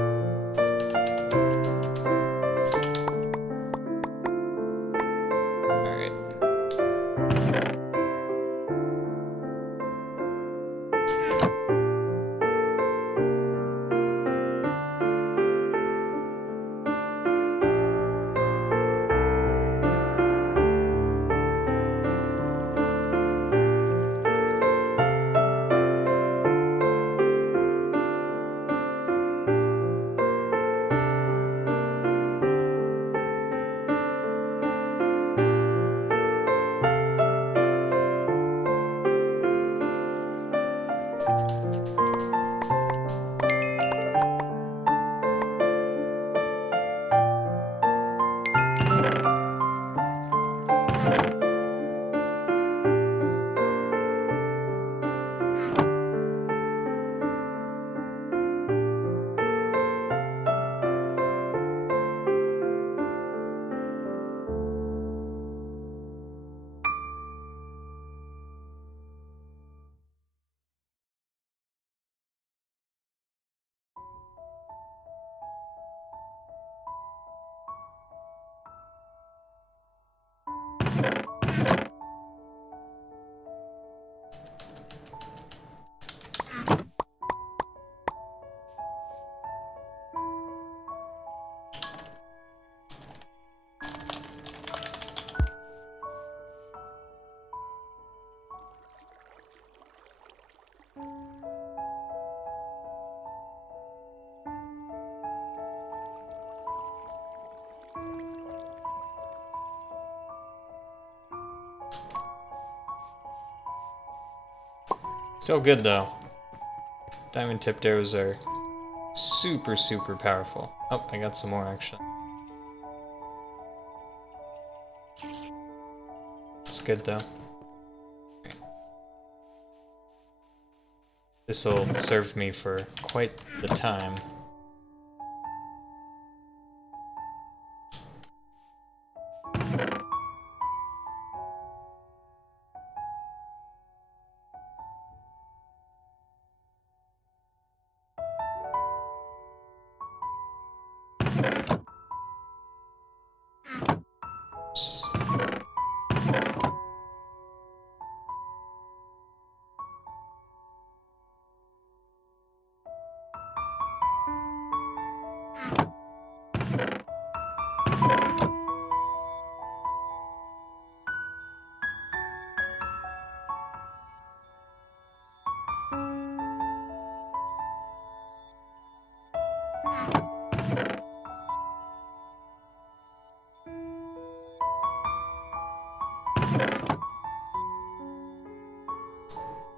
Still good though. Diamond tipped arrows are super, super powerful. Oh, I got some more actually. It's good though. Okay. This'll serve me for quite the time.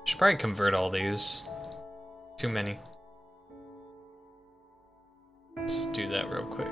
Should probably convert all these. Too many. Let's do that real quick.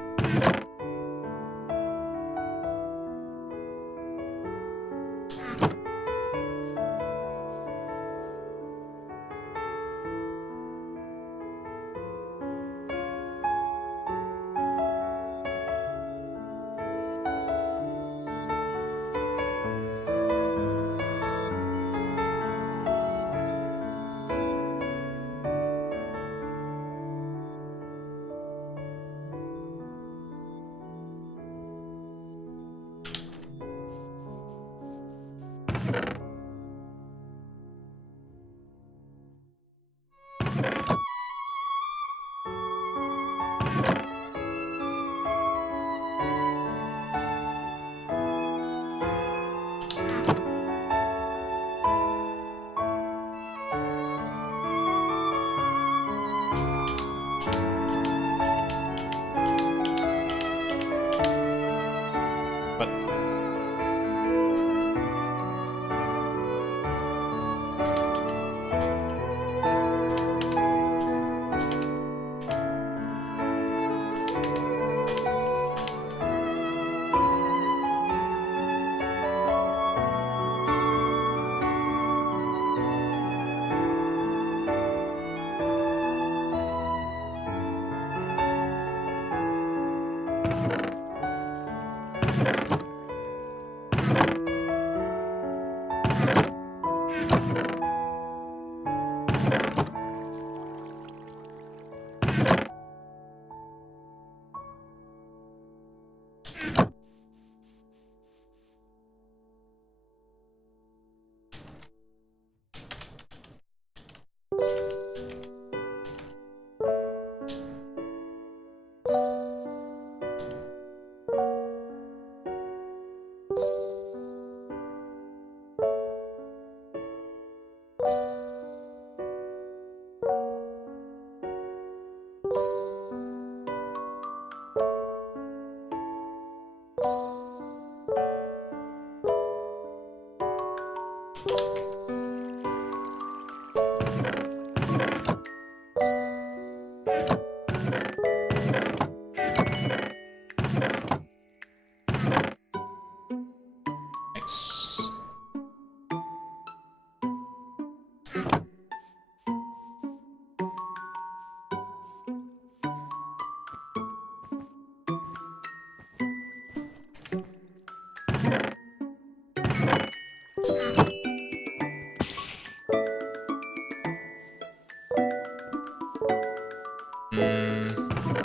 Nice.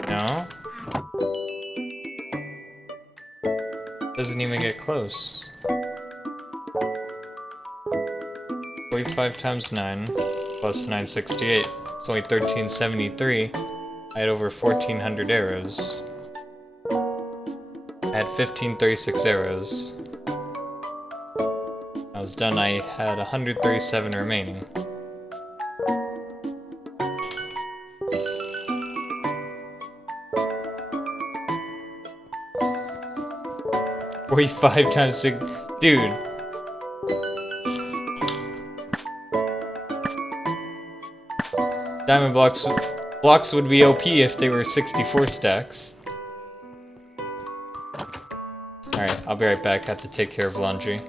No. Doesn't even get close. 45 times 9 plus 968. It's only 1373. I had over 1400 arrows. I had 1536 arrows. When I was done, I had 137 remaining. $45 times 6. Dude. Diamond blocks would be OP if they were 64 stacks. Alright, I'll be right back. I have to take care of laundry.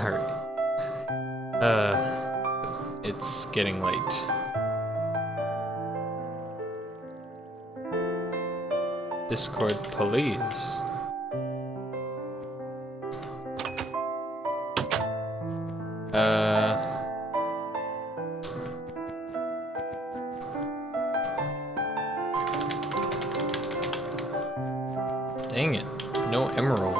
Alright. It's getting late. Discord police. Dang it. No emerald.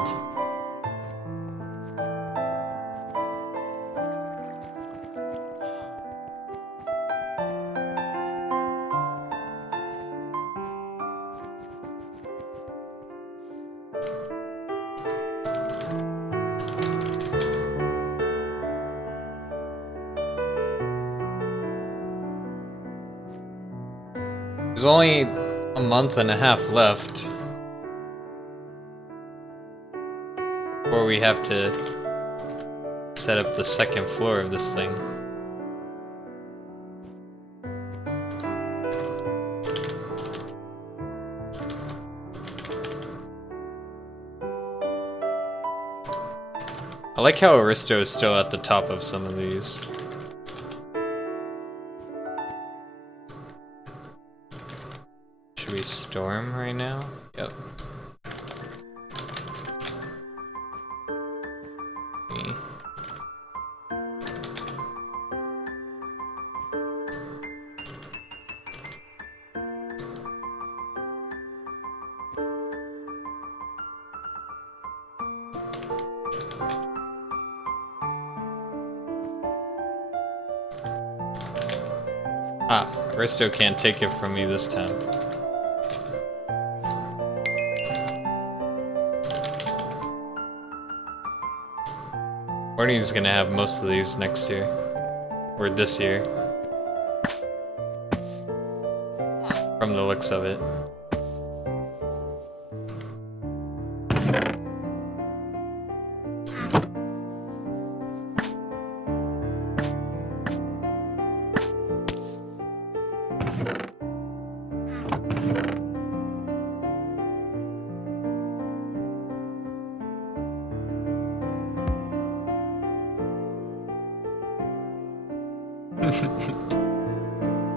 There's only a month and a half left before we have to set up the second floor of this thing. I like how Aristo is still at the top of some of these. Should we storm right now? Yep. Ah, Aristo can't take it from me this time. Barney's gonna have most of these next year. Or this year. From the looks of it.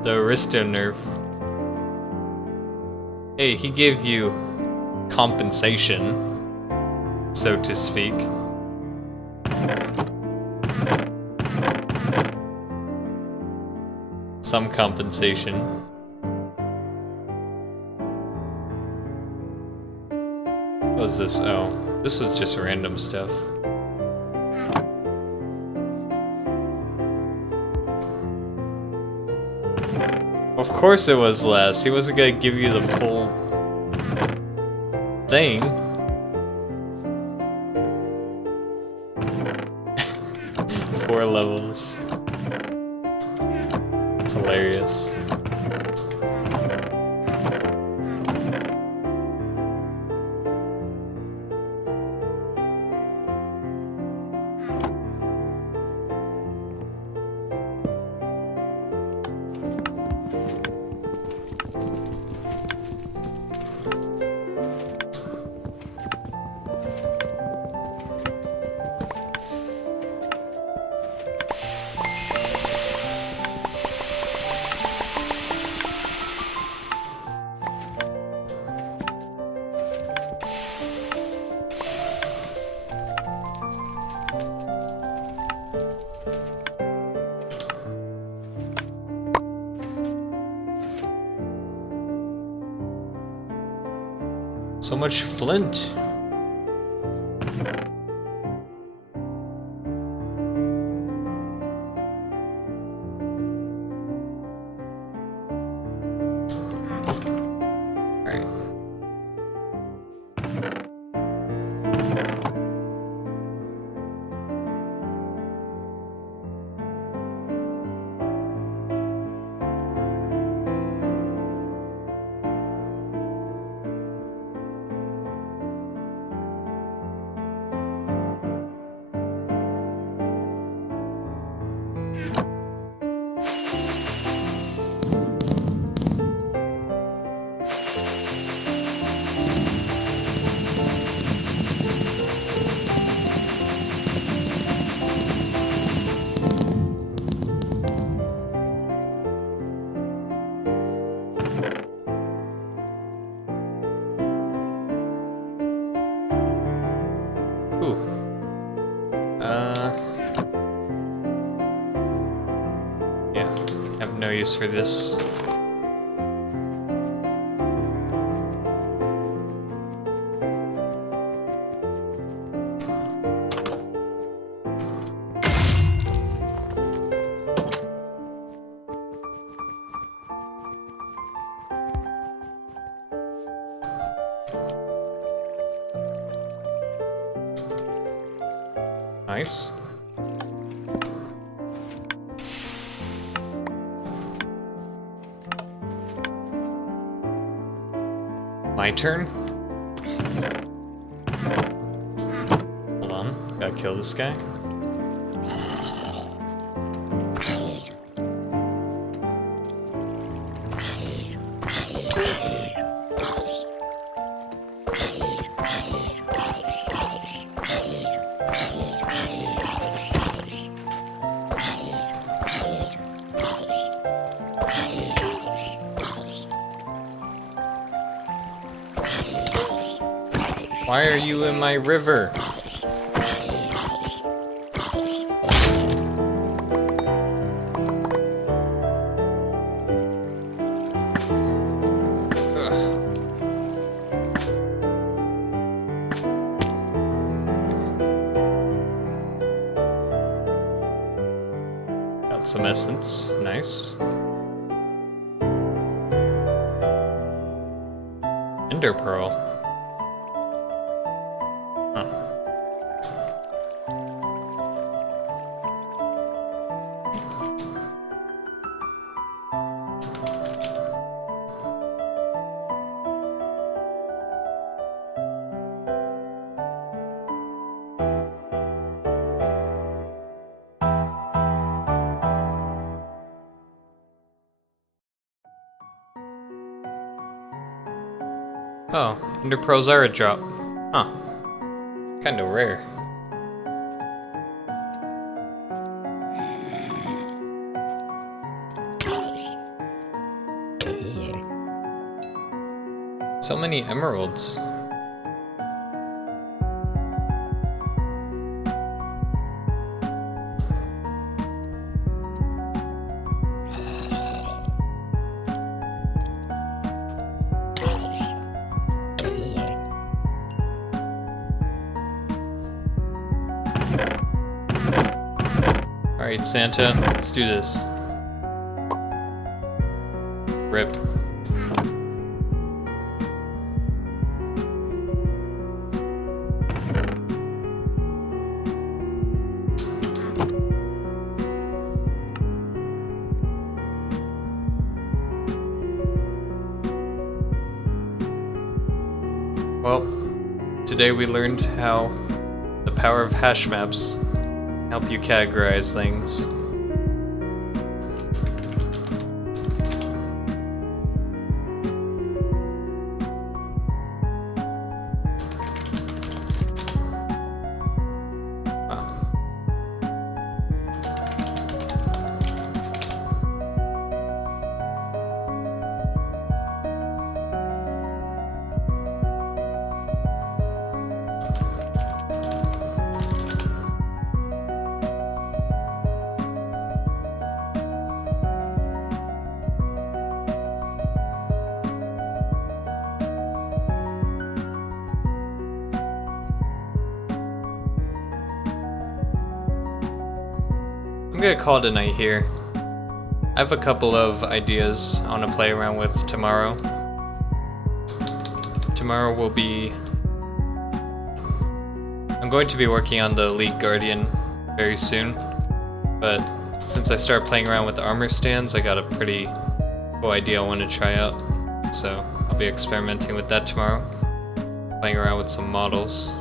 The Aristo nerf. Hey, he gave you compensation, so to speak. Some compensation. What was this? Oh, this was just random stuff. Of course it was less. He wasn't gonna give you the full thing. 4 levels. It's hilarious. So much flint. use for this. Nice. My turn? Hold on, gotta kill this guy. Why are you in my river? Got some essence, nice. Ender pearl. Oh, Ender pearls are a drop. Huh. Kinda rare. So many emeralds. Alright, Santa, let's do this. Rip. Well, today we learned how the power of hash maps help you categorize things. I'm gonna call it a night here. I have a couple of ideas I want to play around with tomorrow. Tomorrow will be... I'm going to be working on the Elite Guardian very soon, but since I started playing around with the armor stands, I got a pretty cool idea I want to try out. So I'll be experimenting with that tomorrow, playing around with some models.